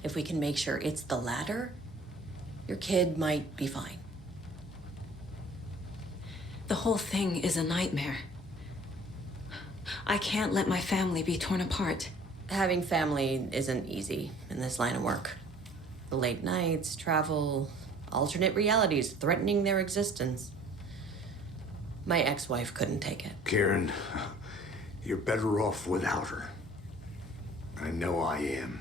If we can make sure it's the latter, your kid might be fine. The whole thing is a nightmare. I can't let my family be torn apart. Having family isn't easy in this line of work. The late nights, travel, alternate realities threatening their existence. My ex-wife couldn't take it. Karen, you're better off without her. I know I am.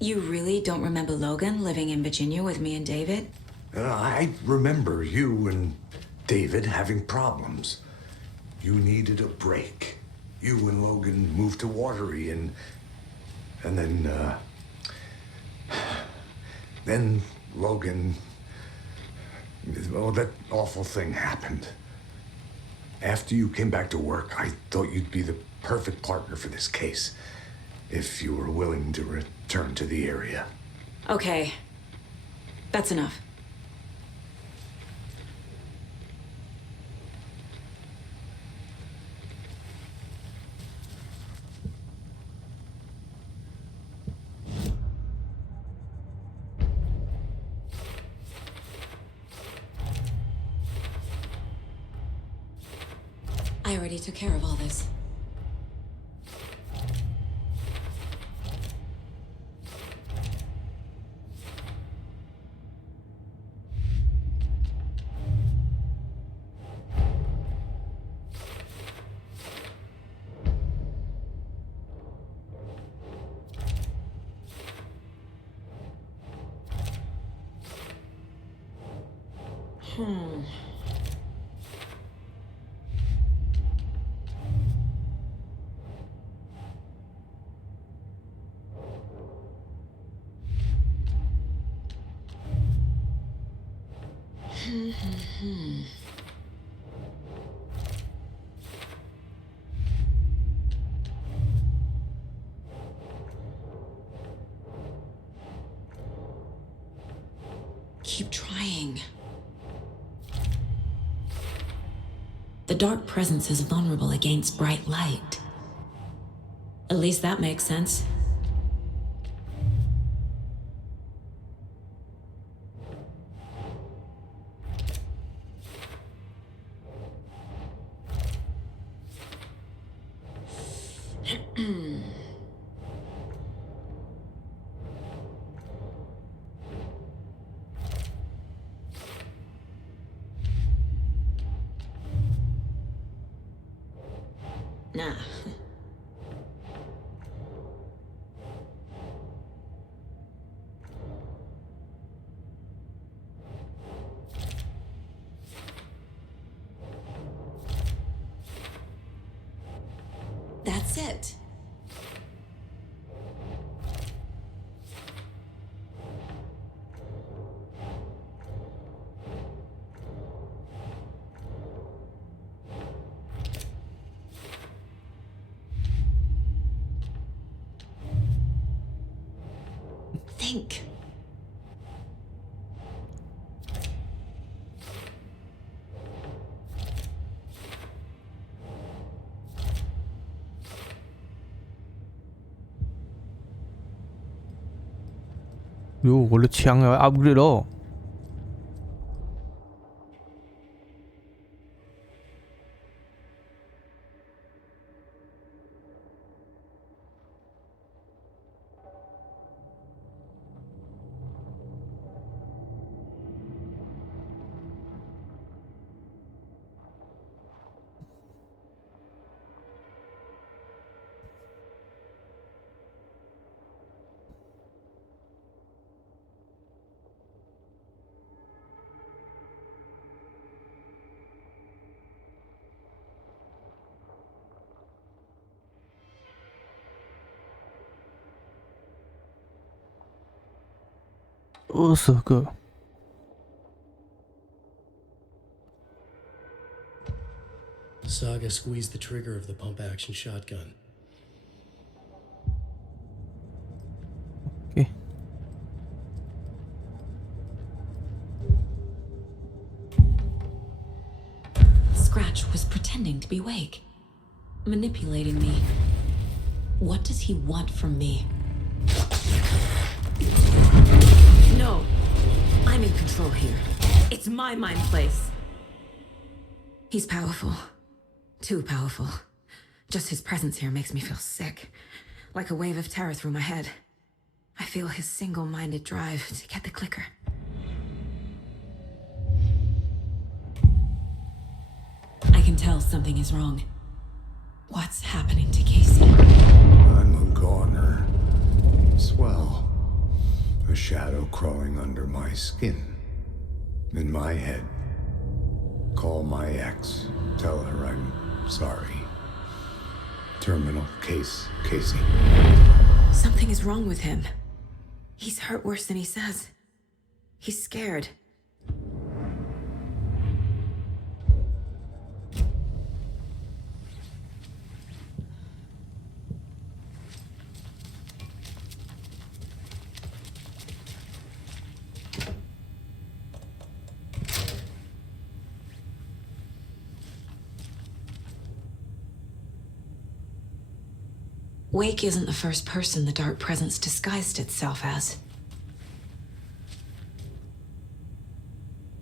You really don't remember Logan living in Virginia with me and David? I remember you and David having problems. You needed a break. You and Logan moved to Watery and then Logan, well, that awful thing happened. After you came back to work, I thought you'd be the perfect partner for this case, if you were willing to return to the area. Okay. That's enough. I already took care of all this. Keep trying. The dark presence is vulnerable against bright light. At least that makes sense. Nah. That's it. Think.哟，我的枪要 upgrade 了。20个。Saga squeezed the trigger of the pump-action shotgun. Okay. Scratch was pretending to be Wake, manipulating me. What does he want from me? No, I'm in control here. It's my mind place. He's powerful. Too powerful. Just his presence here makes me feel sick. Like a wave of terror through my head. I feel his single-minded drive to get the clicker. I can tell something is wrong. What's happening to Casey? I'm a goner. Swell. A shadow crawling under my skin. In my head. Call my ex. Tell her I'm sorry. Terminal case, Casey. Something is wrong with him. He's hurt worse than he says. He's scared. Wake isn't the first person the Dark Presence disguised itself as.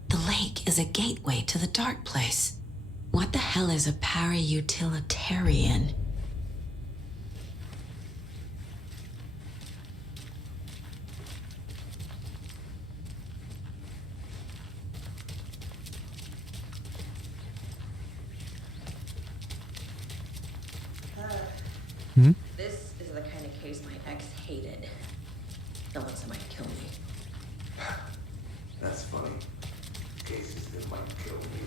The lake is a gateway to the Dark Place. What the hell is a para-utilitarian? This is the kind of case my ex hated. No one said might kill me. That's funny. Cases that might kill me.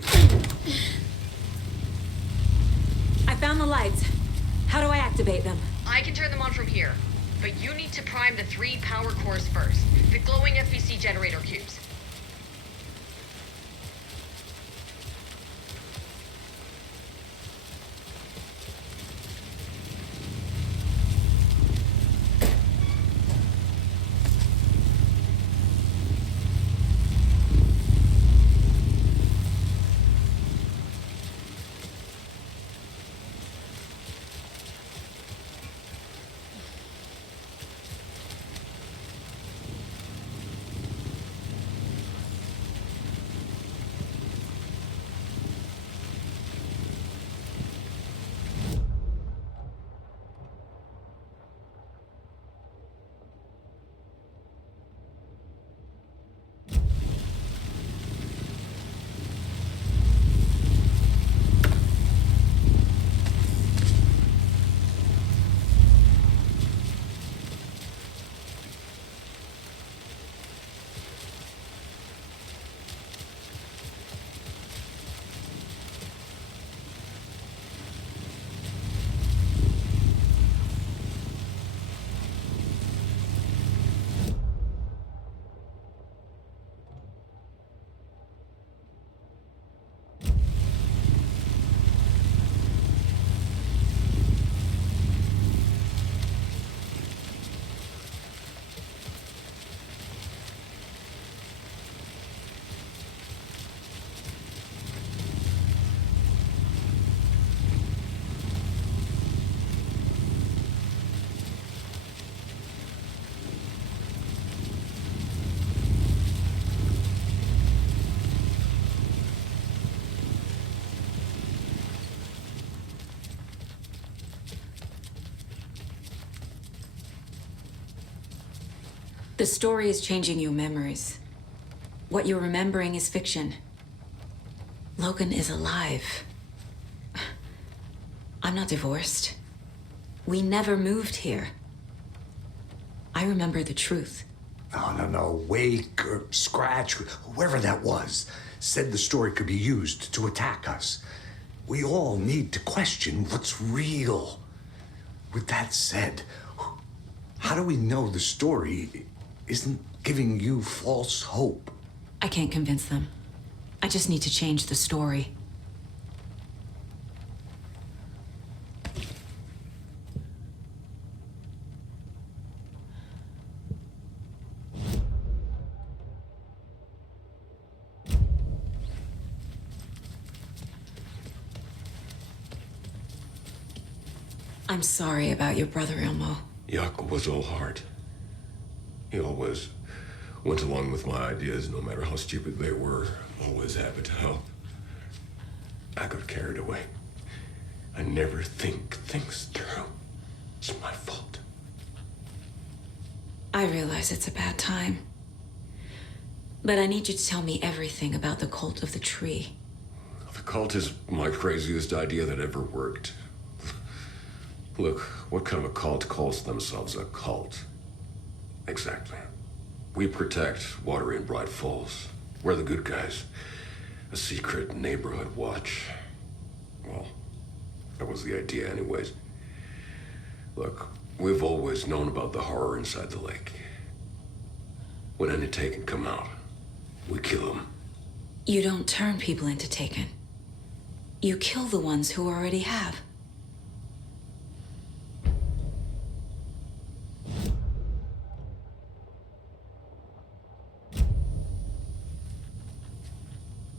I found the lights. How do I activate them? I can turn them on from here, but you need to prime the 3 power cores first. The glowing FBC generator cubes. The story is changing your memories. What you're remembering is fiction. Logan is alive. I'm not divorced. We never moved here. I remember the truth. No. Wake or Scratch, whoever that was, said the story could be used to attack us. We all need to question what's real. With that said, how do we know the story isn't giving you false hope. I can't convince them. I just need to change the story. I'm sorry about your brother, Ilmo. Jaakko was all heart. He always went along with my ideas, no matter how stupid they were. Always happy to help. I got carried away. I never think things through. It's my fault. I realize it's a bad time. But I need you to tell me everything about the cult of the tree. The cult is my craziest idea that ever worked. Look, what kind of a cult calls themselves a cult? Exactly. We protect water in Bright Falls. We're the good guys. A secret neighborhood watch. Well, that was the idea anyways. Look, we've always known about the horror inside the lake. When any Taken come out, we kill them. You don't turn people into Taken. You kill the ones who already have.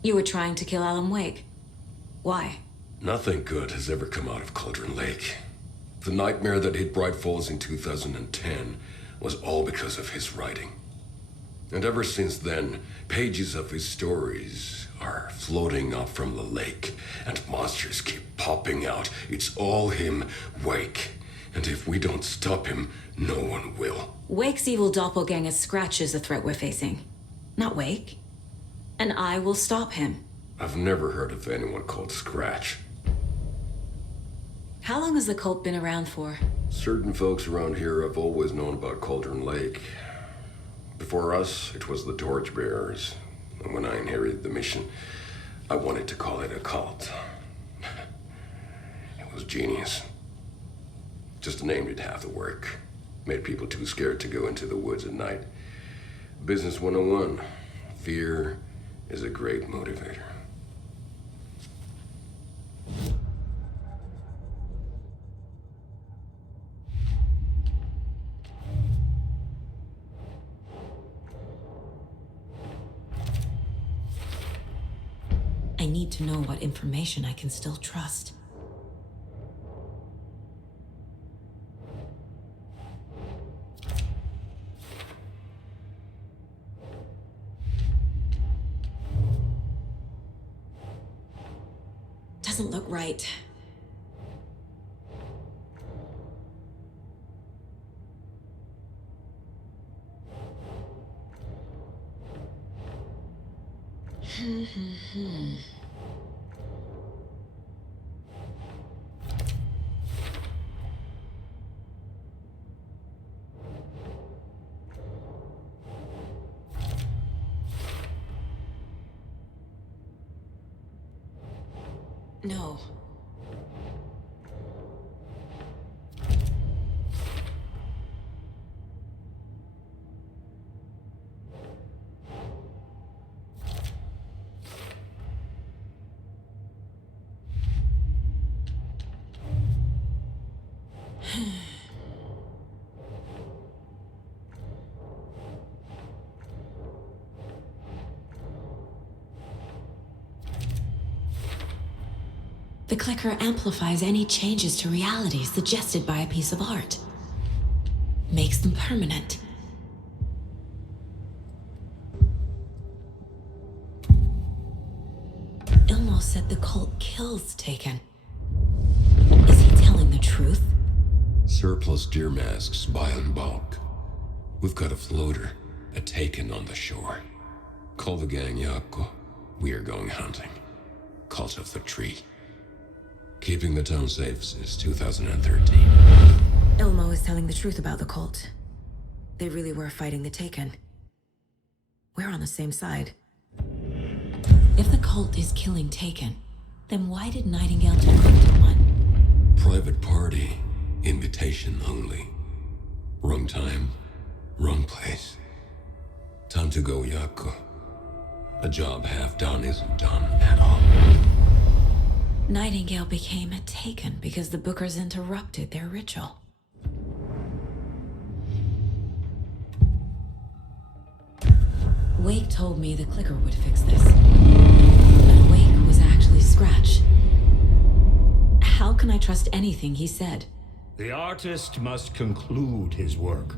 You were trying to kill Alan Wake. Why? Nothing good has ever come out of Cauldron Lake. The nightmare that hit Bright Falls in 2010 was all because of his writing. And ever since then, pages of his stories are floating up from the lake, and monsters keep popping out. It's all him, Wake. And if we don't stop him, no one will. Wake's evil doppelganger Scratch is the threat we're facing, not Wake. And I will stop him. I've never heard of anyone called Scratch. How long has the cult been around for? Certain folks around here have always known about Cauldron Lake. Before us, it was the Torchbearers. And when I inherited the mission, I wanted to call it a cult. It was genius. Just a name did half the work. Made people too scared to go into the woods at night. Business 101. Fear is a great motivator. I need to know what information I can still trust. Doesn't look right. No. The clicker amplifies any changes to reality suggested by a piece of art. Makes them permanent. Ilmo said the cult kills Taken. Is he telling the truth? Surplus deer masks buy in bulk. We've got a floater, a Taken on the shore. Call the gang Jaakko. We are going hunting. Cult of the Tree. Keeping the town safe since 2013. Ilmo is telling the truth about the cult. They really were fighting the Taken. We're on the same side. If the cult is killing Taken, then why did Nightingale turn into one? Private party. Invitation only. Wrong time, wrong place. Time to go, Yaku. A job half done isn't done at all. Nightingale became a taken because the Bookers interrupted their ritual. Wake told me the clicker would fix this. But Wake was actually Scratch. How can I trust anything he said? The artist must conclude his work.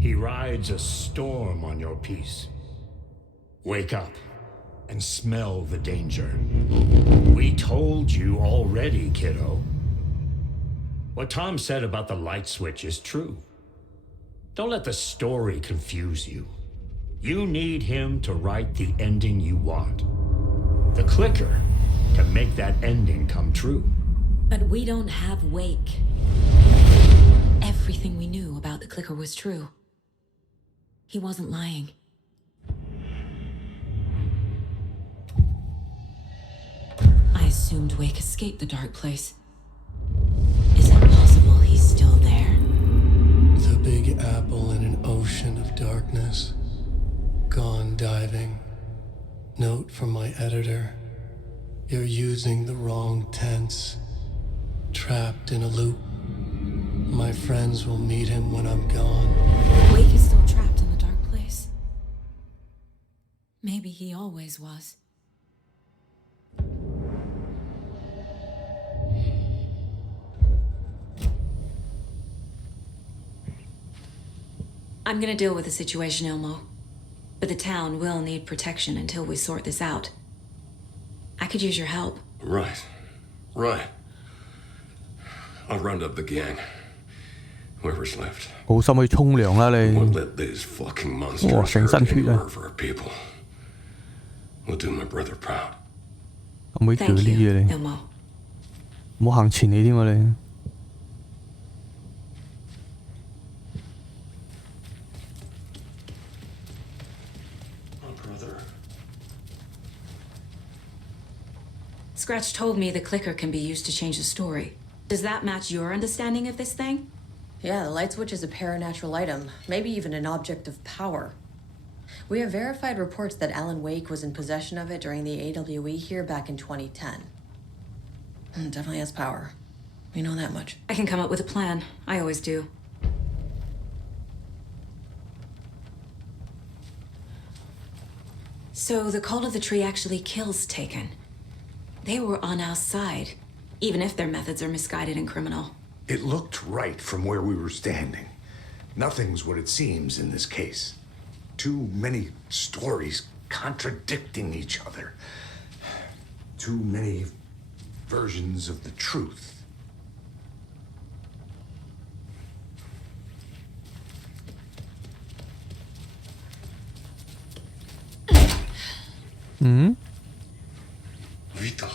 He rides a storm on your piece. Wake up and smell the danger. We told you already, kiddo. What Tom said about the light switch is true. Don't let the story confuse you. You need him to write the ending you want. The clicker can make that ending come true. But we don't have Wake. Everything we knew about the clicker was true. He wasn't lying. I assumed Wake escaped the dark place. Is it possible he's still there? The Big Apple in an ocean of darkness. Gone diving. Note from my editor. You're using the wrong tense. Trapped in a loop. My friends will meet him when I'm gone. Wake is still trapped in the dark place. Maybe he always was. I'm gonna deal with the situation, Ilmo. But the town will need protection until we sort this out. I could use your help. Right. I'll round up the gang. Whoever's left. 好心去沖涼啦 Won't 你。 let these fucking 哇， monsters 成 hurt 身 any 血啊！ more of our people. We'll do my brother proud. 咁會鋸啲嘢你， Ilmo. 唔好行前你添喎你。 My brother. Scratch told me the clicker can be used to change the story. Does that match your understanding of this thing? Yeah, the light switch is a paranatural item, maybe even an object of power. We have verified reports that Alan Wake was in possession of it during the AWE here back in 2010. Definitely has power. We know that much. I can come up with a plan. I always do. So the Cult of the Tree actually kills Taken. They were on our side, even if their methods are misguided and criminal. It looked right from where we were standing. Nothing's what it seems in this case. Too many stories contradicting each other. Too many versions of the truth. Hmm? Vito.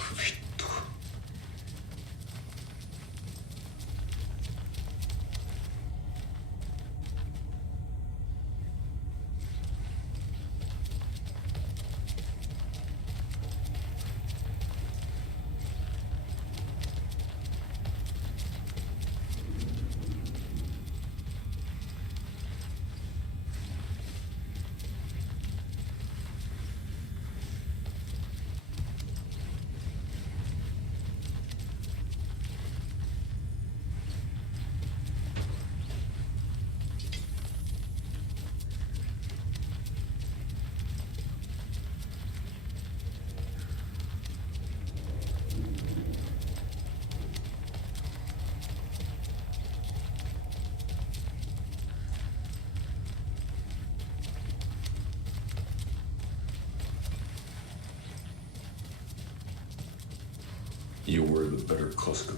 You were the better Cusco.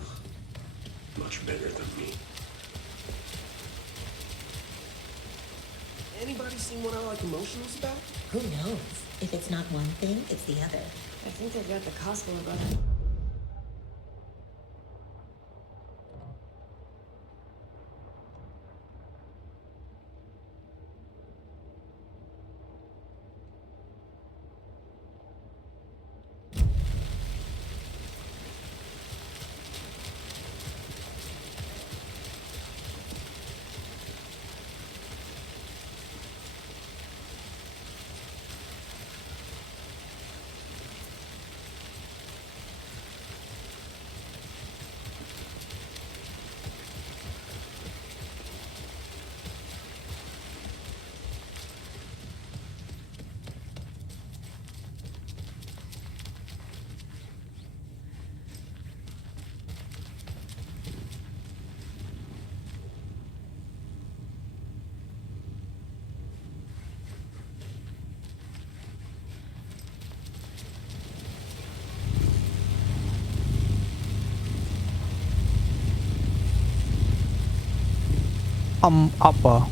Much better than me. Anybody seen what I like emotionals about? Who knows? If it's not one thing, it's the other. I think they've got the Cosmo brother. up 啊。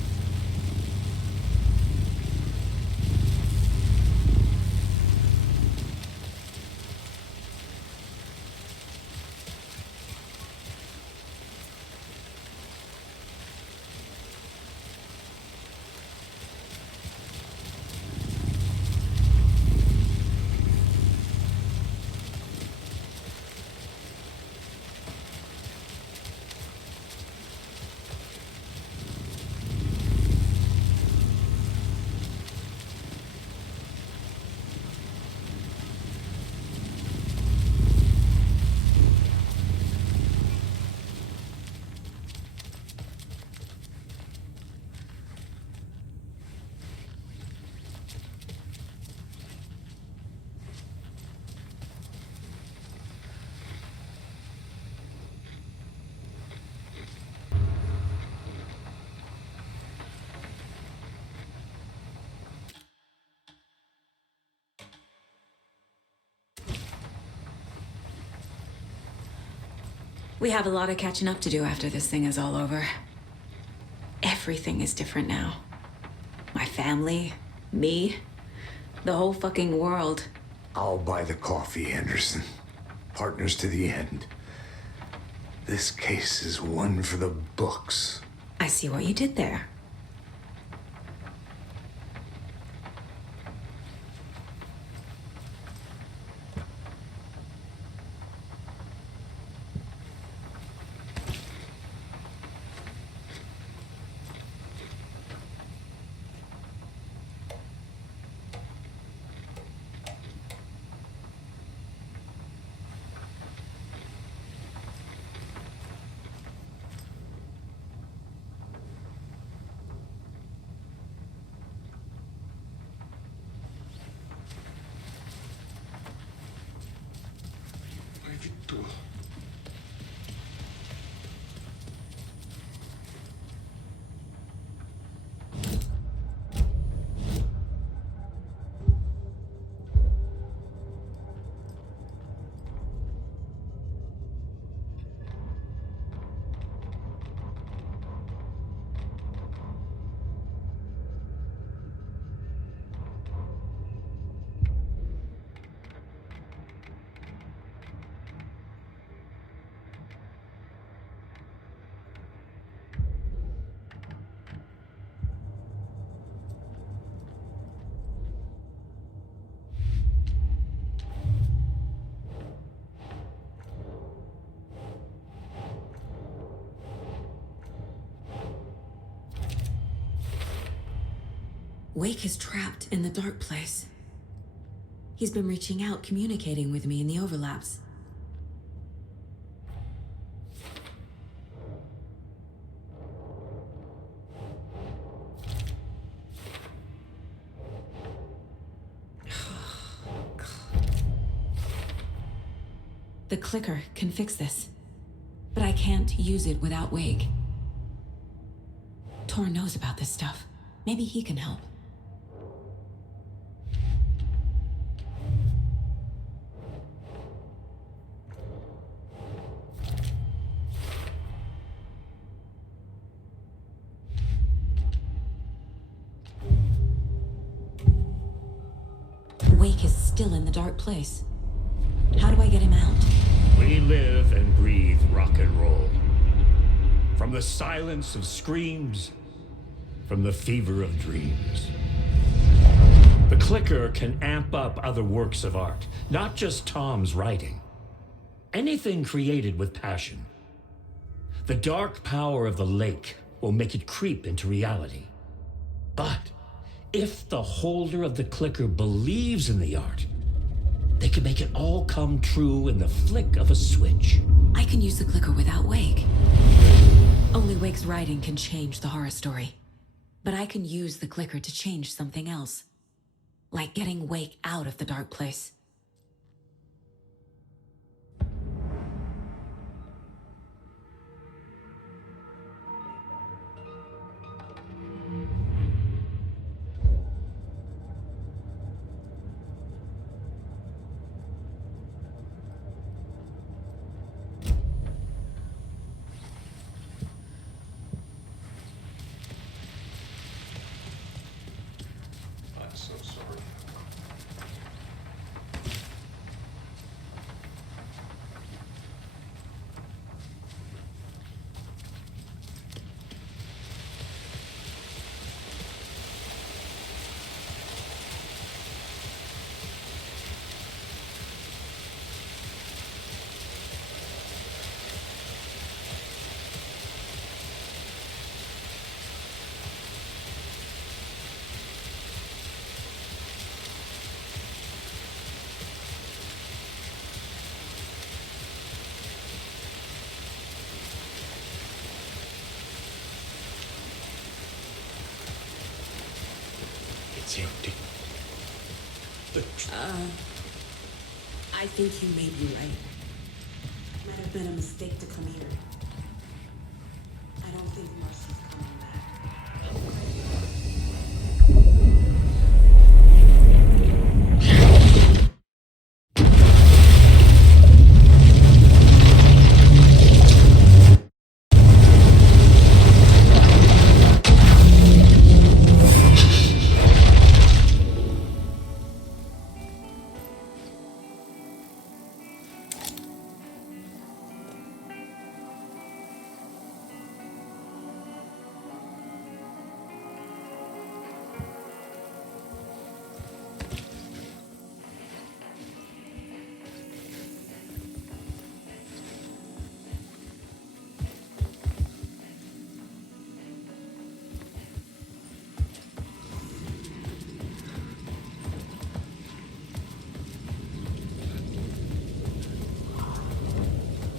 We have a lot of catching up to do after this thing is all over. Everything is different now. My family, me, the whole fucking world. I'll buy the coffee, Anderson. Partners to the end. This case is one for the books. I see what you did there. Wake is trapped in the dark place. He's been reaching out, communicating with me in the overlaps. The clicker can fix this, but I can't use it without Wake. Tor knows about this stuff. Maybe he can help. Wake is still in the dark place. How do I get him out? We live and breathe rock and roll. From the silence of screams, from the fever of dreams. The clicker can amp up other works of art, not just Tom's writing. Anything created with passion. The dark power of the lake will make it creep into reality. But if the holder of the clicker believes in the art, they can make it all come true in the flick of a switch. I can use the clicker without Wake. Only Wake's writing can change the horror story. But I can use the clicker to change something else. Like getting Wake out of the dark place. It's empty. I think he may be right. Might have been a mistake to come here. I don't think Marcy's coming back.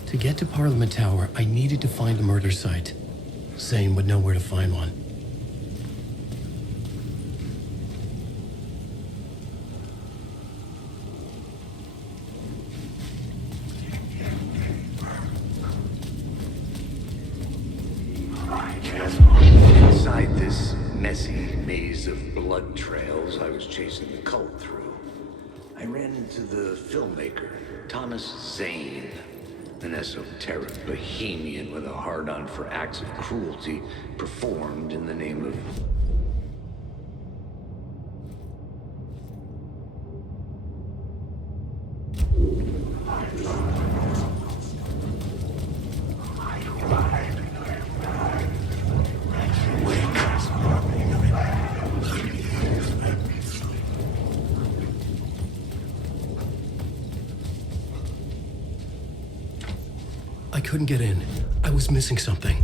To get to Parliament Tower, I needed to find a murder site. Zane would know where to find one. Inside this messy maze of blood trails I was chasing the cult through, I ran into the filmmaker, Thomas Zane, an esoteric bohemian with a hard-on for acts of cruelty performed in the name of... I couldn't get in. I was missing something.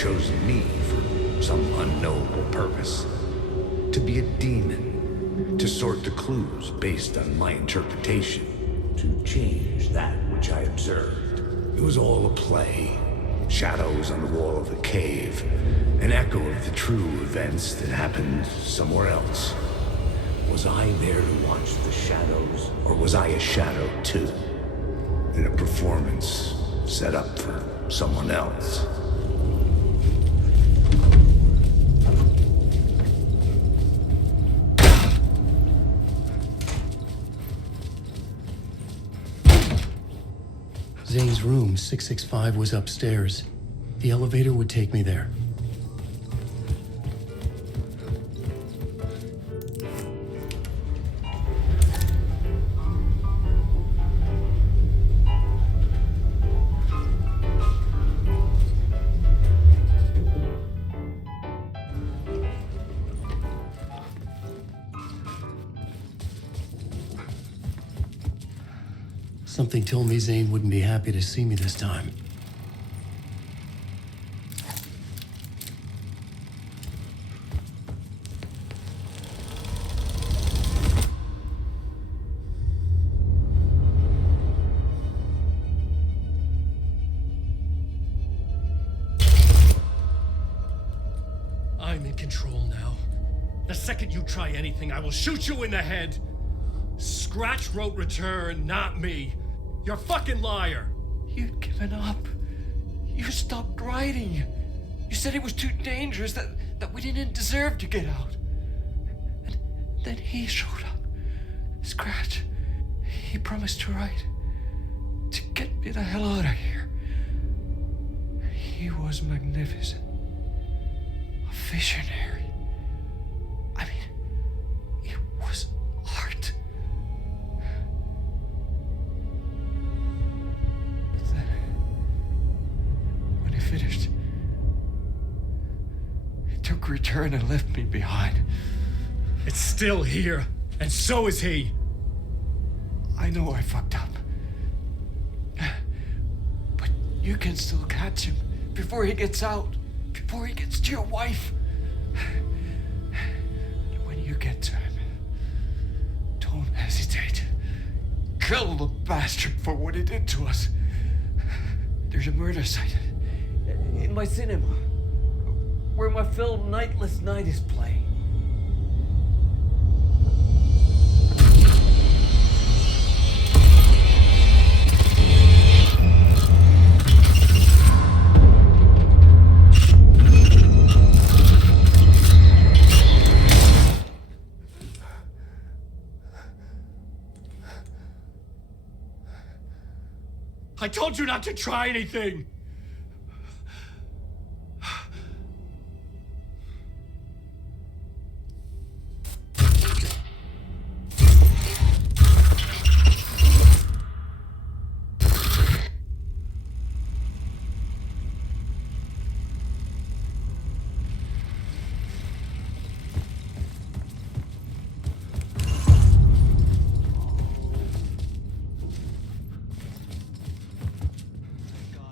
chosen me for some unknowable purpose. To be a demon, to sort the clues based on my interpretation, to change that which I observed. It was all a play. Shadows on the wall of the cave, an echo of the true events that happened somewhere else. Was I there to watch the shadows, or was I a shadow too? In a performance set up for someone else? Zane's room, 665, was upstairs. The elevator would take me there. Something told me Zane wouldn't be happy to see me this time. I'm in control now. The second you try anything, I will shoot you in the head. Scratch wrote return, not me. You're a fucking liar. You'd given up. You stopped writing. You said it was too dangerous, that we didn't deserve to get out. And then he showed up. Scratch. He promised to write. To get me the hell out of here. He was magnificent. A visionary. I mean, it was art. But then, when he finished, he took return and left me behind. It's still here, and so is he. I know I fucked up. But you can still catch him before he gets out. Before he gets to your wife. And when you get to him, don't hesitate. Kill the bastard for what he did to us. There's a murder site in my cinema where my film Nightless Night is playing. I told you not to try anything!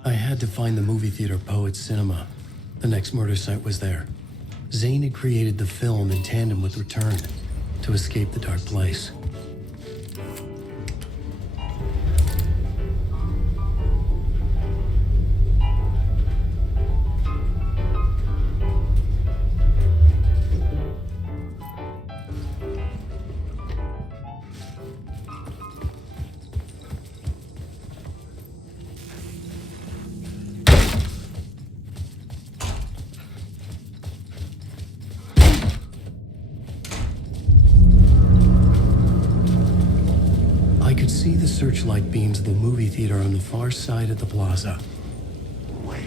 I had to find the movie theater Poets Cinema. The next murder site was there. Zane had created the film in tandem with Return to escape the dark place. I could see the searchlight beams of the movie theater on the far side of the plaza. Wake.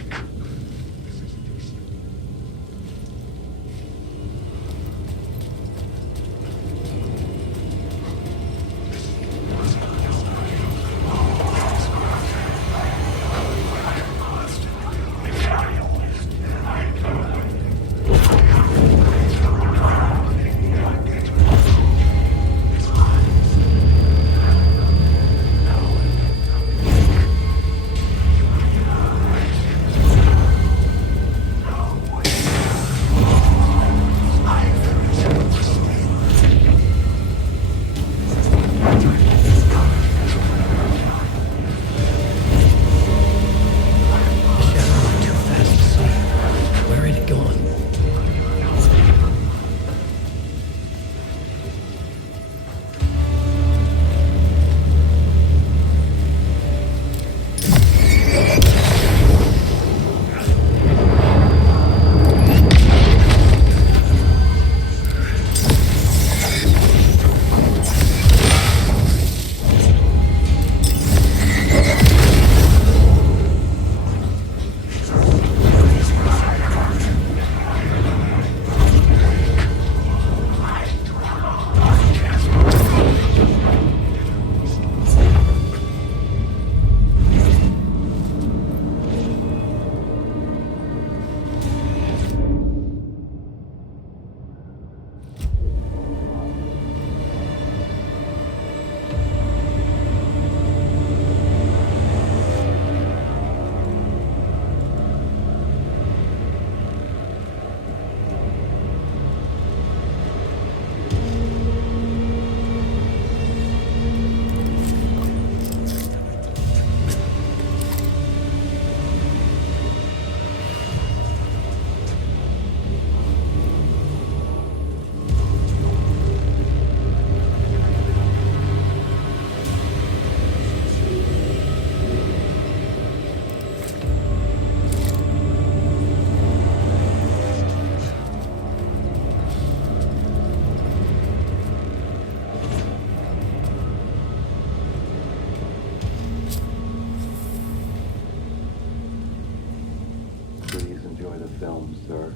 film, sir.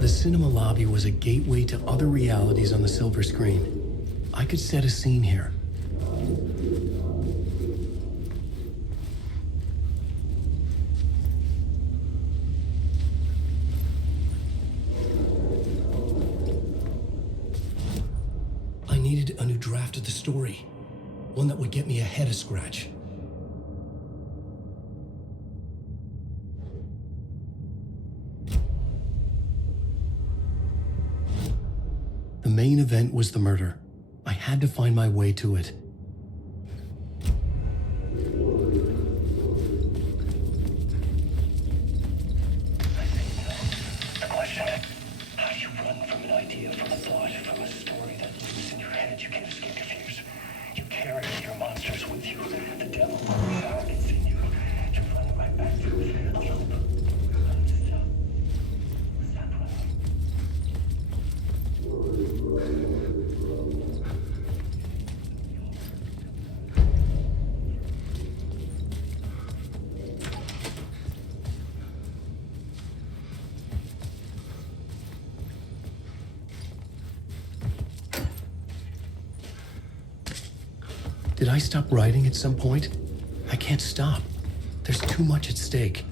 The cinema lobby was a gateway to other realities on the silver screen. I could set a scene here. I needed a new draft of the story, one that would get me ahead of Scratch. The main event was the murder. I had to find my way to it. The question, how do you run from an idea, from a thought, from a story that lives in your head? You can't escape your fears. You carry your monsters with you. The devil back, it's in you. You run right back to it. Alone. Stop running. Did I stop writing at some point? I can't stop. There's too much at stake.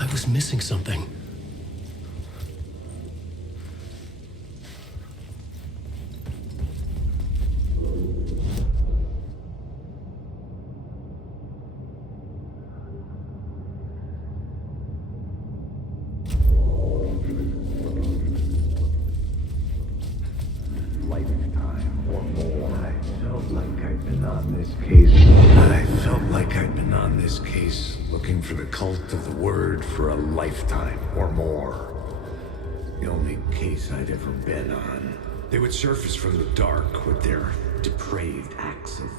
I was missing something. Lifetime or more. I felt like I'd been on this case. I felt like I'd been on this case looking for the cult of the word for a lifetime or more. The only case I'd ever been on. They would surface from the dark with their depraved axes.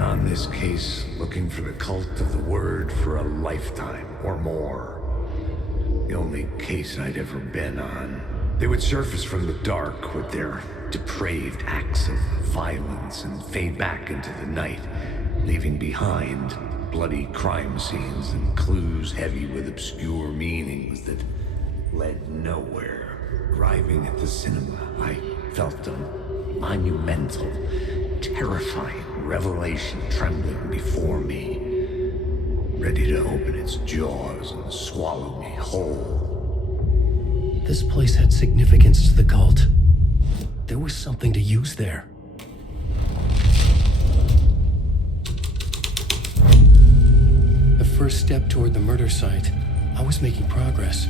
been on this case looking for the cult of the word for a lifetime or more. The only case I'd ever been on. They would surface from the dark with their depraved acts of violence and fade back into the night, leaving behind bloody crime scenes and clues heavy with obscure meanings that led nowhere. Arriving at the cinema, I felt a monumental, terrifying revelation trembling before me, ready to open its jaws and swallow me whole. This place had significance to the cult. There was something to use there. The first step toward the murder site. I was making progress.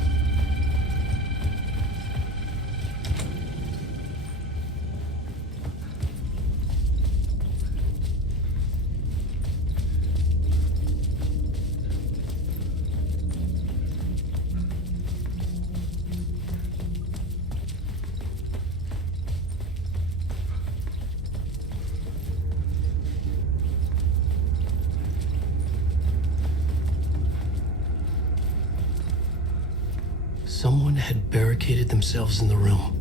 Someone had barricaded themselves in the room.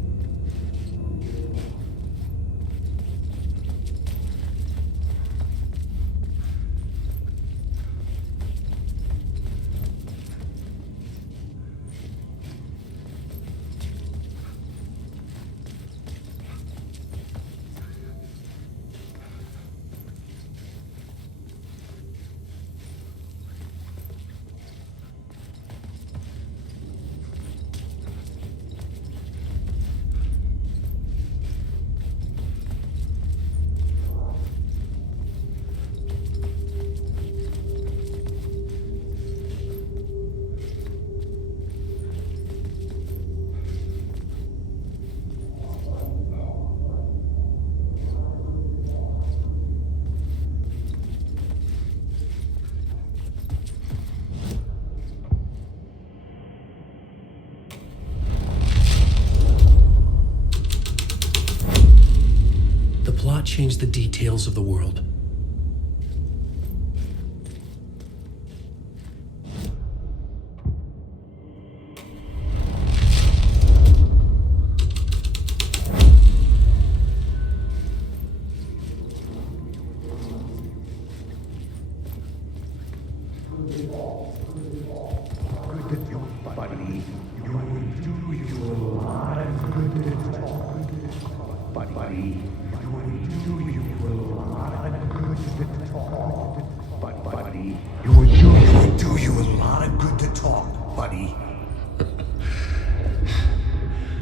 The plot changed the details of the world.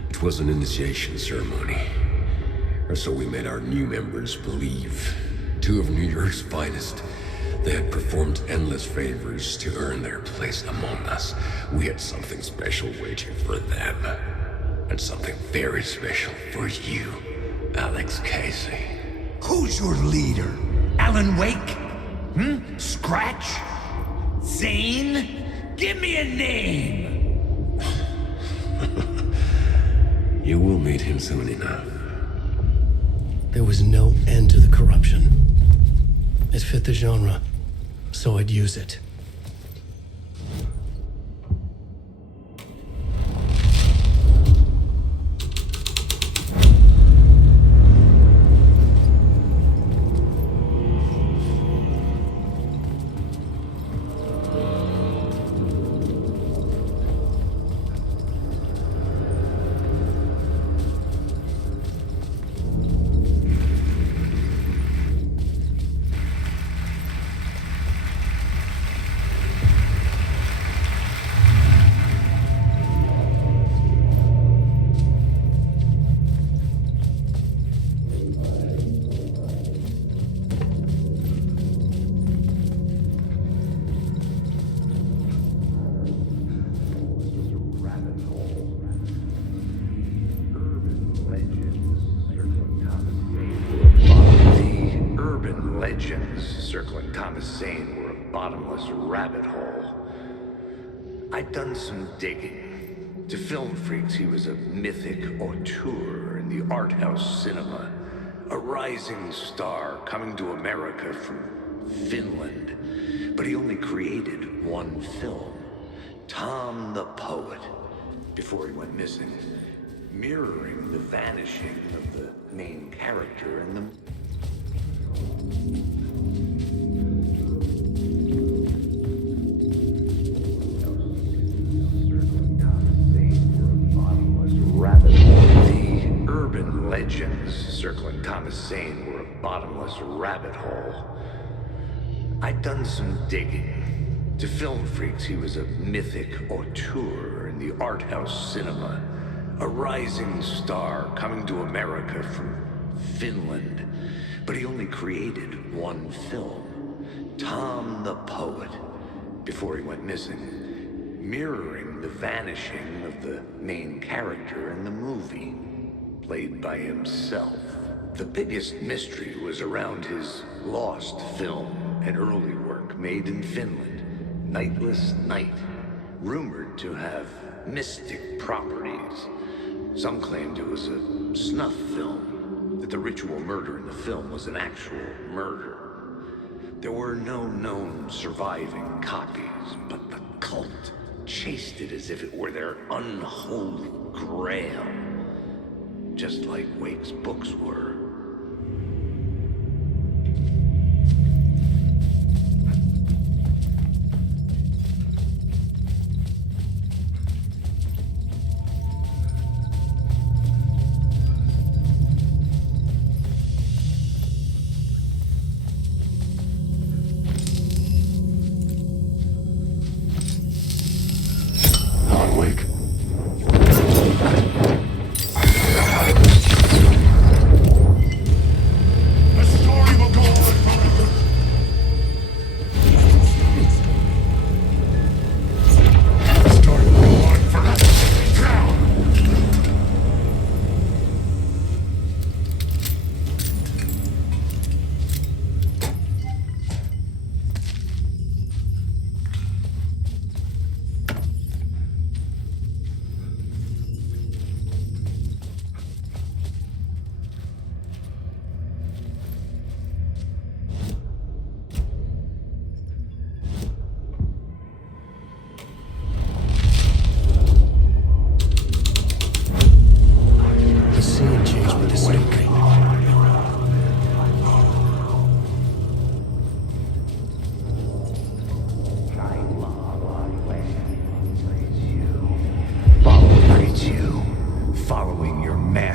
It was an initiation ceremony, or so we made our new members believe. Two of New York's finest. They had performed endless favors to earn their place among us. We had something special waiting for them. And something very special for you, Alex Casey. Who's your leader? Alan Wake? Scratch? Zane? Give me a name! You will meet him soon enough. There was no end to the corruption. It fit the genre, so I'd use it. Circling Thomas Zane were a bottomless rabbit hole. I'd done some digging. To film freaks, he was a mythic auteur in the art house cinema. A rising star coming to America from Finland, but he only created one film, Tom the Poet, before he went missing, mirroring the vanishing of the main character in the... The urban legends circling Thomas Zane were a bottomless rabbit hole. I'd done some digging. To film freaks, he was a mythic auteur in the art house cinema, a rising star coming to America from Finland, but he only created one film, Tom the Poet, before he went missing, mirroring the vanishing of the main character in the movie, played by himself. The biggest mystery was around his lost film, an early work made in Finland, Nightless Night, rumored to have mystic properties. Some claimed it was a snuff film, that the ritual murder in the film was an actual murder. There were no known surviving copies, but the cult chased it as if it were their unholy grail, just like Wake's books were.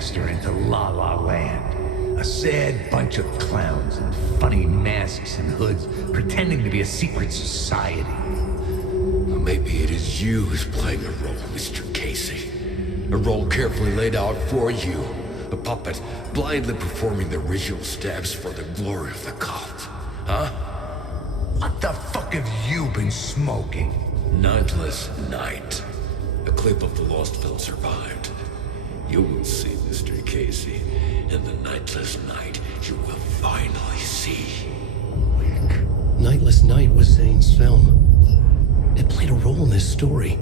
Into La La Land. A sad bunch of clowns in funny masks and hoods pretending to be a secret society. Well, maybe it is you who's playing a role, Mr. Casey. A role carefully laid out for you. A puppet blindly performing the ritual steps for the glory of the cult. Huh? What the fuck have you been smoking? Nightless Night. A clip of the lost film survived. You will see, Mr. Casey. In the Nightless Night, you will finally see. Nightless Night was Zane's film. It played a role in this story.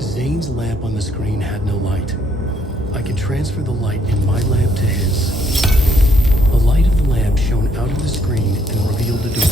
Zane's lamp on the screen had no light. I could transfer the light in my lamp to his. The light of the lamp shone out of the screen and revealed the door.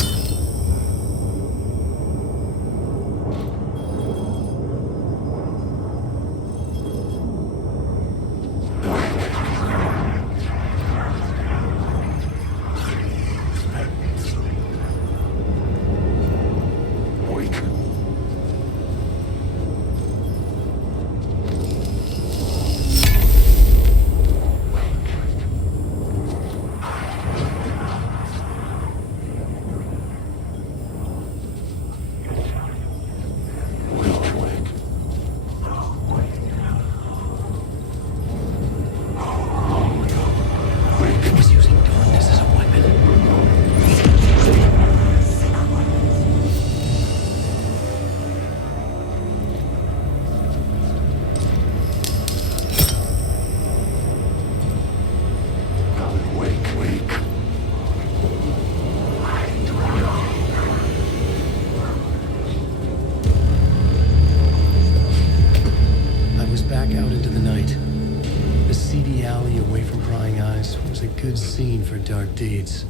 back out into the night. The seedy alley away from prying eyes was a good scene for dark deeds.